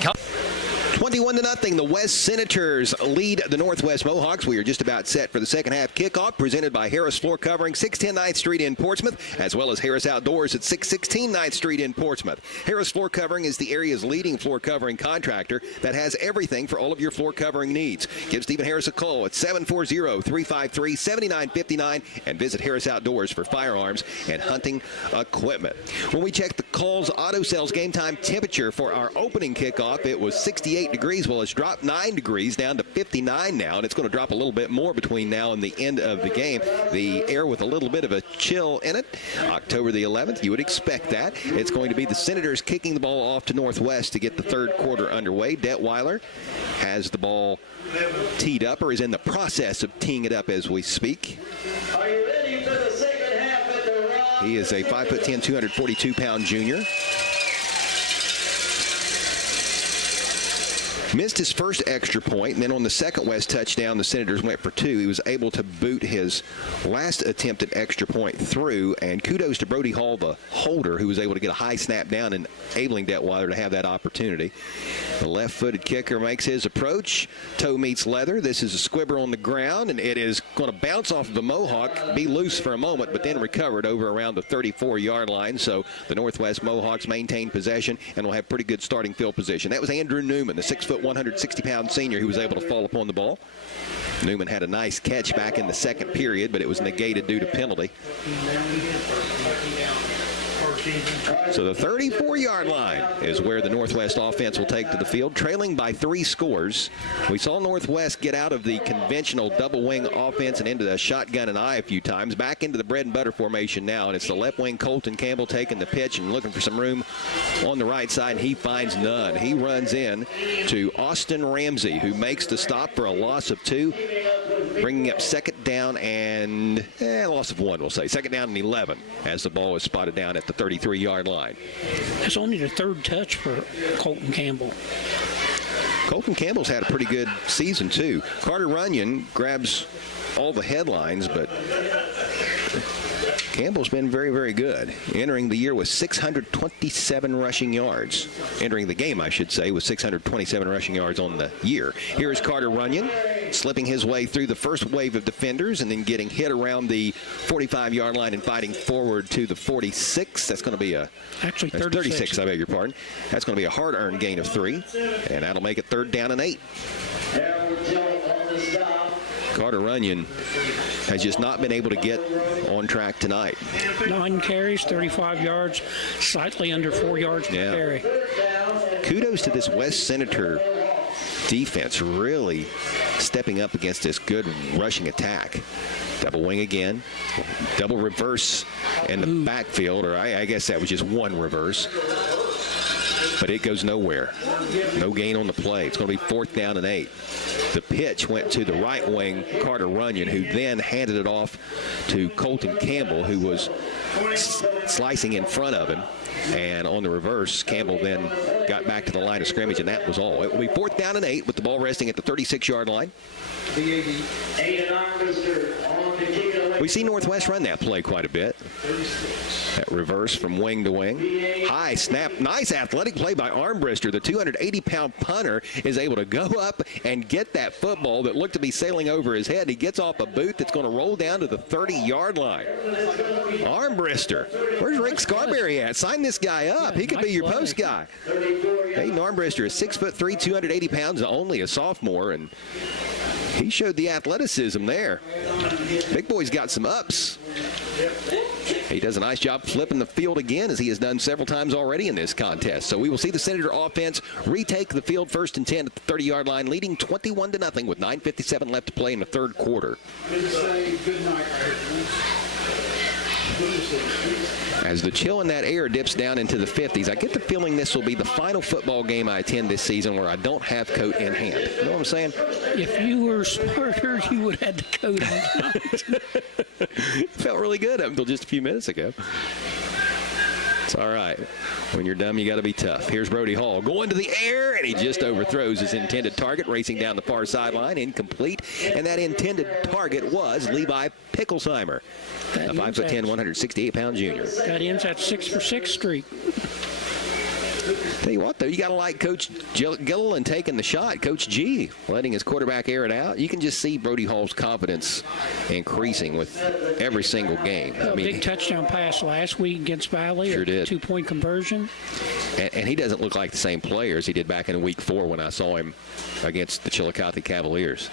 21-0, the West Senators lead the Northwest Mohawks. We are just about set for the second half kickoff, presented by Harris Floor Covering, 610 9th Street in Portsmouth, as well as Harris Outdoors at 616 9th Street in Portsmouth. Harris Floor Covering is the area's leading floor covering contractor that has everything for all of your floor covering needs. Give Stephen Harris a call at 740-353-7959 and visit Harris Outdoors for firearms and hunting equipment. When we check the Coles Auto Sales game time temperature for our opening kickoff, it was 68 degrees. Well, it's dropped 9 degrees down to 59 now, and it's going to drop a little bit more between now and the end of the game. The air with a little bit of a chill in it. October the 11th, you would expect that. It's going to be the Senators kicking the ball off to Northwest to get the third quarter underway. Detweiler has the ball teed up, or is in the process of teeing it up as we speak. Are you ready for the second half at the Rock? He is a 5'10", 242-pound junior. Missed his first extra point, and then on the second West touchdown, the Senators went for two. He was able to boot his last attempted extra point through, and kudos to Brody Hall, the holder, who was able to get a high snap down, enabling Detweiler to have that opportunity. The left-footed kicker makes his approach. Toe meets leather. This is a squibber on the ground, and it is going to bounce off of the Mohawk, be loose for a moment, but then recovered over around the 34-yard line. So the Northwest Mohawks maintain possession and will have pretty good starting field position. That was Andrew Newman, the 6', 160-pound senior, who was able to fall upon the ball. Newman had a nice catch back in the second period, but it was negated due to penalty. So the 34-yard line is where the Northwest offense will take to the field, trailing by 3 scores. We saw Northwest get out of the conventional double-wing offense and into the shotgun and eye a few times, back into the bread-and-butter formation now, and it's the left wing Colton Campbell taking the pitch and looking for some room on the right side, and he finds none. He runs in to Austin Ramsey, who makes the stop for a loss of 2, bringing up second down and loss of 1, we'll say. Second down and 11 as the ball is spotted down at the 33-yard line. That's only the third touch for Colton Campbell. Colton Campbell's had a pretty good season, too. Carter Runyon grabs all the headlines, but Campbell's been very, very good. Entering the year with 627 rushing yards. Entering the game, I should say, with 627 rushing yards on the year. Here is Carter Runyon, slipping his way through the first wave of defenders and then getting hit around the 45-yard line and fighting forward to the 46. That's going to be actually 36, I beg your pardon. That's going to be a hard-earned gain of 3, and that'll make it third down and 8. Carter Runyon has just not been able to get on track tonight. 9 carries, 35 yards, slightly under 4 yards per carry. Kudos to this West Senator defense, really stepping up against this good rushing attack. Double wing again, double reverse in the backfield, or I guess that was just one reverse. But it goes nowhere. No gain on the play. It's going to be fourth down and 8. The pitch went to the right wing, Carter Runyon, who then handed it off to Colton Campbell, who was slicing in front of him. And on the reverse, Campbell then got back to the line of scrimmage, and that was all. It will be fourth down and 8 with the ball resting at the 36-yard line. We see Northwest run that play quite a bit. That reverse from wing to wing. High snap. Nice athletic play by Armbrister. The 280-pound punter is able to go up and get that football that looked to be sailing over his head. He gets off a boot that's going to roll down to the 30-yard line. Armbrister. Where's Rick Scarberry at? Sign this guy up. He could be your post guy. Hayden Armbrister is 6'3", 280 pounds, only a sophomore, and he showed the athleticism there. Big boy's got some ups. He does a nice job flipping the field again, as he has done several times already in this contest. So we will see the Senator offense retake the field first and 10 at the 30-yard line, leading 21-0 with 9:57 left to play in the third quarter. As the chill in that air dips down into the 50s, I get the feeling this will be the final football game I attend this season where I don't have coat in hand. You know what I'm saying? If you were smarter, you would have had the coat on. It felt really good up until just a few minutes ago. It's all right. When you're dumb, you got to be tough. Here's Brody Hall going to the air, and he just overthrows his intended target, racing down the far sideline, incomplete. And that intended target was Levi Picklesheimer, a 5'10", 168-pound junior. That ends that 6-for-6 streak. Tell you what, though, you got to like Coach Gilliland taking the shot. Coach G letting his quarterback air it out. You can just see Brody Hall's confidence increasing with every single game. Big touchdown pass last week against Valley. Sure did. 2-point conversion. And he doesn't look like the same player as he did back in week 4 when I saw him against the Chillicothe Cavaliers.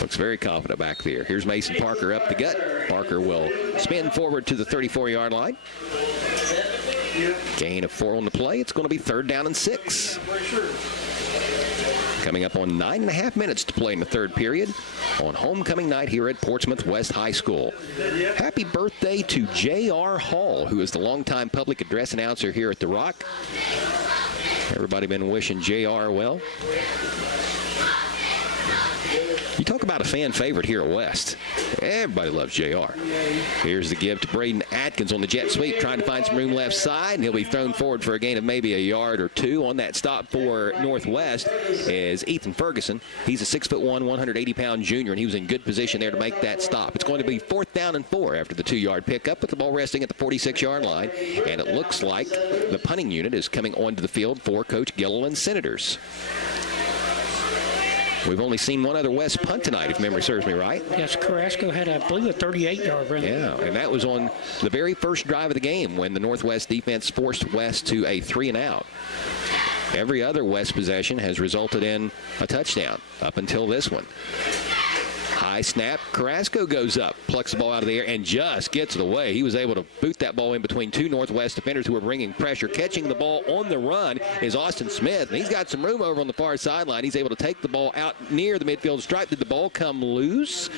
Looks very confident back there. Here's Mason Parker up the gut. Parker will spin forward to the 34-yard line. Gain of 4 on the play. It's going to be 3rd down and 6. Coming up on 9.5 minutes to play in the 3rd period on homecoming night here at Portsmouth West High School. Happy birthday to J.R. Hall, who is the longtime public address announcer here at The Rock. Everybody been wishing J.R. well. You talk about a fan favorite here at West. Everybody loves JR. Here's the give to Braden Atkins on the jet sweep, trying to find some room left side, and he'll be thrown forward for a gain of maybe a yard or 2. On that stop for Northwest is Ethan Ferguson. He's a 6'1", 180-pound junior, and he was in good position there to make that stop. It's going to be 4th down and 4 after the 2-yard pickup, with the ball resting at the 46-yard line, and it looks like the punting unit is coming onto the field for Coach Gilliland's Senators. We've only seen one other West punt tonight, if memory serves me right. Yes, Carrasco had, I believe, a 38-yard run. Yeah, and that was on the very first drive of the game when the Northwest defense forced West to a 3-and-out. Every other West possession has resulted in a touchdown up until this one. High snap. Carrasco goes up, plucks the ball out of the air, and just gets it away. He was able to boot that ball in between 2 Northwest defenders who were bringing pressure. Catching the ball on the run is Austin Smith, and he's got some room over on the far sideline. He's able to take the ball out near the midfield stripe. Did the ball come loose?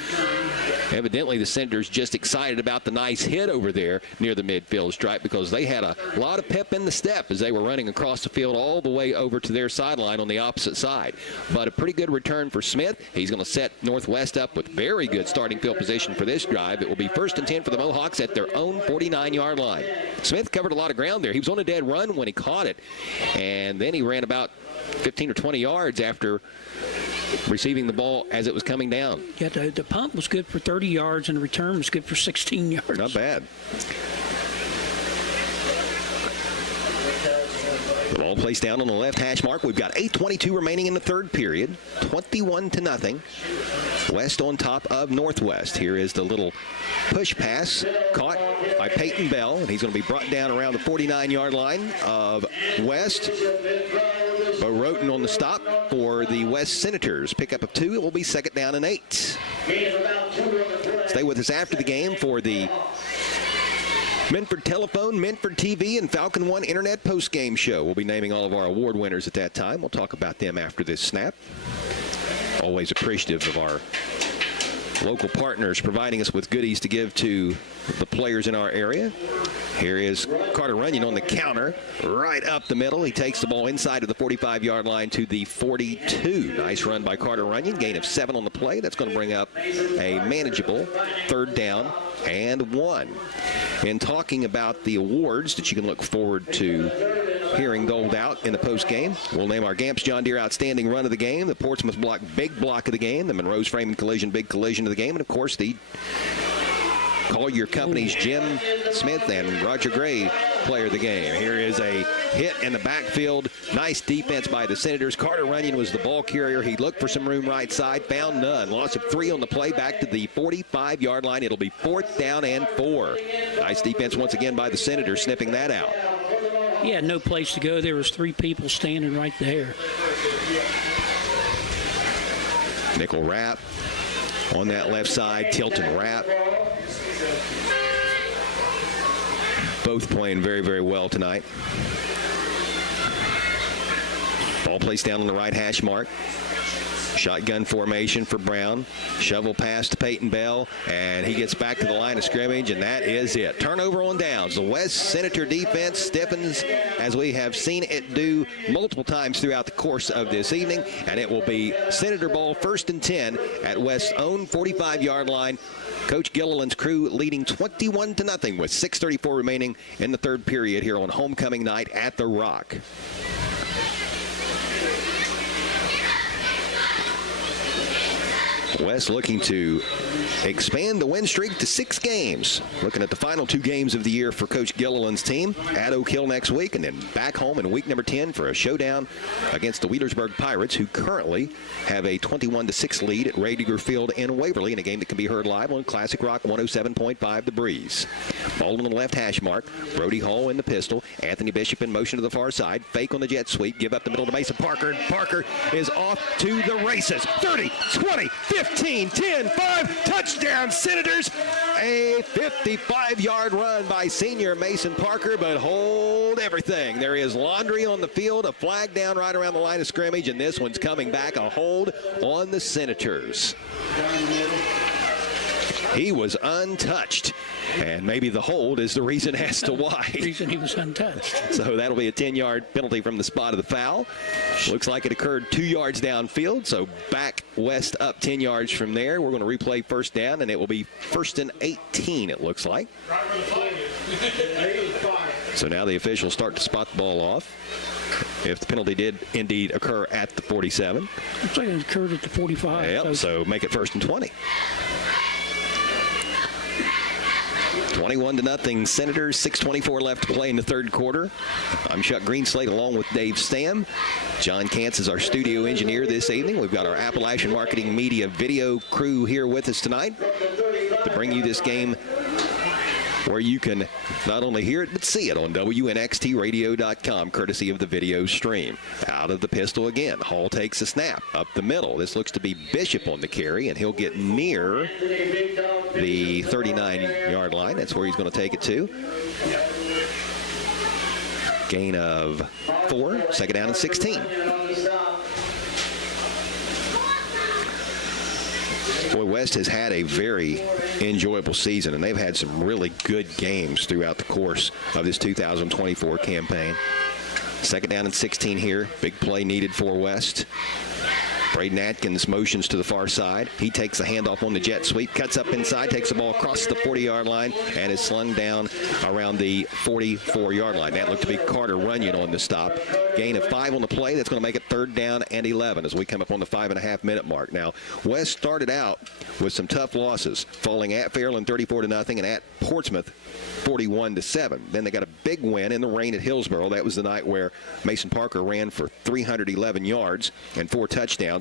Evidently, the Senators just excited about the nice hit over there near the midfield stripe because they had a lot of pep in the step as they were running across the field all the way over to their sideline on the opposite side. But a pretty good return for Smith. He's going to set Northwest up with very good starting field position for this drive. It will be 1st and 10 for the Mohawks at their own 49-yard line. Smith covered a lot of ground there. He was on a dead run when he caught it, and then he ran about 15 or 20 yards after receiving the ball as it was coming down. Yeah, the punt was good for 30 yards, and the return was good for 16 yards. Not bad. The ball placed down on the left hash mark. We've got 8:22 remaining in the 3rd period. 21-0. West on top of Northwest. Here is the little push pass caught by Peyton Bell, and he's going to be brought down around the 49-yard line of West. Bo Roten on the stop for the West Senators. Pickup of 2. It will be 2nd down and 8. Stay with us after the game for the Minford Telephone, Minford TV, and Falcon One Internet postgame show. We'll be naming all of our award winners at that time. We'll talk about them after this snap. Always appreciative of our local partners providing us with goodies to give to the players in our area. Here is Carter Runyon on the counter, right up the middle. He takes the ball inside of the 45-yard line to the 42. Nice run by Carter Runyon. Gain of 7 on the play. That's going to bring up a manageable 3rd down and 1. In talking about the awards that you can look forward to hearing doled out in the post game, we'll name our Gamps John Deere Outstanding Run of the Game, the Portsmouth Block Big Block of the Game, the Monroe's Frame and Collision Big Collision of the Game, and of course the Collier Company's Jim Smith and Roger Gray Player of the Game. Here is a hit in the backfield. Nice defense by the Senators. Carter Runyon was the ball carrier. He looked for some room right side, found none. Loss of 3 on the play, back to the 45-yard line. It'll be 4th down and 4. Nice defense once again by the Senators, sniffing that out. He had no place to go. There was 3 people standing right there. Nickel wrap on that left side. Tilton wrap. Both playing very, very well tonight. Ball placed down on the right hash mark. Shotgun formation for Brown. Shovel pass to Peyton Bell, and he gets back to the line of scrimmage, and that is it. Turnover on downs. The West Senator defense stiffens, as we have seen it do multiple times throughout the course of this evening, and it will be Senator ball 1st and 10 at West's own 45-yard line. Coach Gilliland's crew leading 21-0 with 6:34 remaining in the third period here on homecoming night at the Rock. West looking to expand the win streak to 6 games. Looking at the final 2 games of the year for Coach Gilliland's team at Oak Hill next week, and then back home in week number 10 for a showdown against the Wheelersburg Pirates, who currently have a 21-6 lead at Radiger Field in Waverly in a game that can be heard live on Classic Rock 107.5 The Breeze. Ball on the left hash mark. Brody Hall in the pistol. Anthony Bishop in motion to the far side. Fake on the jet sweep. Give up the middle to Mason Parker. Parker is off to the races. 30, 20, 15, 10, 5. Touchdown, Senators. A 55-yard run by senior Mason Parker, but hold everything. There is laundry on the field, a flag down right around the line of scrimmage, and this one's coming back, a hold on the Senators. He was untouched, and maybe the hold is the reason as to why. The reason he was untouched. So that'll be a 10-yard penalty from the spot of the foul. Looks like it occurred 2 yards downfield, so back West up 10 yards from there. We're going to replay first down, and it will be 1st and 18, it looks like. So now the officials start to spot the ball off. If the penalty did indeed occur at the 47. Looks like it occurred at the 45. Yep, so make it 1st and 20. 21-0 Senators, 6:24 left to play in the third quarter. I'm Chuck Greenslade along with Dave Stam. John Kantz is our studio engineer this evening. We've got our Appalachian Marketing Media video crew here with us tonight to bring you this game where you can not only hear it, but see it on WNXTradio.com, courtesy of the video stream. Out of the pistol again. Hall takes a snap up the middle. This looks to be Bishop on the carry, and he'll get near the 39-yard line. That's where he's going to take it to. Gain of 4, 2nd down and 16. Boy, West has had a very enjoyable season, and they've had some really good games throughout the course of this 2024 campaign. 2nd down and 16 here. Big play needed for West. Braden Atkins motions to the far side. He takes the handoff on the jet sweep, cuts up inside, takes the ball across the 40-yard line, and is slung down around the 44-yard line. That looked to be Carter Runyon on the stop. Gain of 5 on the play. That's going to make it 3rd down and 11 as we come up on the 5.5-minute mark. Now, West started out with some tough losses, falling at Fairland 34-0 and at Portsmouth 41-7. Then they got a big win in the rain at Hillsboro. That was the night where Mason Parker ran for 311 yards and 4 touchdowns.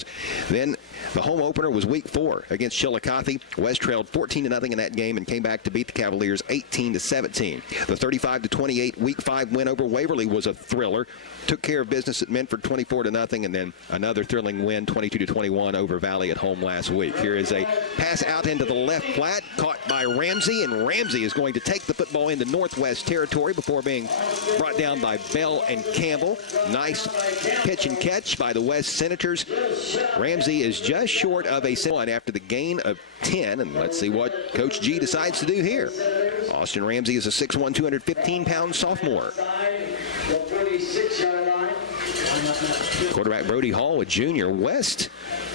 Then the home opener was week 4 against Chillicothe. West trailed 14-0 in that game and came back to beat the Cavaliers 18-17. The 35-28 week 5 win over Waverly was a thriller. Took care of business at Medford 24-0, and then another thrilling win 22-21 over Valley at home last week. Here is a pass out into the left flat, caught by Ramsey, and Ramsey is going to take the football into Northwest territory before being brought down by Bell and Campbell. Nice pitch and catch by the West Senators. Ramsey is just short of a 1 after the gain of 10, and let's see what Coach G decides to do here. Austin Ramsey is a 6'1", 215-pound sophomore. Quarterback Brody Hall, a junior. West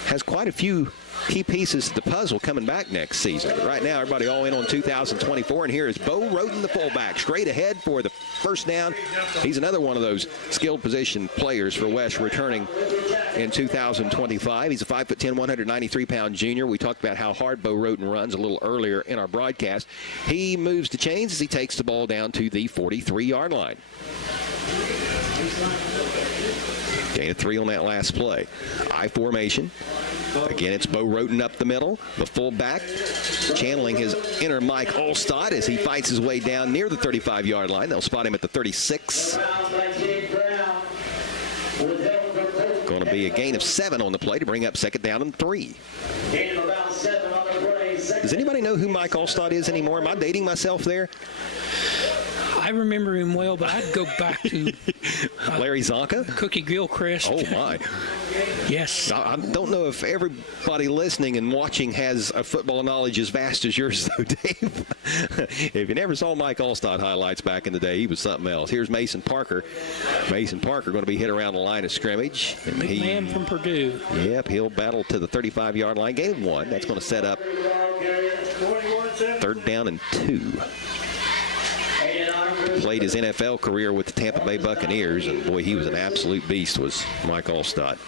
has quite a few key pieces to the puzzle coming back next season. Right now, everybody all in on 2024, and here is Bo Roden, the fullback, straight ahead for the first down. He's another one of those skilled position players for West returning in 2025. He's a 5'10", 193-pound junior. We talked about how hard Bo Roden runs a little earlier in our broadcast. He moves the chains as he takes the ball down to the 43-yard line. Gain of 3 on that last play. I formation. Again, it's Bo Roden up the middle. The fullback channeling his inner Mike Olstad as he fights his way down near the 35-yard line. They'll spot him at the 36. Going to be a gain of 7 on the play to bring up 2nd down and 3. Does anybody know who Mike Olstad is anymore? Am I dating myself there? I remember him well, but I'd go back to Larry Zonka? Cookie Gilchrist. Oh, my. Yes. I don't know if everybody listening and watching has a football knowledge as vast as yours, though, Dave. If you never saw Mike Allstott highlights back in the day, he was something else. Here's Mason Parker. Mason Parker going to be hit around the line of scrimmage. And Big man from Purdue. Yep, he'll battle to the 35-yard line. Gain of 1. That's going to set up 3rd down and 2. Played his NFL career with the Tampa Bay Buccaneers, and boy, he was an absolute beast, was Mike Allstott.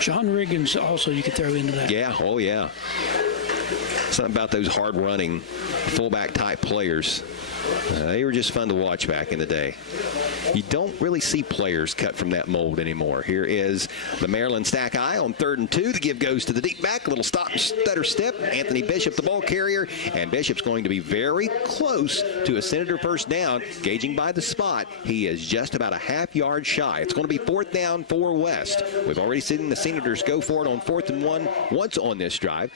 John Riggins also you could throw into that. Yeah, oh yeah. Something about those hard-running fullback-type players. They were just fun to watch back in the day. You don't really see players cut from that mold anymore. Here is the Maryland Stack Eye on 3rd and 2. The give goes to the deep back. A little stop and stutter step. Anthony Bishop, the ball carrier. And Bishop's going to be very close to a Senator first down. Gauging by the spot, he is just about a half-yard shy. It's going to be 4th down for West. We've already seen the Senators go for it on 4th and 1 once on this drive.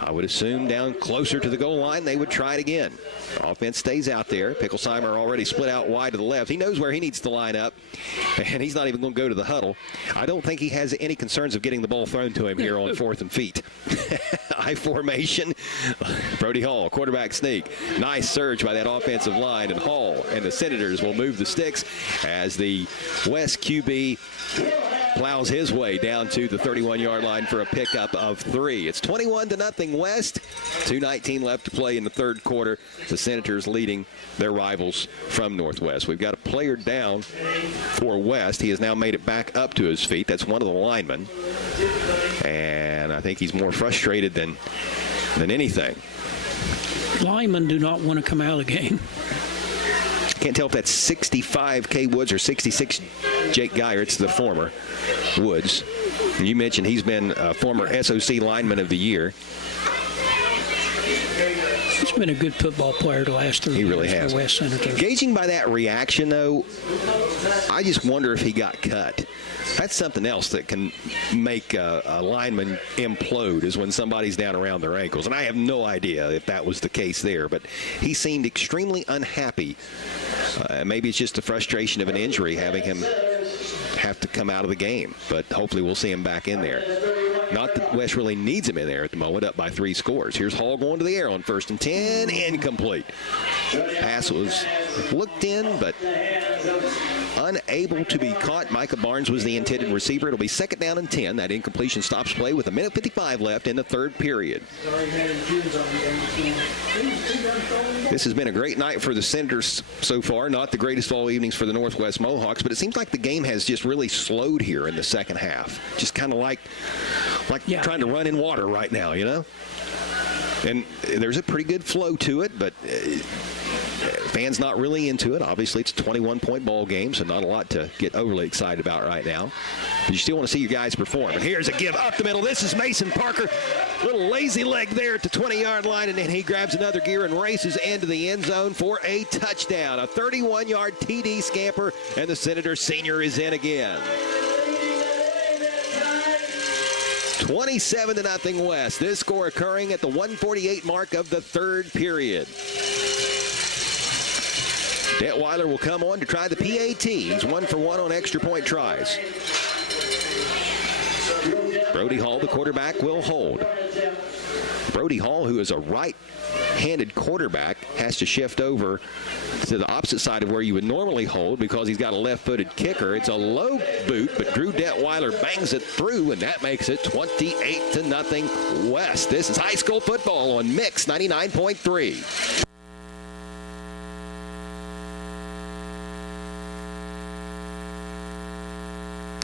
I would assume down closer to the goal line, they would try it again. Offense stays out there. Picklesheimer already split out wide to the left. He knows where he needs to line up, and he's not even going to go to the huddle. I don't think he has any concerns of getting the ball thrown to him here on 4th and feet. I formation. Brody Hall, quarterback sneak. Nice surge by that offensive line, and Hall and the Senators will move the sticks as the West QB plows his way down to the 31-yard line for a pickup of 3. It's 21-0 West. 2:19 left to play in the 3rd quarter. The Senators leading their rivals from Northwest. We've got a player down for West. He has now made it back up to his feet. That's one of the linemen. And I think he's more frustrated than anything. Linemen do not want to come out of the game. Can't tell if that's 65 K Woods or 66 Jake Geyer. It's the former Woods. And you mentioned he's been a former SOC lineman of the year. He's been a good football player the last 3 years. He really has. For the West Senators. Gauging by that reaction, though, I just wonder if he got cut. That's something else that can make a lineman implode, is when somebody's down around their ankles. And I have no idea if that was the case there, but he seemed extremely unhappy. Maybe it's just the frustration of an injury having him have to come out of the game, but hopefully we'll see him back in there. Not that West really needs him in there at the moment, up by 3 scores. Here's Hall going to the air on 1st and 10, incomplete. Pass was looked in, but unable to be caught. Micah Barnes was the intended receiver. It'll be 2nd down and 10. That incompletion stops play with 1:55 left in the 3rd period. This has been a great night for the Senators so far. Not the greatest all evenings for the Northwest Mohawks, but it seems like the game has just really slowed here in the second half. Just kind of like trying to run in water right now, you know? And there's a pretty good flow to it, but fans not really into it. Obviously, it's a 21-point ball game, so not a lot to get overly excited about right now. But you still want to see your guys perform. And here's a give up the middle. This is Mason Parker. Little lazy leg there at the 20-yard line, and then he grabs another gear and races into the end zone for a touchdown. A 31-yard TD scamper, and the Senator senior is in again. 27-0 West. This score occurring at the 1:48 mark of the 3rd period. Detweiler will come on to try the PAT. He's 1 for 1 on extra point tries. Brody Hall, the quarterback, will hold. Brody Hall, who is a right-handed quarterback, has to shift over to the opposite side of where you would normally hold because he's got a left-footed kicker. It's a low boot, but Drew Detweiler bangs it through, and that makes it 28-0 West. This is high school football on Mix 99.3.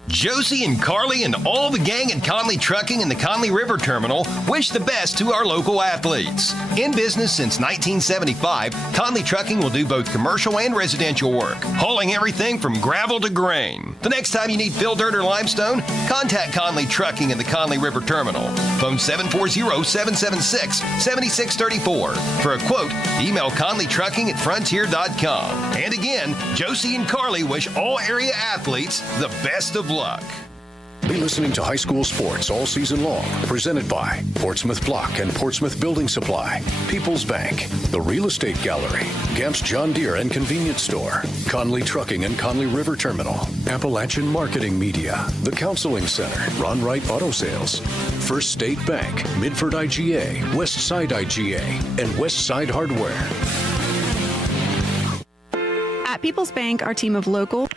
Josie and Carly and all the gang at Conley Trucking and the Conley River Terminal wish the best to our local athletes. In business since 1975, Conley Trucking will do both commercial and residential work, hauling everything from gravel to grain. The next time you need fill dirt or limestone, contact Conley Trucking and the Conley River Terminal. Phone 740-776-7634. For a quote, email conleytrucking@frontier.com. And again, Josie and Carly wish all area athletes the best of luck. Be listening to high school sports all season long. Presented by Portsmouth Block and Portsmouth Building Supply, People's Bank, the Real Estate Gallery, Gamp's John Deere and Convenience Store, Conley Trucking and Conley River Terminal, Appalachian Marketing Media, the Counseling Center, Ron Wright Auto Sales, First State Bank, Midford IGA, West Side IGA, and West Side Hardware. At People's Bank, our team of local.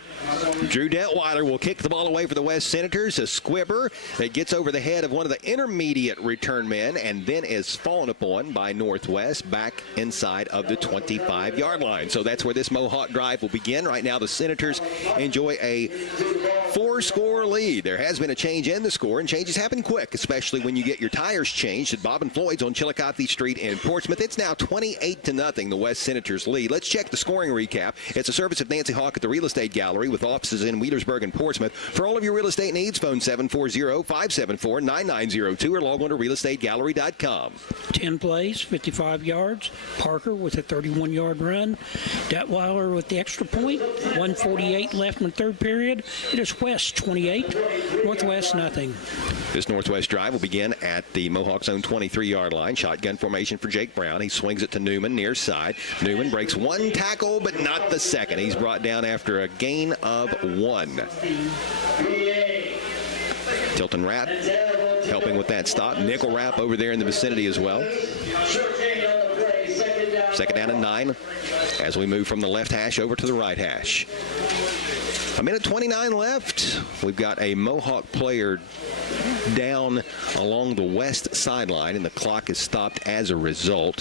Drew Detweiler will kick the ball away for the West Senators. A squibber that gets over the head of one of the intermediate return men and then is fallen upon by Northwest back inside of the 25-yard line. So that's where this Mohawk drive will begin. Right now the Senators enjoy a 4-score lead. There has been a change in the score, and changes happen quick, especially when you get your tires changed at Bob and Floyd's on Chillicothe Street in Portsmouth. It's now 28-0, the West Senators lead. Let's check the scoring recap. It's a service of Nancy Hawk at the Real Estate Gallery with offices in Wheelersburg and Portsmouth. For all of your real estate needs, phone 740-574-9902 or log on to realestategallery.com. 10 plays, 55 yards. Parker with a 31-yard run. Detweiler with the extra point. 1:48 left in the third period. It is West 28, Northwest nothing. This Northwest drive will begin at the Mohawks' own 23-yard line. Shotgun formation for Jake Brown. He swings it to Newman near side. Newman breaks one tackle, but not the second. He's brought down after a gain of 1. Tilton Rapp helping with that stop. Nickel Rapp over there in the vicinity as well. Second down and 9 as we move from the left hash over to the right hash. A minute 29 left. We've got a Mohawk player down along the west sideline, and the clock is stopped as a result.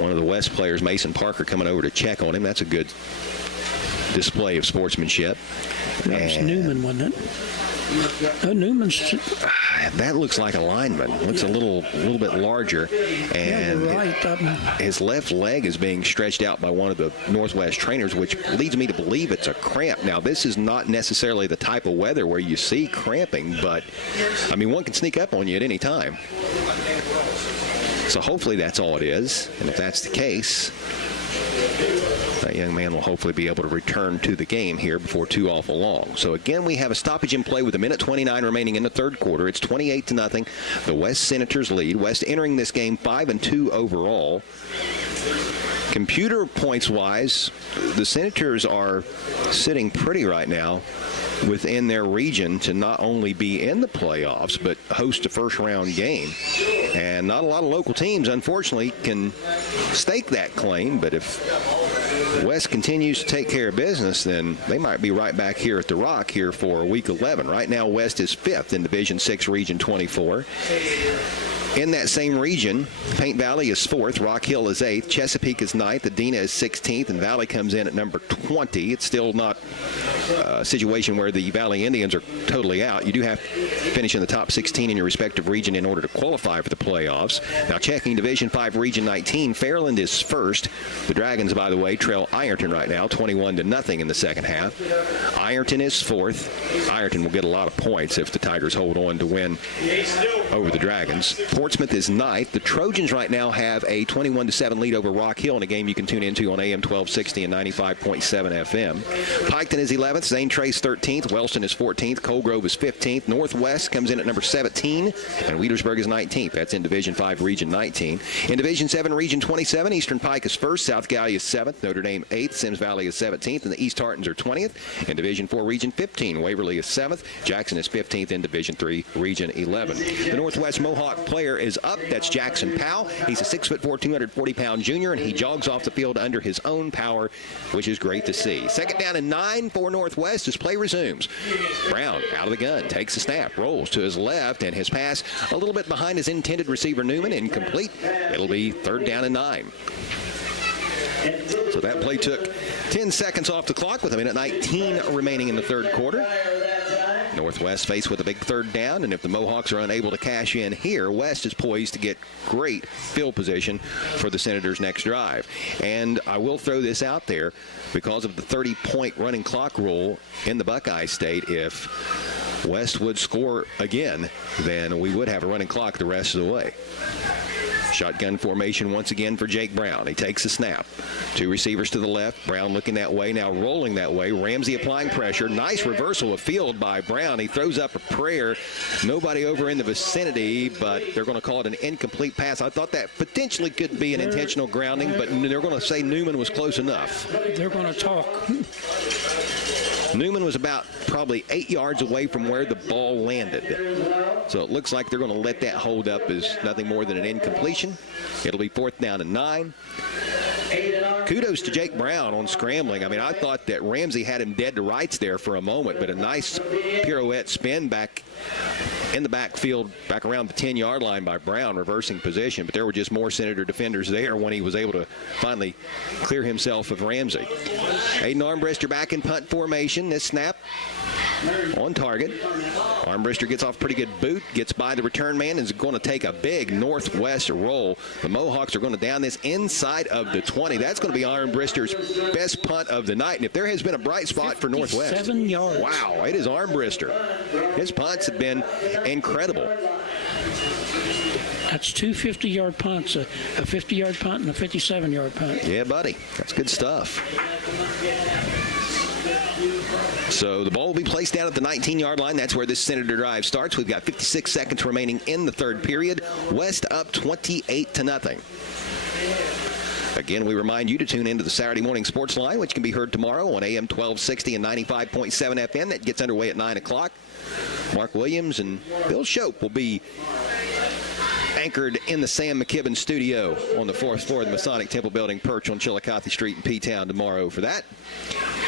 One of the West players, Mason Parker, coming over to check on him. That's a good display of sportsmanship. That was Newman, wasn't it? Oh, Newman's. That looks like a lineman. Looks a little bit larger, and yeah, right. His left leg is being stretched out by one of the Northwest trainers, which leads me to believe it's a cramp. Now, this is not necessarily the type of weather where you see cramping, but I mean, one can sneak up on you at any time. So hopefully that's all it is, and if that's the case, that young man will hopefully be able to return to the game here before too awful long. So again, we have a stoppage in play with a minute 29 remaining in the third quarter. It's 28-0. The West Senators lead. West entering this game 5-2 overall. Computer points-wise, the Senators are sitting pretty right now within their region to not only be in the playoffs but host a first-round game. And not a lot of local teams, unfortunately, can stake that claim. But if West continues to take care of business, then they might be right back here at the Rock here for Week 11. Right now, West is 5th in Division 6, Region 24. In that same region, Paint Valley is 4th, Rock Hill is 8th, Chesapeake is 9th, Adena is 16th, and Valley comes in at number 20. It's still not a situation where the Valley Indians are totally out. You do have to finish in the top 16 in your respective region in order to qualify for the playoffs. Now, checking Division 5, Region 19, Fairland is 1st. The Dragons, by the way, trail Ironton right now, 21-0 in the second half. Ironton is 4th. Ironton will get a lot of points if the Tigers hold on to win over the Dragons. Portsmouth is 9th. The Trojans right now have a 21-7 lead over Rock Hill in a game you can tune into on AM 1260 and 95.7 FM. Piketon is 11th. Zane Trace 13th. Wellston is 14th. Colgrove is 15th. Northwest comes in at number 17, and Wheelersburg is 19th. That's in Division 5, Region 19. In Division 7, Region 27, Eastern Pike is 1st. South Gallia is 7th. Notre Dame 8th. Sims Valley is 17th, and the East Tartans are 20th. In Division 4, Region 15, Waverly is 7th. Jackson is 15th in Division 3, Region 11. The Northwest Mohawk player is up. That's Jackson Powell. He's a 6'4", 240-pound junior, and he jogs off the field under his own power, which is great to see. Second down and 9 for Northwest as play resumes. Brown out of the gun, takes a snap, rolls to his left, and his pass a little bit behind his intended receiver, Newman, incomplete. It'll be third down and 9. So that play took 10 seconds off the clock with a minute 19 remaining in the third quarter. Northwest faced with a big third down, and if the Mohawks are unable to cash in here, West is poised to get great field position for the Senators' next drive. And I will throw this out there, because of the 30-point running clock rule in the Buckeye State, if West would score again, then we would have a running clock the rest of the way. Shotgun formation once again for Jake Brown. He takes a snap. 2 receivers to the left. Brown looking that way, now rolling that way. Ramsey applying pressure. Nice reversal of field by Brown. He throws up a prayer. Nobody over in the vicinity, but they're going to call it an incomplete pass. I thought that potentially could be an intentional grounding, but they're going to say Newman was close enough. They're going to talk. Newman was about probably 8 yards away from where the ball landed. So it looks like they're going to let that hold up as nothing more than an incompletion. It'll be 4th down and 9. Kudos to Jake Brown on scrambling. I mean, I thought that Ramsey had him dead to rights there for a moment, but a nice pirouette spin back in the backfield, back around the 10-yard line by Brown, reversing position. But there were just more Senator defenders there when he was able to finally clear himself of Ramsey. Aiden Armbrister back in punt formation. This snap on target. Armbrister gets off pretty good boot, gets by the return man, and is going to take a big northwest roll. The Mohawks are going to down this inside of the 20. That's going to be Armbrister's best punt of the night. And if there has been a bright spot for Northwest, 7 yards. Wow, it is Armbrister. His punts have been incredible. That's 2 50-yard punts, a 50-yard punt and a 57-yard punt. Yeah, buddy. That's good stuff. So the ball will be placed down at the 19-yard line. That's where this Senator drive starts. We've got 56 seconds remaining in the third period. West up 28-0. Again, we remind you to tune into the Saturday Morning Sports Line, which can be heard tomorrow on AM 1260 and 95.7 FM. That gets underway at 9 o'clock. Mark Williams and Bill Shope will be anchored in the Sam McKibben studio on the 4th floor of the Masonic Temple Building, perch on Chillicothe Street in P-Town tomorrow for that.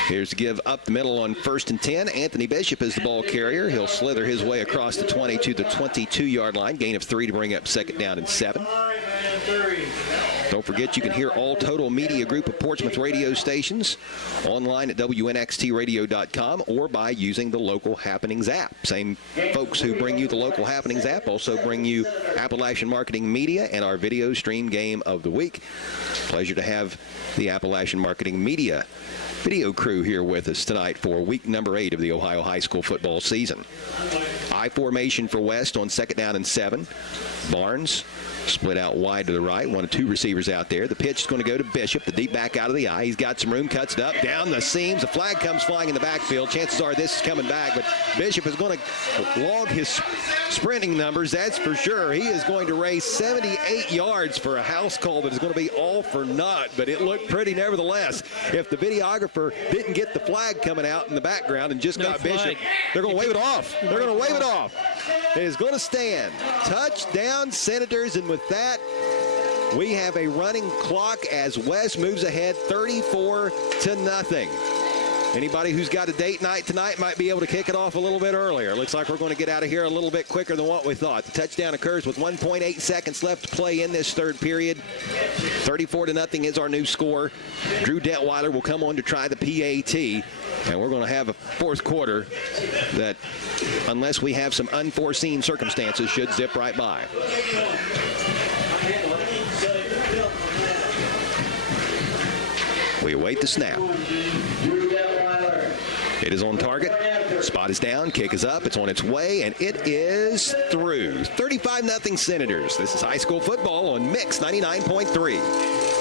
Here's the give up the middle on 1st and 10. Anthony Bishop is the ball carrier. He'll slither his way across the 20 to the 22-yard line. Gain of 3 to bring up 2nd down and 7. Don't forget, you can hear all Total Media Group of Portsmouth radio stations online at WNXTradio.com or by using the Local Happenings app. Same folks who bring you the Local Happenings app also bring you Appalachian Marketing Media and our video stream game of the week. Pleasure to have the Appalachian Marketing Media video crew here with us tonight for week number 8 of the Ohio high school football season. I formation for West on 2nd down and 7. Barnes split out wide to the right. 1 of 2 receivers out there. The pitch is going to go to Bishop. The deep back out of the eye. He's got some room, cuts it up, down the seams. The flag comes flying in the backfield. Chances are this is coming back, but Bishop is going to log his sprinting numbers, that's for sure. He is going to race 78 yards for a house call that is going to be all for naught, but it looked pretty nevertheless. If the videographer didn't get the flag coming out in the background and just got Bishop, they're going to wave it off. They're going to wave it off. It is going to stand. Touchdown, Senators, and with that, we have a running clock as West moves ahead 34-0. Anybody who's got a date night tonight might be able to kick it off a little bit earlier. Looks like we're going to get out of here a little bit quicker than what we thought. The touchdown occurs with 1.8 seconds left to play in this third period. 34-0 is our new score. Drew Detweiler will come on to try the PAT, and we're going to have a fourth quarter that, unless we have some unforeseen circumstances, should zip right by. We await the snap. It is on target. Spot is down. Kick is up. It's on its way, and it is through. 35-0 Senators. This is high school football on Mix 99.3.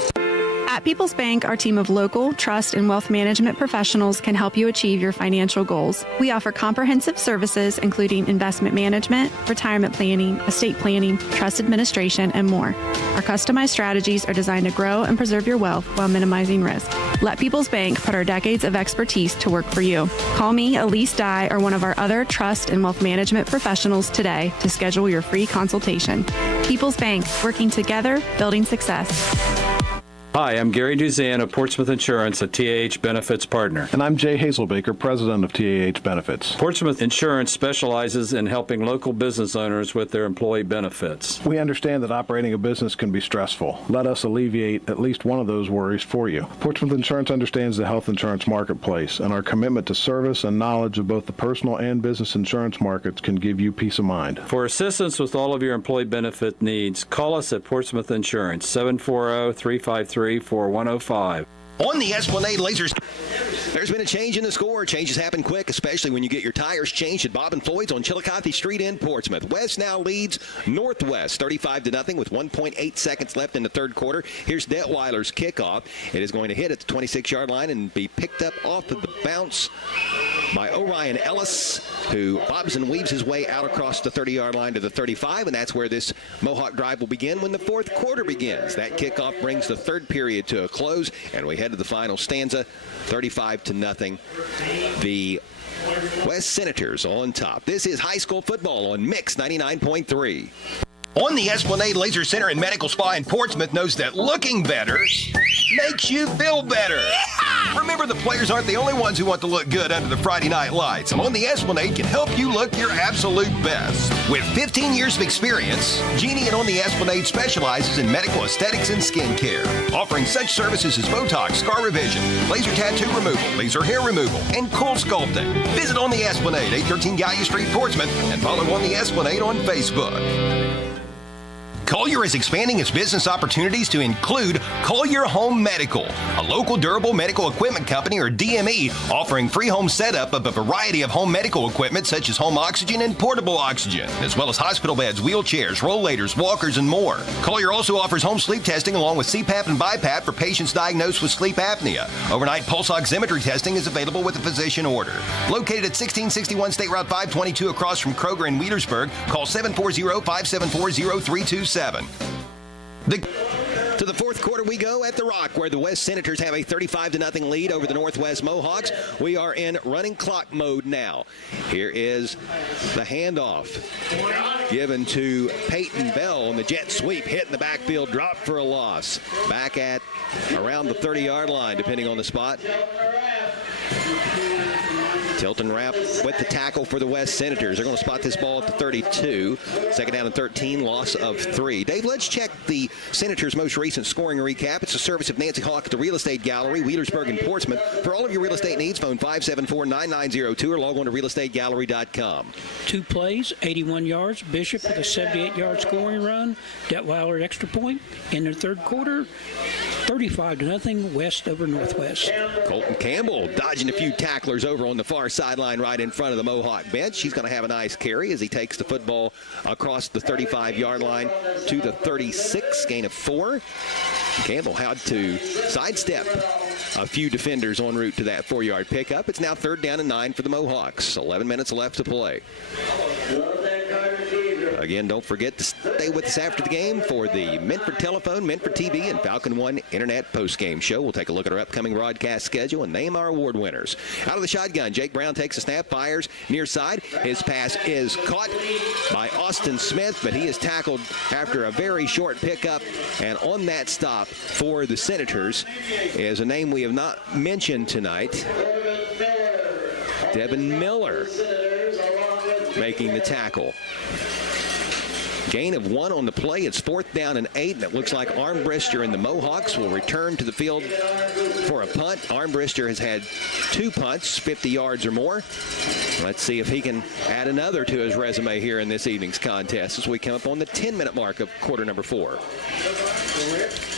At People's Bank, our team of local, trust, and wealth management professionals can help you achieve your financial goals. We offer comprehensive services including investment management, retirement planning, estate planning, trust administration, and more. Our customized strategies are designed to grow and preserve your wealth while minimizing risk. Let People's Bank put our decades of expertise to work for you. Call me, Elise Dye, or one of our other trust and wealth management professionals today to schedule your free consultation. People's Bank, working together, building success. Hi, I'm Gary Duzan of Portsmouth Insurance, a TAH Benefits partner. And I'm Jay Hazelbaker, president of TAH Benefits. Portsmouth Insurance specializes in helping local business owners with their employee benefits. We understand that operating a business can be stressful. Let us alleviate at least one of those worries for you. Portsmouth Insurance understands the health insurance marketplace, and our commitment to service and knowledge of both the personal and business insurance markets can give you peace of mind. For assistance with all of your employee benefit needs, call us at Portsmouth Insurance, 740-353-4105. On the Esplanade Lasers. There's been a change in the score. Changes happen quick, especially when you get your tires changed at Bob and Floyd's on Chillicothe Street in Portsmouth. West now leads Northwest 35-0 with 1.8 seconds left in the third quarter. Here's Detweiler's kickoff. It is going to hit at the 26-yard line and be picked up off of the bounce by Orion Ellis, who bobs and weaves his way out across the 30-yard line to the 35, and that's where this Mohawk drive will begin when the fourth quarter begins. That kickoff brings the third period to a close, and we head to the final stanza, 35-0. The West Senators on top. This is high school football on Mix 99.3. On the Esplanade Laser Center and Medical Spa in Portsmouth knows that looking better makes you feel better. Remember, the players aren't the only ones who want to look good under the Friday night lights. On the Esplanade can help you look your absolute best. With 15 years of experience, Jeannie and On the Esplanade specializes in medical aesthetics and skincare, offering such services as Botox, scar revision, laser tattoo removal, laser hair removal, and cool sculpting. Visit On the Esplanade, 813 Gallia Street, Portsmouth, and follow On the Esplanade on Facebook. Collier is expanding its business opportunities to include Collier Home Medical, a local durable medical equipment company, or DME, offering free home setup of a variety of home medical equipment such as home oxygen and portable oxygen, as well as hospital beds, wheelchairs, rollators, walkers, and more. Collier also offers home sleep testing along with CPAP and BiPAP for patients diagnosed with sleep apnea. Overnight pulse oximetry testing is available with a physician order. Located at 1661 State Route 522 across from Kroger in Wheelersburg, call 740-574-0327. To the fourth quarter we go at the Rock, where the West Senators have a 35-0 lead over the Northwest Mohawks. We are in running clock mode now. Here is the handoff given to Peyton Bell on the jet sweep, hit in the backfield, drop for a loss. Back at around the 30-yard line, depending on the spot. Tilton Rapp with the tackle for the West Senators. They're going to spot this ball at the 32. Second down and 13, loss of 3. Dave, let's check the Senators' most recent scoring recap. It's a service of Nancy Hawk at the Real Estate Gallery, Wheelersburg and Portsmouth. For all of your real estate needs, phone 574-9902 or log on to realestategallery.com. 2 plays, 81 yards. Bishop with a 78-yard scoring run. Detweiler extra point in the third quarter. 35-0 West over Northwest. Colton Campbell dodging a few tacklers over on the far sideline right in front of the Mohawk bench. He's going to have a nice carry as he takes the football across the 35-yard line to the 36, gain of 4. Campbell had to sidestep a few defenders en route to that 4-yard pickup. It's now 3rd down and 9 for the Mohawks. 11 minutes left to play. Again, don't forget to stay with us after the game for the Minford Telephone, Minford TV, and Falcon One Internet postgame show. We'll take a look at our upcoming broadcast schedule and name our award winners. Out of the shotgun, Jake Brown takes a snap, fires near side. His pass is caught by Austin Smith, but he is tackled after a very short pickup. And on that stop for the Senators is a name we have not mentioned tonight, Devin Miller, making the tackle. Gain of 1 on the play. It's 4th down and 8, and it looks like Armbruster and the Mohawks will return to the field for a punt. Armbruster has had 2 punts, 50 yards or more. Let's see if he can add another to his resume here in this evening's contest as we come up on the 10-minute mark of quarter number 4.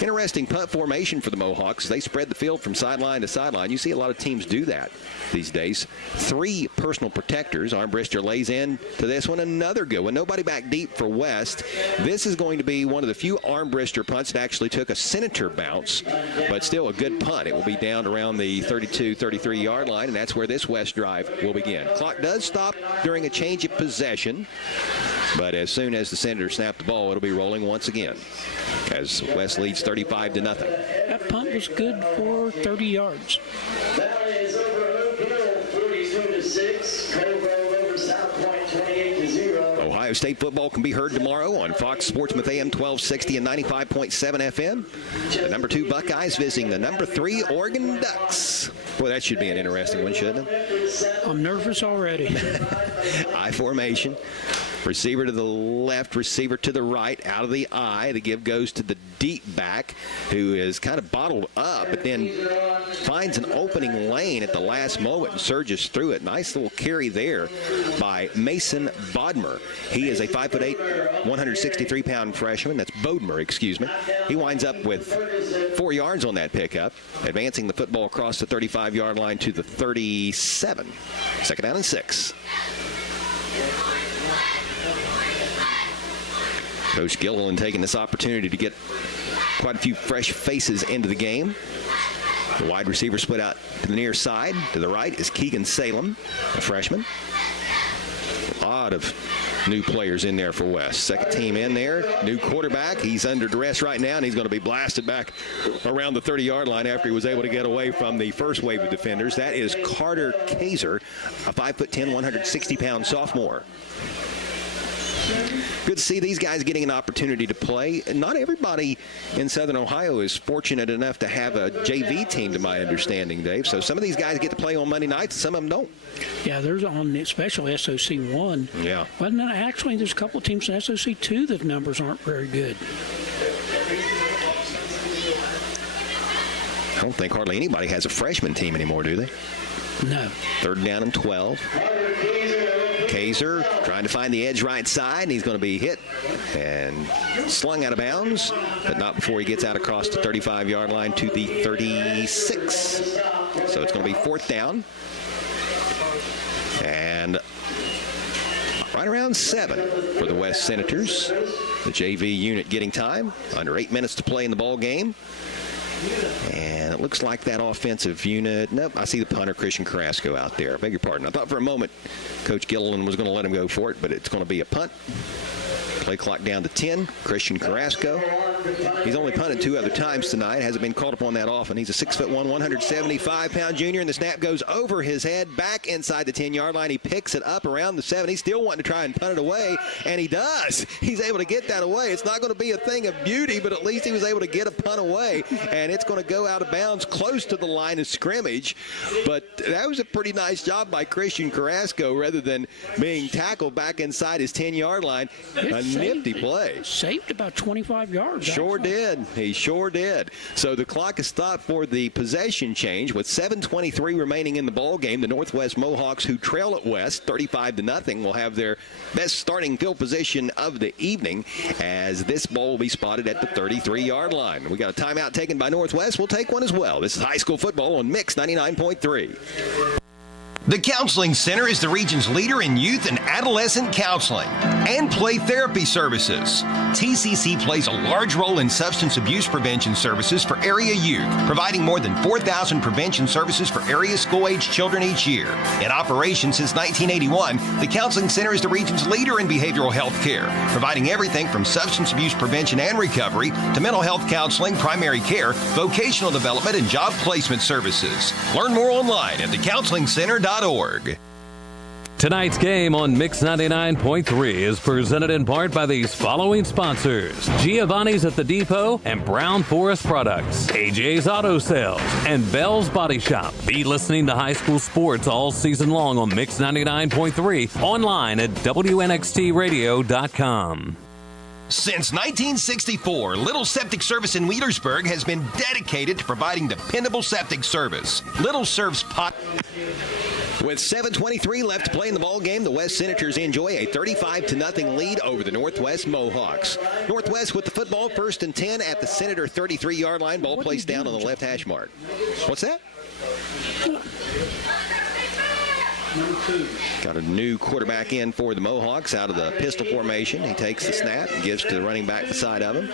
Interesting punt formation for the Mohawks. They spread the field from sideline to sideline. You see a lot of teams do that these days. 3 personal protectors. Armbruster lays in to this one. Another good one. Nobody back deep for West. This is going to be one of the few Armbruster punts that actually took a Senator bounce, but still a good punt. It will be down around the 32, 33-yard line, and that's where this West drive will begin. Clock does stop during a change of possession, but as soon as the Senators snap the ball, it'll be rolling once again as West leads 35-0. That punt was good for 30 yards. Ohio State football can be heard tomorrow on Fox Sportsmouth AM 1260 and 95.7 FM. The number 2 Buckeyes visiting the number 3 Oregon Ducks. Boy, that should be an interesting one, shouldn't it? I'm nervous already. I formation. Receiver to the left, receiver to the right, out of the eye. The give goes to the deep back, who is kind of bottled up, but then finds an opening lane at the last moment and surges through it. Nice little carry there by Mason Bodmer. He is a 5'8", 163-pound freshman. That's Bodmer, excuse me. He winds up with 4 yards on that pickup, advancing the football across the 35-yard line to the 37. Second down and 6. Coach Gilliland taking this opportunity to get quite a few fresh faces into the game. The wide receiver split out to the near side. To the right is Keegan Salem, a freshman. A lot of new players in there for West. Second team in there. New quarterback. He's under duress right now, and he's going to be blasted back around the 30-yard line after he was able to get away from the first wave of defenders. That is Carter Kaiser, a 5'10", 160-pound sophomore. Good to see these guys getting an opportunity to play. Not everybody in Southern Ohio is fortunate enough to have a JV team, to my understanding, Dave. So some of these guys get to play on Monday nights, some of them don't. Yeah, there's on especially SOC 1. Yeah. Well, no, actually, there's a couple of teams in SOC 2 that numbers aren't very good. I don't think hardly anybody has a freshman team anymore, do they? No. Third down and 12. Kaiser trying to find the edge right side, and he's going to be hit and slung out of bounds, but not before he gets out across the 35-yard line to the 36. So it's going to be fourth down. And right around 7 for the West Senators. The JV unit getting time. Under 8 minutes to play in the ball game. And it looks like that offensive unit. Nope, I see the punter, Christian Carrasco, out there. I beg your pardon. I thought for a moment Coach Gilliland was going to let him go for it, but it's going to be a punt. Play clock down to 10. Christian Carrasco. He's only punted 2 other times tonight. Hasn't been called upon that often. He's a 6'1", 175-pound junior, and the snap goes over his head, back inside the 10-yard line. He picks it up around the 7. He's still wanting to try and punt it away, and he does. He's able to get that away. It's not going to be a thing of beauty, but at least he was able to get a punt away, and it's going to go out of bounds close to the line of scrimmage. But that was a pretty nice job by Christian Carrasco rather than being tackled back inside his 10-yard line. A nifty play. Saved about 25 yards. Sure did. He sure did. So the clock is stopped for the possession change with 7:23 remaining in the ball game. The Northwest Mohawks, who trail at West 35-0, will have their best starting field position of the evening as this ball will be spotted at the 33-yard line. We got a timeout taken by Northwest. We'll take one as well. This is high school football on Mix 99.3. The Counseling Center is the region's leader in youth and adolescent counseling and play therapy services. TCC plays a large role in substance abuse prevention services for area youth, providing more than 4,000 prevention services for area school-age children each year. In operation since 1981, the Counseling Center is the region's leader in behavioral health care, providing everything from substance abuse prevention and recovery to mental health counseling, primary care, vocational development, and job placement services. Learn more online at thecounselingcenter.org. Tonight's game on Mix 99.3 is presented in part by these following sponsors: Giovanni's at the Depot and Brown Forest Products, AJ's Auto Sales, and Bell's Body Shop. Be listening to high school sports all season long on Mix 99.3, online at WNXTradio.com. Since 1964, Little Septic Service in Wheelersburg has been dedicated to providing dependable septic service. Little serves pot. With 7:23 left to play in the ball game, the West Senators enjoy a 35-0 lead over the Northwest Mohawks. Northwest with the football, 1st and 10 at the Senator 33-yard line. Ball placed down on the left hash mark. What's that? Got a new quarterback in for the Mohawks out of the pistol formation. He takes the snap and gives to the running back beside of him,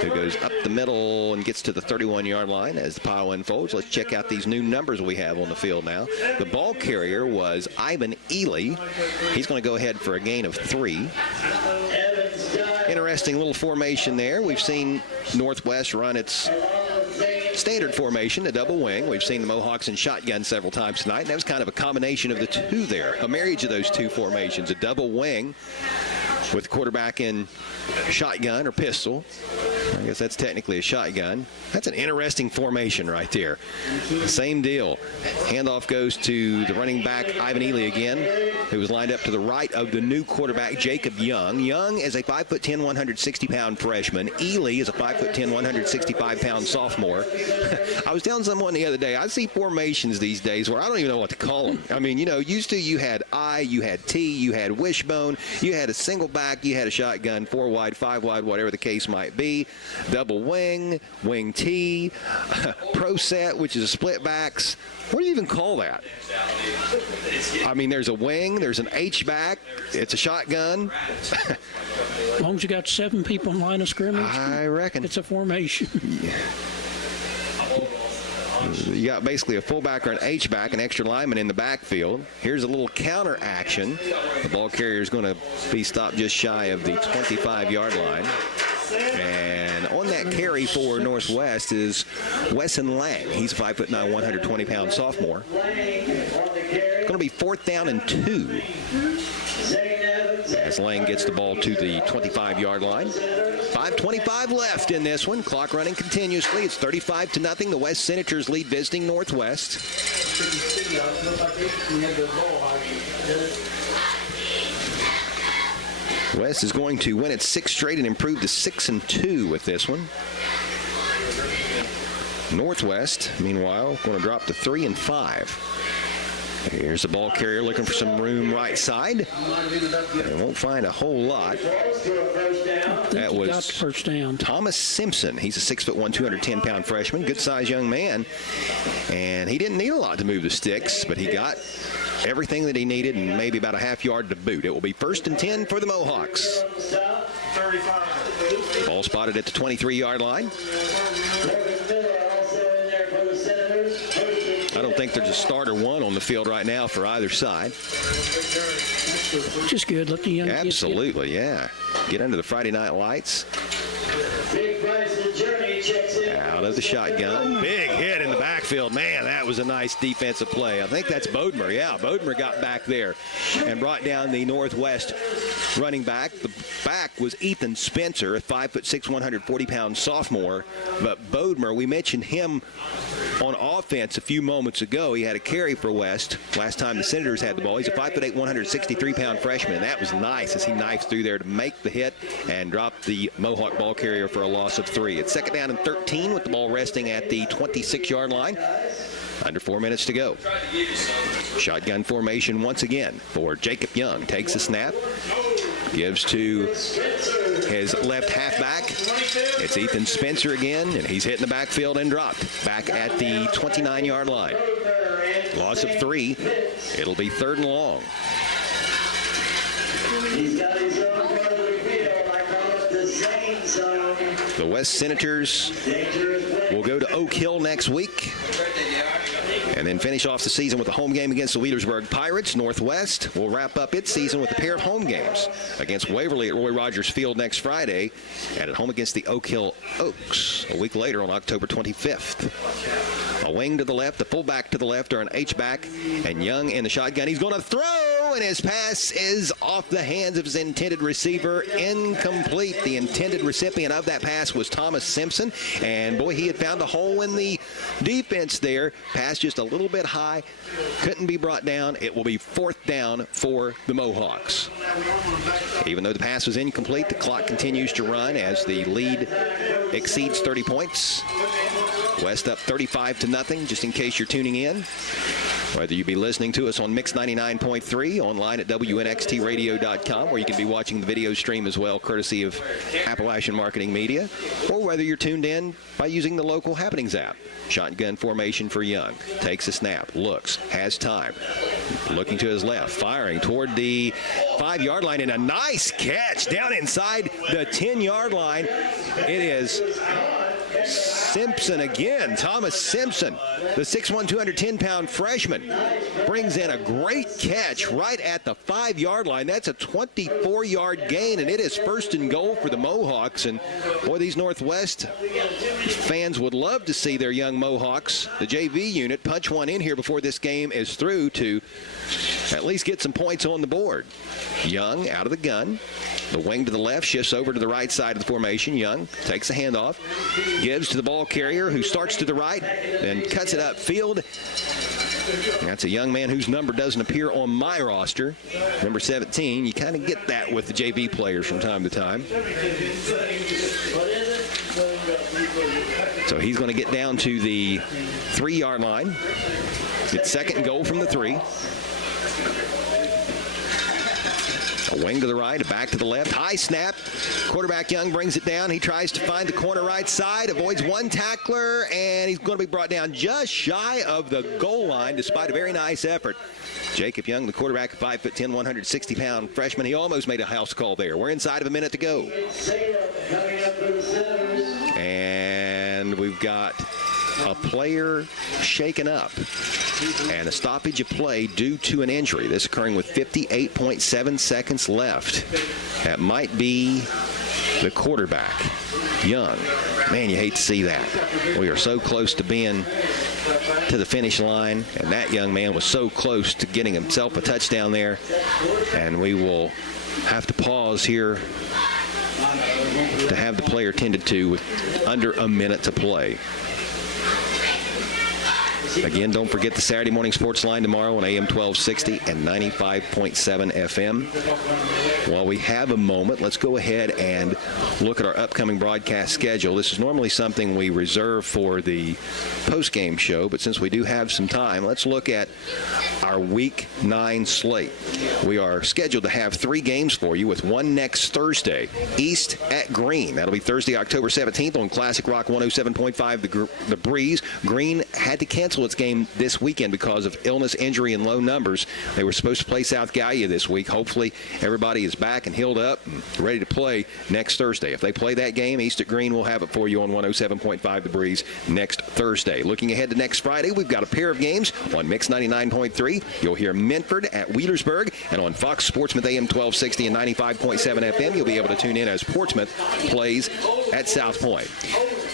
who goes up the middle and gets to the 31-yard line as the pile unfolds. Let's check out these new numbers we have on the field now. The ball carrier was Ivan Ely. He's going to go ahead for a gain of 3. Interesting little formation there. We've seen Northwest run its standard formation, a double wing. We've seen the Mohawks in shotgun several times tonight. And that was kind of a combination of the two there, a marriage of those two formations, a double wing with quarterback in shotgun or pistol, I guess that's technically a shotgun. That's an interesting formation right there. Same deal. Handoff goes to the running back, Ivan Ely again, who was lined up to the right of the new quarterback, Jacob Young. Young is a 5'10", 160-pound freshman. Ely is a 5'10", 165-pound sophomore. I was telling someone the other day, I see formations these days where I don't even know what to call them. I mean, used to you had I, you had T, you had wishbone, you had a single back, you had a shotgun, 4 wide, 5 wide, whatever the case might be. Double wing, wing T, pro set, which is a split backs. What do you even call that? I mean, there's a wing, there's an H-back, it's a shotgun. As long as you got 7 people in line of scrimmage, I reckon it's a formation. Yeah. You got basically a fullback or an H-back, an extra lineman in the backfield. Here's a little counter action. The ball carrier is going to be stopped just shy of the 25-yard line. And on that carry for Northwest is Wesson Lang. He's a 5'9", 120-pound sophomore. It's going to be 4th down and 2. As Lang gets the ball to the 25-yard line. 5:25 left in this one. Clock running continuously. It's 35-0. The West Senators lead visiting Northwest. West is going to win its 6th straight and improve to 6-2 with this one. Northwest, meanwhile, going to drop to 3-5. Here's the ball carrier looking for some room right side. They won't find a whole lot. That was first down. Thomas Simpson. He's a 6'1", 210-pound freshman, good-sized young man. And he didn't need a lot to move the sticks, but he got everything that he needed and maybe about a half yard to boot. It will be 1st and 10 for the Mohawks. Ball spotted at the 23-yard line. I don't think there's a starter one on the field right now for either side. Just good. Let the young kids Absolutely, yeah. Get under the Friday night lights. Out of the shotgun. Big hit in the backfield. Man, that was a nice defensive play. I think that's Bodmer. Yeah, Bodmer got back there and brought down the Northwest running back. The back was Ethan Spencer, a 5'6", 140-pound sophomore. But Bodmer, we mentioned him on offense a few moments ago. He had a carry for West last time the Senators had the ball. He's a 5'8", 163-pound freshman, and that was nice as he knifed through there to make the hit and drop the Mohawk ball carrier for a loss of 3. It's 2nd down and 13 with the ball resting at the 26-yard line. Under 4 minutes to go. Shotgun formation once again for Jacob Young. Takes a snap. Gives to his left halfback. It's Ethan Spencer again, and he's hit in the backfield and dropped. Back at the 29-yard line. Loss of 3. It'll be 3rd and long. The West Senators will go to Oak Hill next week and then finish off the season with a home game against the Leadersburg Pirates. Northwest will wrap up its season with a pair of home games against Waverly at Roy Rogers Field next Friday and at home against the Oak Hill Oaks a week later on October 25th. A wing to the left, the fullback to the left, or an H-back, and Young in the shotgun. He's going to throw, and his pass is off the hands of his intended receiver. Incomplete. The intended recipient of that pass was Thomas Simpson, and boy, he had found a hole in the defense there. Pass just a little bit high, couldn't be brought down. It will be 4th down for the Mohawks. Even though the pass was incomplete, the clock continues to run as the lead exceeds 30 points. West up 35-0, just in case you're tuning in. Whether you be listening to us on Mix 99.3, online at WNXTradio.com, where you can be watching the video stream as well, courtesy of Appalachian Marketing Media, or whether you're tuned in by using the local Happenings app. Shotgun formation for Young. Takes a snap, looks, has time. Looking to his left, firing toward the 5-yard line, and a nice catch down inside the 10-yard line. It is Simpson again. Thomas Simpson, the 6'1", 210-pound freshman, brings in a great catch right at the 5-yard line. That's a 24-yard gain, and it is 1st and goal for the Mohawks. And boy, these Northwest fans would love to see their young Mohawks, the JV unit, punch one in here before this game is through to at least get some points on the board. Young out of the gun. The wing to the left shifts over to the right side of the formation. Young takes the handoff, gives to the ball carrier who starts to the right, then cuts it upfield. That's a young man whose number doesn't appear on my roster, number 17. You kind of get that with the JV players from time to time. So he's going to get down to the 3-yard line. It's second and goal from the 3. A wing to the right, a back to the left. High snap. Quarterback Young brings it down. He tries to find the corner right side, avoids one tackler, and he's going to be brought down just shy of the goal line despite a very nice effort. Jacob Young, the quarterback, a 5'10", 160-pound freshman. He almost made a house call there. We're inside of a minute to go. And we've got a player shaken up and a stoppage of play due to an injury. This occurring with 58.7 seconds left. That might be the quarterback, Young. Man, you hate to see that. We are so close to being to the finish line, and that young man was so close to getting himself a touchdown there. And we will have to pause here to have the player tended to with under a minute to play. Again, don't forget the Saturday morning sports line tomorrow on AM 1260 and 95.7 FM. While we have a moment, let's go ahead and look at our upcoming broadcast schedule. This is normally something we reserve for the post-game show, but since we do have some time, let's look at our Week 9 slate. We are scheduled to have 3 games for you, with one next Thursday, East at Green. That'll be Thursday, October 17th on Classic Rock 107.5, The Breeze. Green had to cancel its game this weekend because of illness, injury, and low numbers. They were supposed to play South Gallia this week. Hopefully everybody is back and healed up and ready to play next Thursday. If they play that game, East at Green will have it for you on 107.5 The Breeze next Thursday. Looking ahead to next Friday, we've got a pair of games on Mix 99.3. You'll hear Minford at Wheelersburg, and on Fox Sportsmouth AM 1260 and 95.7 FM, you'll be able to tune in as Portsmouth plays at South Point.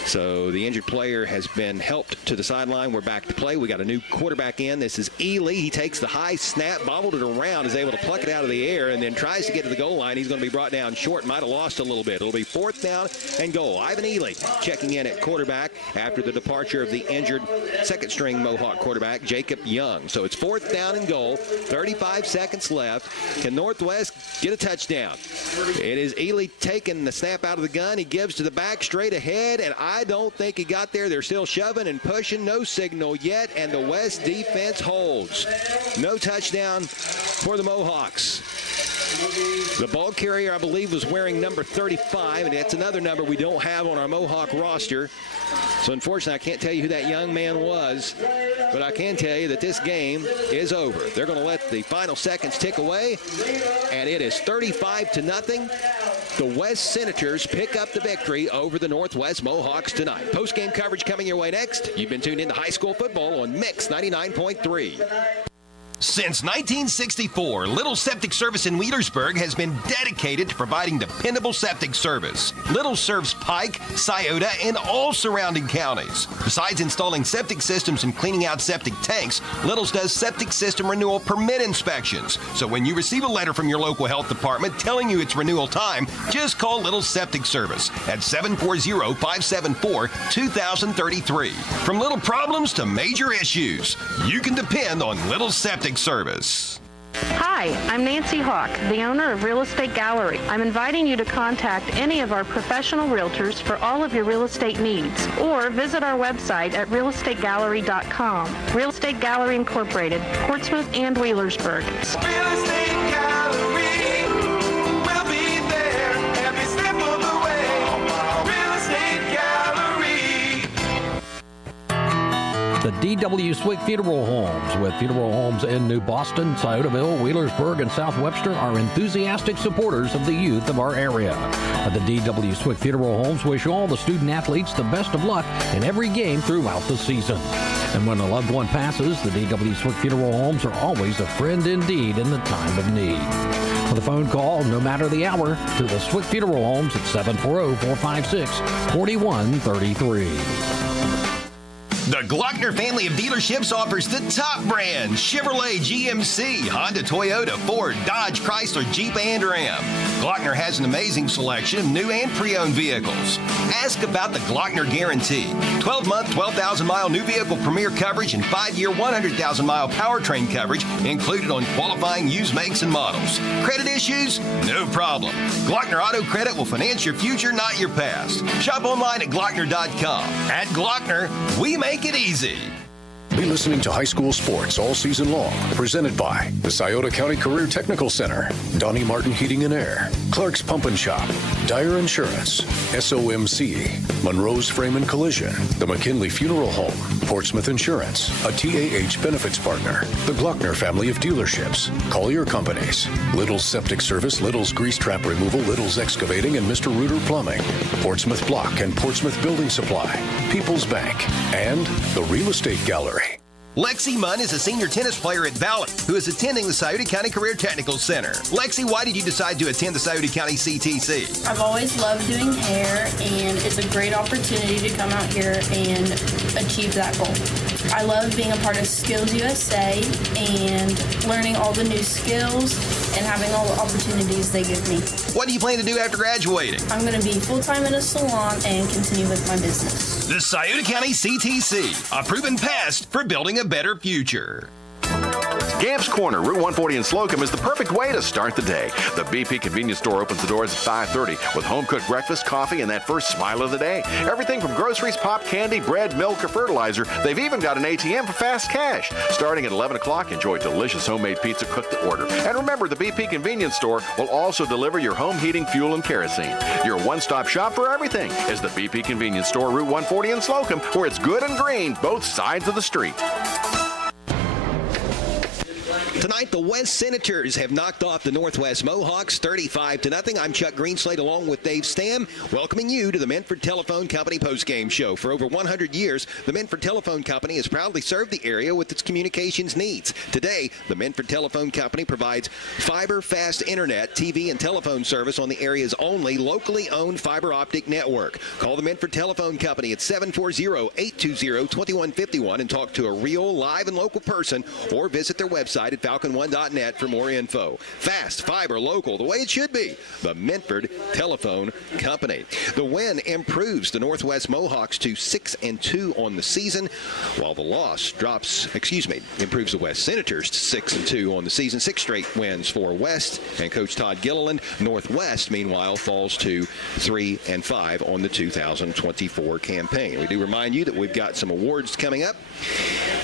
So the injured player has been helped to the sideline. We're back to play. We got a new quarterback in. This is Ely. He takes the high snap, bobbled it around, is able to pluck it out of the air, and then tries to get to the goal line. He's going to be brought down short. Might have lost a little bit. It'll be 4th down and goal. Ivan Ely checking in at quarterback after the departure of the injured second-string Mohawk quarterback, Jacob Young. So it's 4th down and goal. 35 seconds left. Can Northwest get a touchdown? It is Ely taking the snap out of the gun. He gives to the back straight ahead, and I don't think he got there. They're still shoving and pushing. No signal yet, and the West defense holds. No touchdown for the Mohawks. The ball carrier, I believe, was wearing number 35, and that's another number we don't have on our Mohawk roster. So unfortunately, I can't tell you who that young man was, but I can tell you that this game is over. They're going to let the final seconds tick away, and it is 35-0. The West Senators pick up the victory over the Northwest Mohawks tonight. Post-game coverage coming your way next. You've been tuned in to high school football on Mix 99.3. Since 1964, Little Septic Service in Wheelersburg has been dedicated to providing dependable septic service. Little serves Pike, Scioto, and all surrounding counties. Besides installing septic systems and cleaning out septic tanks, Little's does septic system renewal permit inspections. So when you receive a letter from your local health department telling you it's renewal time, just call Little Septic Service at 740-574-2033. From little problems to major issues, you can depend on Little Septic Service. Hi, I'm Nancy Hawk, the owner of Real Estate Gallery. I'm inviting you to contact any of our professional realtors for all of your real estate needs, or visit our website at realestategallery.com. Real Estate Gallery Incorporated, Portsmouth and Wheelersburg. Real Estate Gallery, we'll be there every step of the way. Real Estate Gallery. The D.W. Swick Funeral Homes, with funeral homes in New Boston, Sciotaville, Wheelersburg, and South Webster, are enthusiastic supporters of the youth of our area. The D.W. Swick Funeral Homes wish all the student athletes the best of luck in every game throughout the season. And when a loved one passes, the D.W. Swick Funeral Homes are always a friend indeed in the time of need. With a phone call, no matter the hour, to the Swick Funeral Homes at 740-456-4133. The Glockner family of dealerships offers the top brands: Chevrolet, GMC, Honda, Toyota, Ford, Dodge, Chrysler, Jeep, and Ram. Glockner has an amazing selection of new and pre-owned vehicles. Ask about the Glockner Guarantee. 12-month, 12,000-mile new vehicle premier coverage and 5-year, 100,000-mile powertrain coverage included on qualifying used makes and models. Credit issues? No problem. Glockner Auto Credit will finance your future, not your past. Shop online at Glockner.com. At Glockner, we make it easy. Be listening to high school sports all season long. Presented by the Scioto County Career Technical Center, Donnie Martin Heating and Air, Clark's Pump and Shop, Dyer Insurance, SOMC, Monroe's Frame and Collision, the McKinley Funeral Home, Portsmouth Insurance, a TAH benefits partner, the Glockner family of dealerships, Collier Companies, Little's Septic Service, Little's Grease Trap Removal, Little's Excavating, and Mr. Reuter Plumbing, Portsmouth Block and Portsmouth Building Supply, People's Bank, and the Real Estate Gallery. Lexi Munn is a senior tennis player at Valley who is attending the Scioto County Career Technical Center. Lexi, why did you decide to attend the Scioto County CTC? I've always loved doing hair, and it's a great opportunity to come out here and achieve that goal. I love being a part of Skills USA and learning all the new skills and having all the opportunities they give me. What do you plan to do after graduating? I'm going to be full-time in a salon and continue with my business. The Scioto County CTC, a proven past for building a better future. Gamp's Corner, Route 140 in Slocum, is the perfect way to start the day. The BP convenience store opens the doors at 5:30 with home-cooked breakfast, coffee, and that first smile of the day. Everything from groceries, pop, candy, bread, milk, or fertilizer. They've even got an ATM for fast cash. Starting at 11 o'clock, enjoy delicious homemade pizza cooked to order. And remember, the BP convenience store will also deliver your home heating, fuel, and kerosene. Your one-stop shop for everything is the BP convenience store, Route 140 in Slocum, where it's good and green, both sides of the street. Tonight, the West Senators have knocked off the Northwest Mohawks 35-0. I'm Chuck Greenslade along with Dave Stam, welcoming you to the Menford Telephone Company postgame show. For over 100 years, the Menford Telephone Company has proudly served the area with its communications needs. Today, the Menford Telephone Company provides fiber fast internet, TV, and telephone service on the area's only locally owned fiber optic network. Call the Menford Telephone Company at 740-820-2151 and talk to a real, live, and local person, or visit their website at falcon1.net for more info. Fast, fiber, local, the way it should be. The Menford Telephone Company. The win improves the Northwest Mohawks to 6-2 on the season, while the loss improves the West Senators to 6-2 on the season. 6 straight wins for West and Coach Todd Gilliland. Northwest, meanwhile, falls to 3-5 on the 2024 campaign. We do remind you that we've got some awards coming up.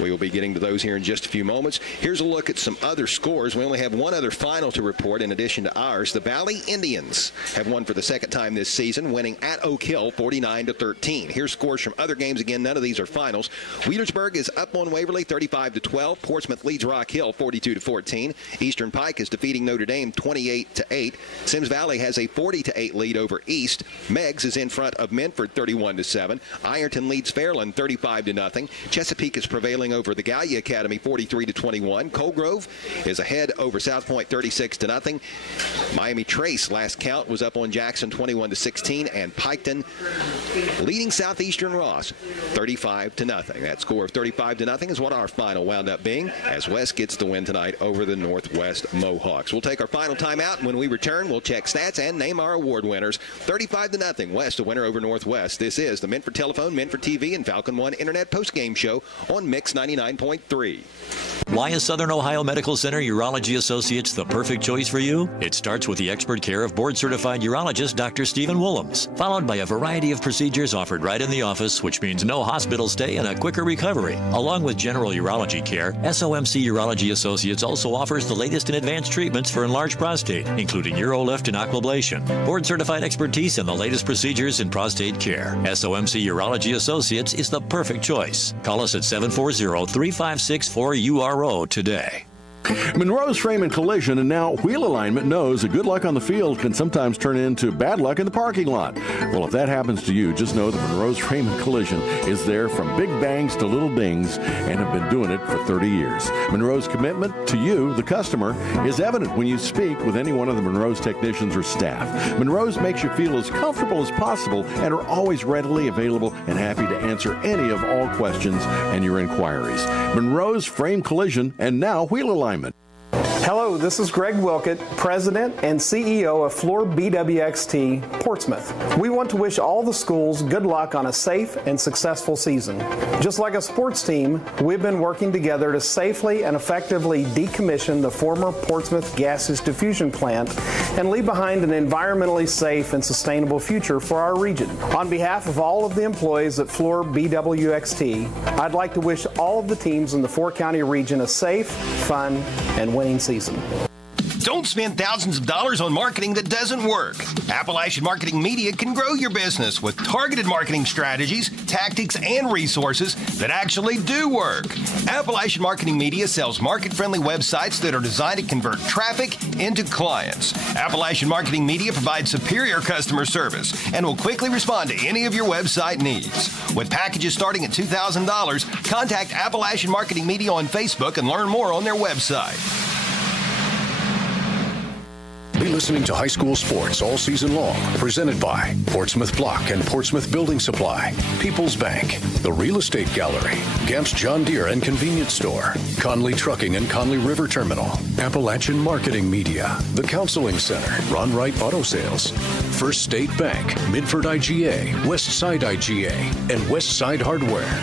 We will be getting to those here in just a few moments. Here's a look at some other scores. We only have one other final to report in addition to ours. The Valley Indians have won for the second time this season, winning at Oak Hill 49-13. Here's scores from other games. Again, none of these are finals. Wheelersburg is up on Waverly 35-12. Portsmouth leads Rock Hill 42-14. Eastern Pike is defeating Notre Dame 28-8. Sims Valley has a 40-8 lead over East. Meigs is in front of Menford 31-7. Ironton leads Fairland 35-0. Chesapeake is prevailing over the Gallia Academy 43-21. Colgrove is ahead over South Point 36-0. Miami Trace, last count, was up on Jackson 21-16, and Piketon leading Southeastern Ross 35-0. That score of 35-0 is what our final wound up being, as West gets the win tonight over the Northwest Mohawks. We'll take our final timeout, and when we return, we'll check stats and name our award winners. 35-0, West a winner over Northwest. This is the Menford Telephone, Menford TV, and Falcon One Internet postgame show on Mix 99.3. Why is Southern Ohio Medical Center Urology Associates the perfect choice for you? It starts with the expert care of board-certified urologist Dr. Stephen Willems, followed by a variety of procedures offered right in the office, which means no hospital stay and a quicker recovery. Along with general urology care, SOMC Urology Associates also offers the latest in advanced treatments for enlarged prostate, including UroLift and aquablation, board-certified expertise in the latest procedures in prostate care. SOMC Urology Associates is the perfect choice. Call us at 740-3564-URO today. Monroe's Frame and Collision and now Wheel Alignment knows that good luck on the field can sometimes turn into bad luck in the parking lot. Well, if that happens to you, just know that Monroe's Frame and Collision is there from big bangs to little dings and have been doing it for 30 years. Monroe's commitment to you, the customer, is evident when you speak with any one of the Monroe's technicians or staff. Monroe's makes you feel as comfortable as possible and are always readily available and happy to answer any of all questions and your inquiries. Monroe's Frame Collision and now Wheel Alignment. Hello, this is Greg Wilkett, President and CEO of Floor BWXT Portsmouth. We want to wish all the schools good luck on a safe and successful season. Just like a sports team, we've been working together to safely and effectively decommission the former Portsmouth gaseous diffusion plant and leave behind an environmentally safe and sustainable future for our region. On behalf of all of the employees at Floor BWXT, I'd like to wish all of the teams in the four-county region a safe, fun, and winning season. Don't spend thousands of dollars on marketing that doesn't work. Appalachian Marketing Media can grow your business with targeted marketing strategies, tactics, and resources that actually do work. Appalachian Marketing Media sells market-friendly websites that are designed to convert traffic into clients. Appalachian Marketing Media provides superior customer service and will quickly respond to any of your website needs. With packages starting at $2,000, contact Appalachian Marketing Media on Facebook and learn more on their website. Be listening to high school sports all season long. Presented by Portsmouth Block and Portsmouth Building Supply, People's Bank, the Real Estate Gallery, Gamp's John Deere and Convenience Store, Conley Trucking and Conley River Terminal, Appalachian Marketing Media, the Counseling Center, Ron Wright Auto Sales, First State Bank, Midford IGA, West Side IGA, and West Side Hardware.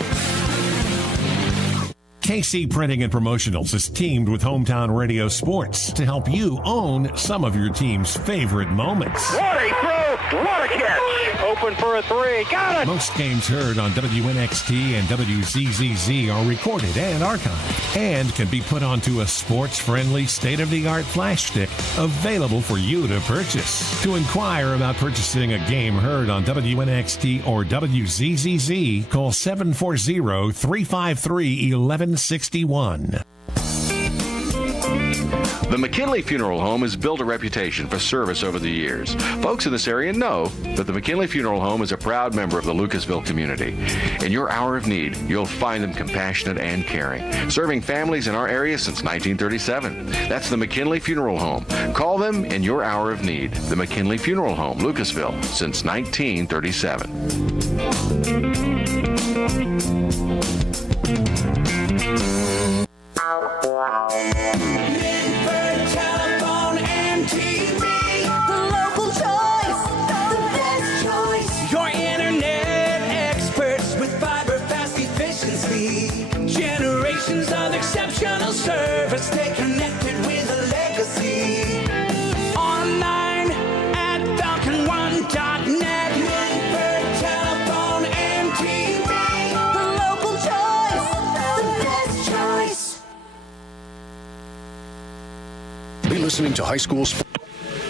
KC Printing and Promotionals is teamed with Hometown Radio Sports to help you own some of your team's favorite moments. What a throw! What a catch! Open for a three. Got it! Most games heard on WNXT and WZZZ are recorded and archived and can be put onto a sports-friendly, state-of-the-art flash stick available for you to purchase. To inquire about purchasing a game heard on WNXT or WZZZ, call 740-353-1161. The McKinley Funeral Home has built a reputation for service over the years. Folks in this area know that the McKinley Funeral Home is a proud member of the Lucasville community. In your hour of need, you'll find them compassionate and caring, serving families in our area since 1937. That's the McKinley Funeral Home. Call them in your hour of need. The McKinley Funeral Home, Lucasville, since 1937. Midford Telephone and TV, the local choice, the best choice. Your internet experts with fiber fast efficiency. Generations of exceptional service. Stay connected with a legacy. Online at falcon1.net. Midford Telephone and TV, the local choice, the best choice. Be listening to high school sports.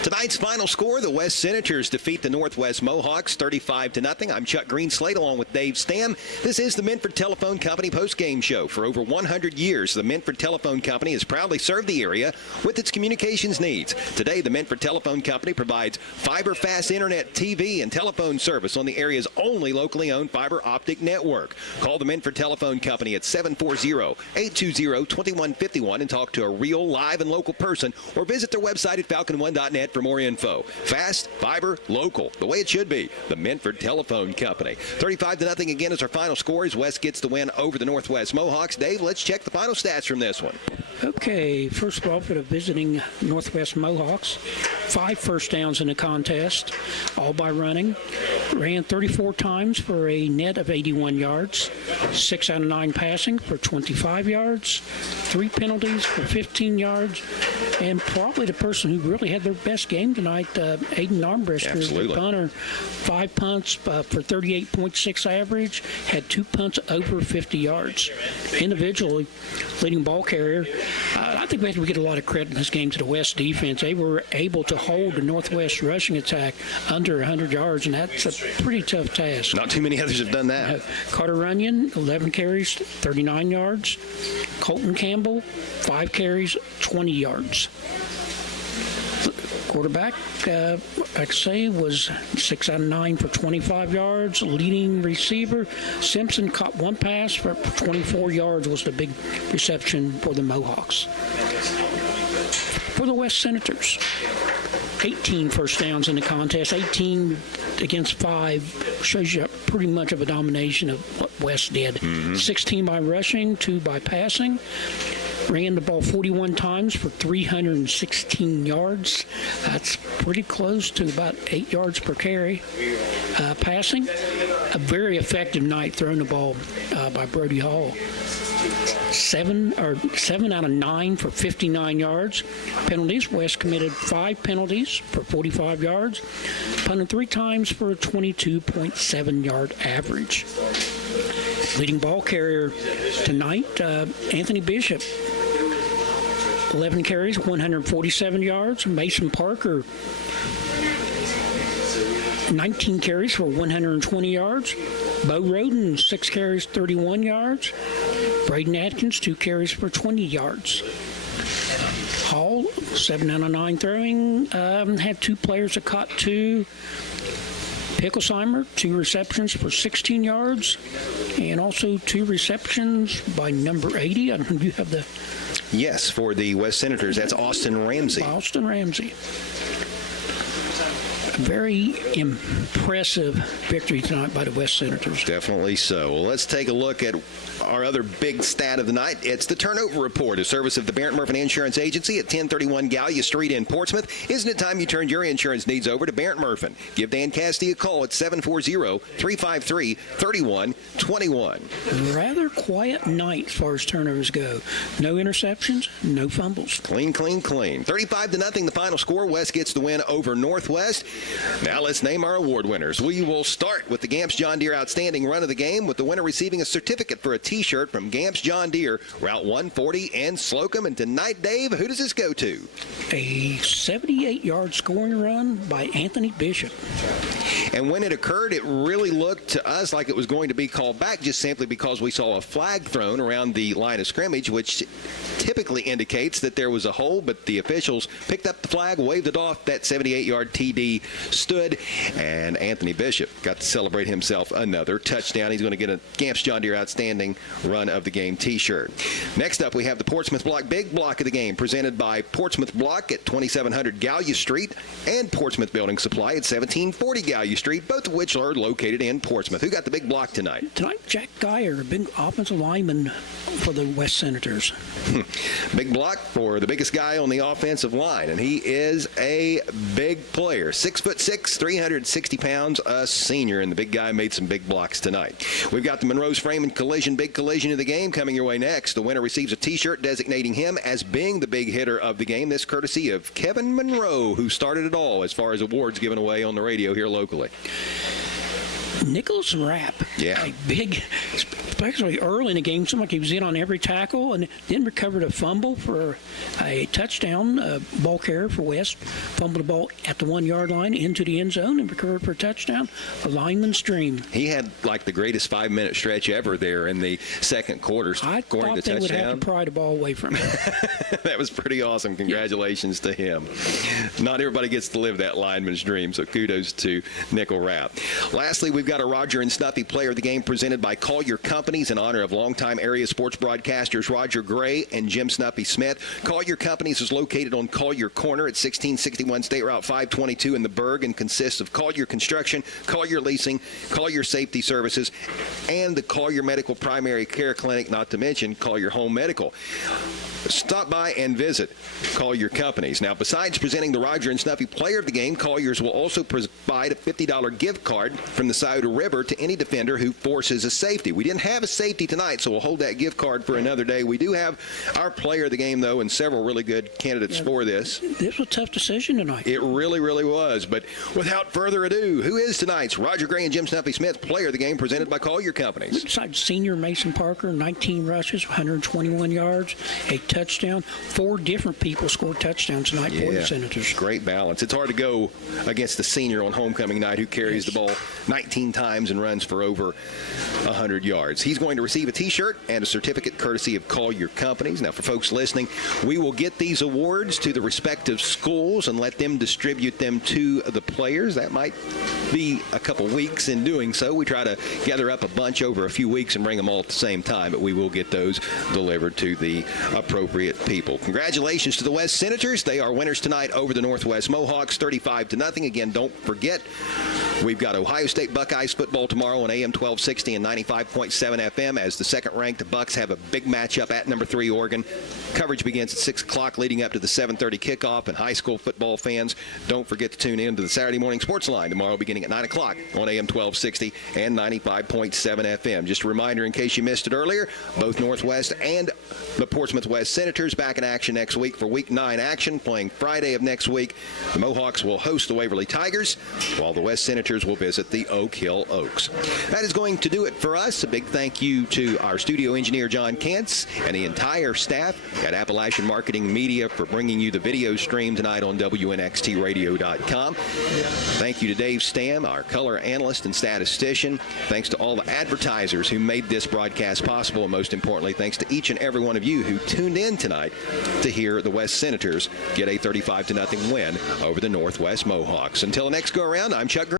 Tonight's final score, the West Senators defeat the Northwest Mohawks 35-0. I'm Chuck Greenslade along with Dave Stam. This is the Minford Telephone Company postgame show. For over 100 years, the Minford Telephone Company has proudly served the area with its communications needs. Today, the Minford Telephone Company provides fiber fast internet, TV, and telephone service on the area's only locally owned fiber optic network. Call the Minford Telephone Company at 740-820-2151 and talk to a real, live, and local person, or visit their website at falcon1.net for more info. Fast, fiber, local, the way it should be. The Minford Telephone Company. 35-0 again is our final score as West gets the win over the Northwest Mohawks. Dave, let's check the final stats from this one. Okay, first of all, for the visiting Northwest Mohawks, 5 first downs in the contest, all by running. Ran 34 times for a net of 81 yards, 6 out of 9 passing for 25 yards, 3 penalties for 15 yards, and probably the person who really had their best game tonight, Aiden Armbruster, the punter. 5 punts for 38.6 average, had 2 punts over 50 yards. Individually, leading ball carrier, I think we have to get a lot of credit in this game to the West defense. They were able to hold the Northwest rushing attack under 100 yards, and that's a pretty tough task. Not too many others have done that. Carter Runyon, 11 carries, 39 yards. Colton Campbell, 5 carries, 20 yards. Quarterback, I say, was 6 out of 9 for 25 yards. Leading receiver, Simpson caught 1 pass for 24 yards, was the big reception for the Mohawks. For the West Senators, 18 first downs in the contest, 18 against 5, shows you pretty much of a domination of what West did. 16 by rushing, 2 by passing. ran the ball 41 times for 316 yards. That's pretty close to about 8 yards per carry. Passing, a very effective night throwing the ball by Brody Hall. 7 out of 9 for 59 yards. Penalties, West committed 5 penalties for 45 yards. Punted 3 times for a 22.7 yard average. Leading ball carrier tonight, Anthony Bishop. 11 carries, 147 yards. Mason Parker, 19 carries for 120 yards. Bo Roden, 6 carries, 31 yards. Braden Atkins, 2 carries for 20 yards. Hall, 7 out of 9 throwing. Had 2 players that caught 2. Picklesheimer, 2 receptions for 16 yards. And also 2 receptions by number 80. I don't know if you have the... Yes, for the West Senators, that's Austin Ramsey. Austin Ramsey. A very impressive victory tonight by the West Senators. Definitely so. Well, let's take a look at our other big stat of the night. It's the turnover report, a service of the Barrett Murphy Insurance Agency at 1031 Gallia Street in Portsmouth. Isn't it time you turned your insurance needs over to Barrett Murphy? Give Dan Cassidy a call at 740-353-3121. Rather quiet night as far as turnovers go. No interceptions, no fumbles. Clean, clean, clean. 35-0 the final score. West gets the win over Northwest. Now let's name our award winners. We will start with the Gamps John Deere Outstanding Run of the Game, with the winner receiving a certificate for a T-shirt from Gamps John Deere, Route 140 and Slocum. And tonight, Dave, who does this go to? A 78-yard scoring run by Anthony Bishop. And when it occurred, it really looked to us like it was going to be called back, just simply because we saw a flag thrown around the line of scrimmage, which typically indicates that there was a hole, but the officials picked up the flag, waved it off. That 78-yard TD stood, and Anthony Bishop got to celebrate himself another touchdown. He's going to get a Gamps John Deere Outstanding Run of the Game T-shirt. Next up, we have the Portsmouth Block Big Block of the Game, presented by Portsmouth Block at 2700 Gallia Street and Portsmouth Building Supply at 1740 Gallia Street, both of which are located in Portsmouth. Who got the big block tonight? Tonight, Jack Geyer, a big offensive lineman for the West Senators. Big block for the biggest guy on the offensive line, and he is a big player. 6'6", 360 pounds, a senior, and the big guy made some big blocks tonight. We've got the Monroe's Frame and Collision Big Collision of the Game coming your way next. The winner receives a T-shirt designating him as being the big hitter of the game. This courtesy of Kevin Monroe, who started it all as far as awards given away on the radio here locally. Nicholas Rapp, yeah, a big, especially early in the game, seemed like he was in on every tackle, and then recovered a fumble for a touchdown. Ball carrier for West fumbled the ball at the 1 yard line into the end zone and recovered for a touchdown. A lineman's dream. He had like the greatest 5-minute stretch ever there in the second quarter. I thought they would have to pry the ball away from him. That was pretty awesome. Congratulations to him. Not everybody gets to live that lineman's dream, so kudos to Nickel Rapp. Lastly, we've got a Roger and Snuffy Player of the Game presented by Collier Companies in honor of longtime area sports broadcasters Roger Gray and Jim Snuffy Smith. Collier Companies is located on Collier Corner at 1661 State Route 522 in the Berg, and consists of Collier Construction, Collier Leasing, Collier Safety Services, and the Collier Medical Primary Care Clinic, not to mention Collier Home Medical. Stop by and visit Collier Companies. Now, besides presenting the Roger and Snuffy Player of the Game, Colliers will also provide a $50 gift card from the Scioto River to any defender who forces a safety. We didn't have a safety tonight, so we'll hold that gift card for another day. We do have our Player of the Game, though, and several really good candidates for this. This was a tough decision tonight. It really, really was. But without further ado, who is tonight's Roger Gray and Jim Snuffy Smith Player of the Game presented by Collier Companies? Besides senior Mason Parker, 19 rushes, 121 yards, a touchdown. 4 different people scored touchdowns tonight for the Senators. Great balance. It's hard to go against the senior on homecoming night who carries the ball 19 times and runs for over 100 yards. He's going to receive a T-shirt and a certificate courtesy of Collier Companies. Now, for folks listening, we will get these awards to the respective schools and let them distribute them to the players. That might be a couple weeks in doing so. We try to gather up a bunch over a few weeks and bring them all at the same time, but we will get those delivered to the appropriate people. Congratulations to the West Senators. They are winners tonight over the Northwest Mohawks, 35-0. Again, don't forget, We've got Ohio State Buckeyes football tomorrow on AM 1260 and 95.7 FM as the second-ranked Bucks have a big matchup at number 3 Oregon. Coverage begins at 6 o'clock leading up to the 7:30 kickoff. And high school football fans, don't forget to tune in to the Saturday Morning Sports Line tomorrow beginning at 9 o'clock on AM 1260 and 95.7 FM. Just a reminder in case you missed it earlier, both Northwest and the Portsmouth West Senators back in action next week for Week 9 action, playing Friday of next week. The Mohawks will host the Waverly Tigers, while the West Senators will visit the Oak Hill Oaks. That is going to do it for us. A big thank you to our studio engineer, John Kentz, and the entire staff at Appalachian Marketing Media for bringing you the video stream tonight on WNXTradio.com. Thank you to Dave Stam, our color analyst and statistician. Thanks to all the advertisers who made this broadcast possible, and most importantly, thanks to each and every one of you who tuned in tonight to hear the West Senators get a 35-0 win over the Northwest Mohawks. Until next go-around, I'm Chuck Green.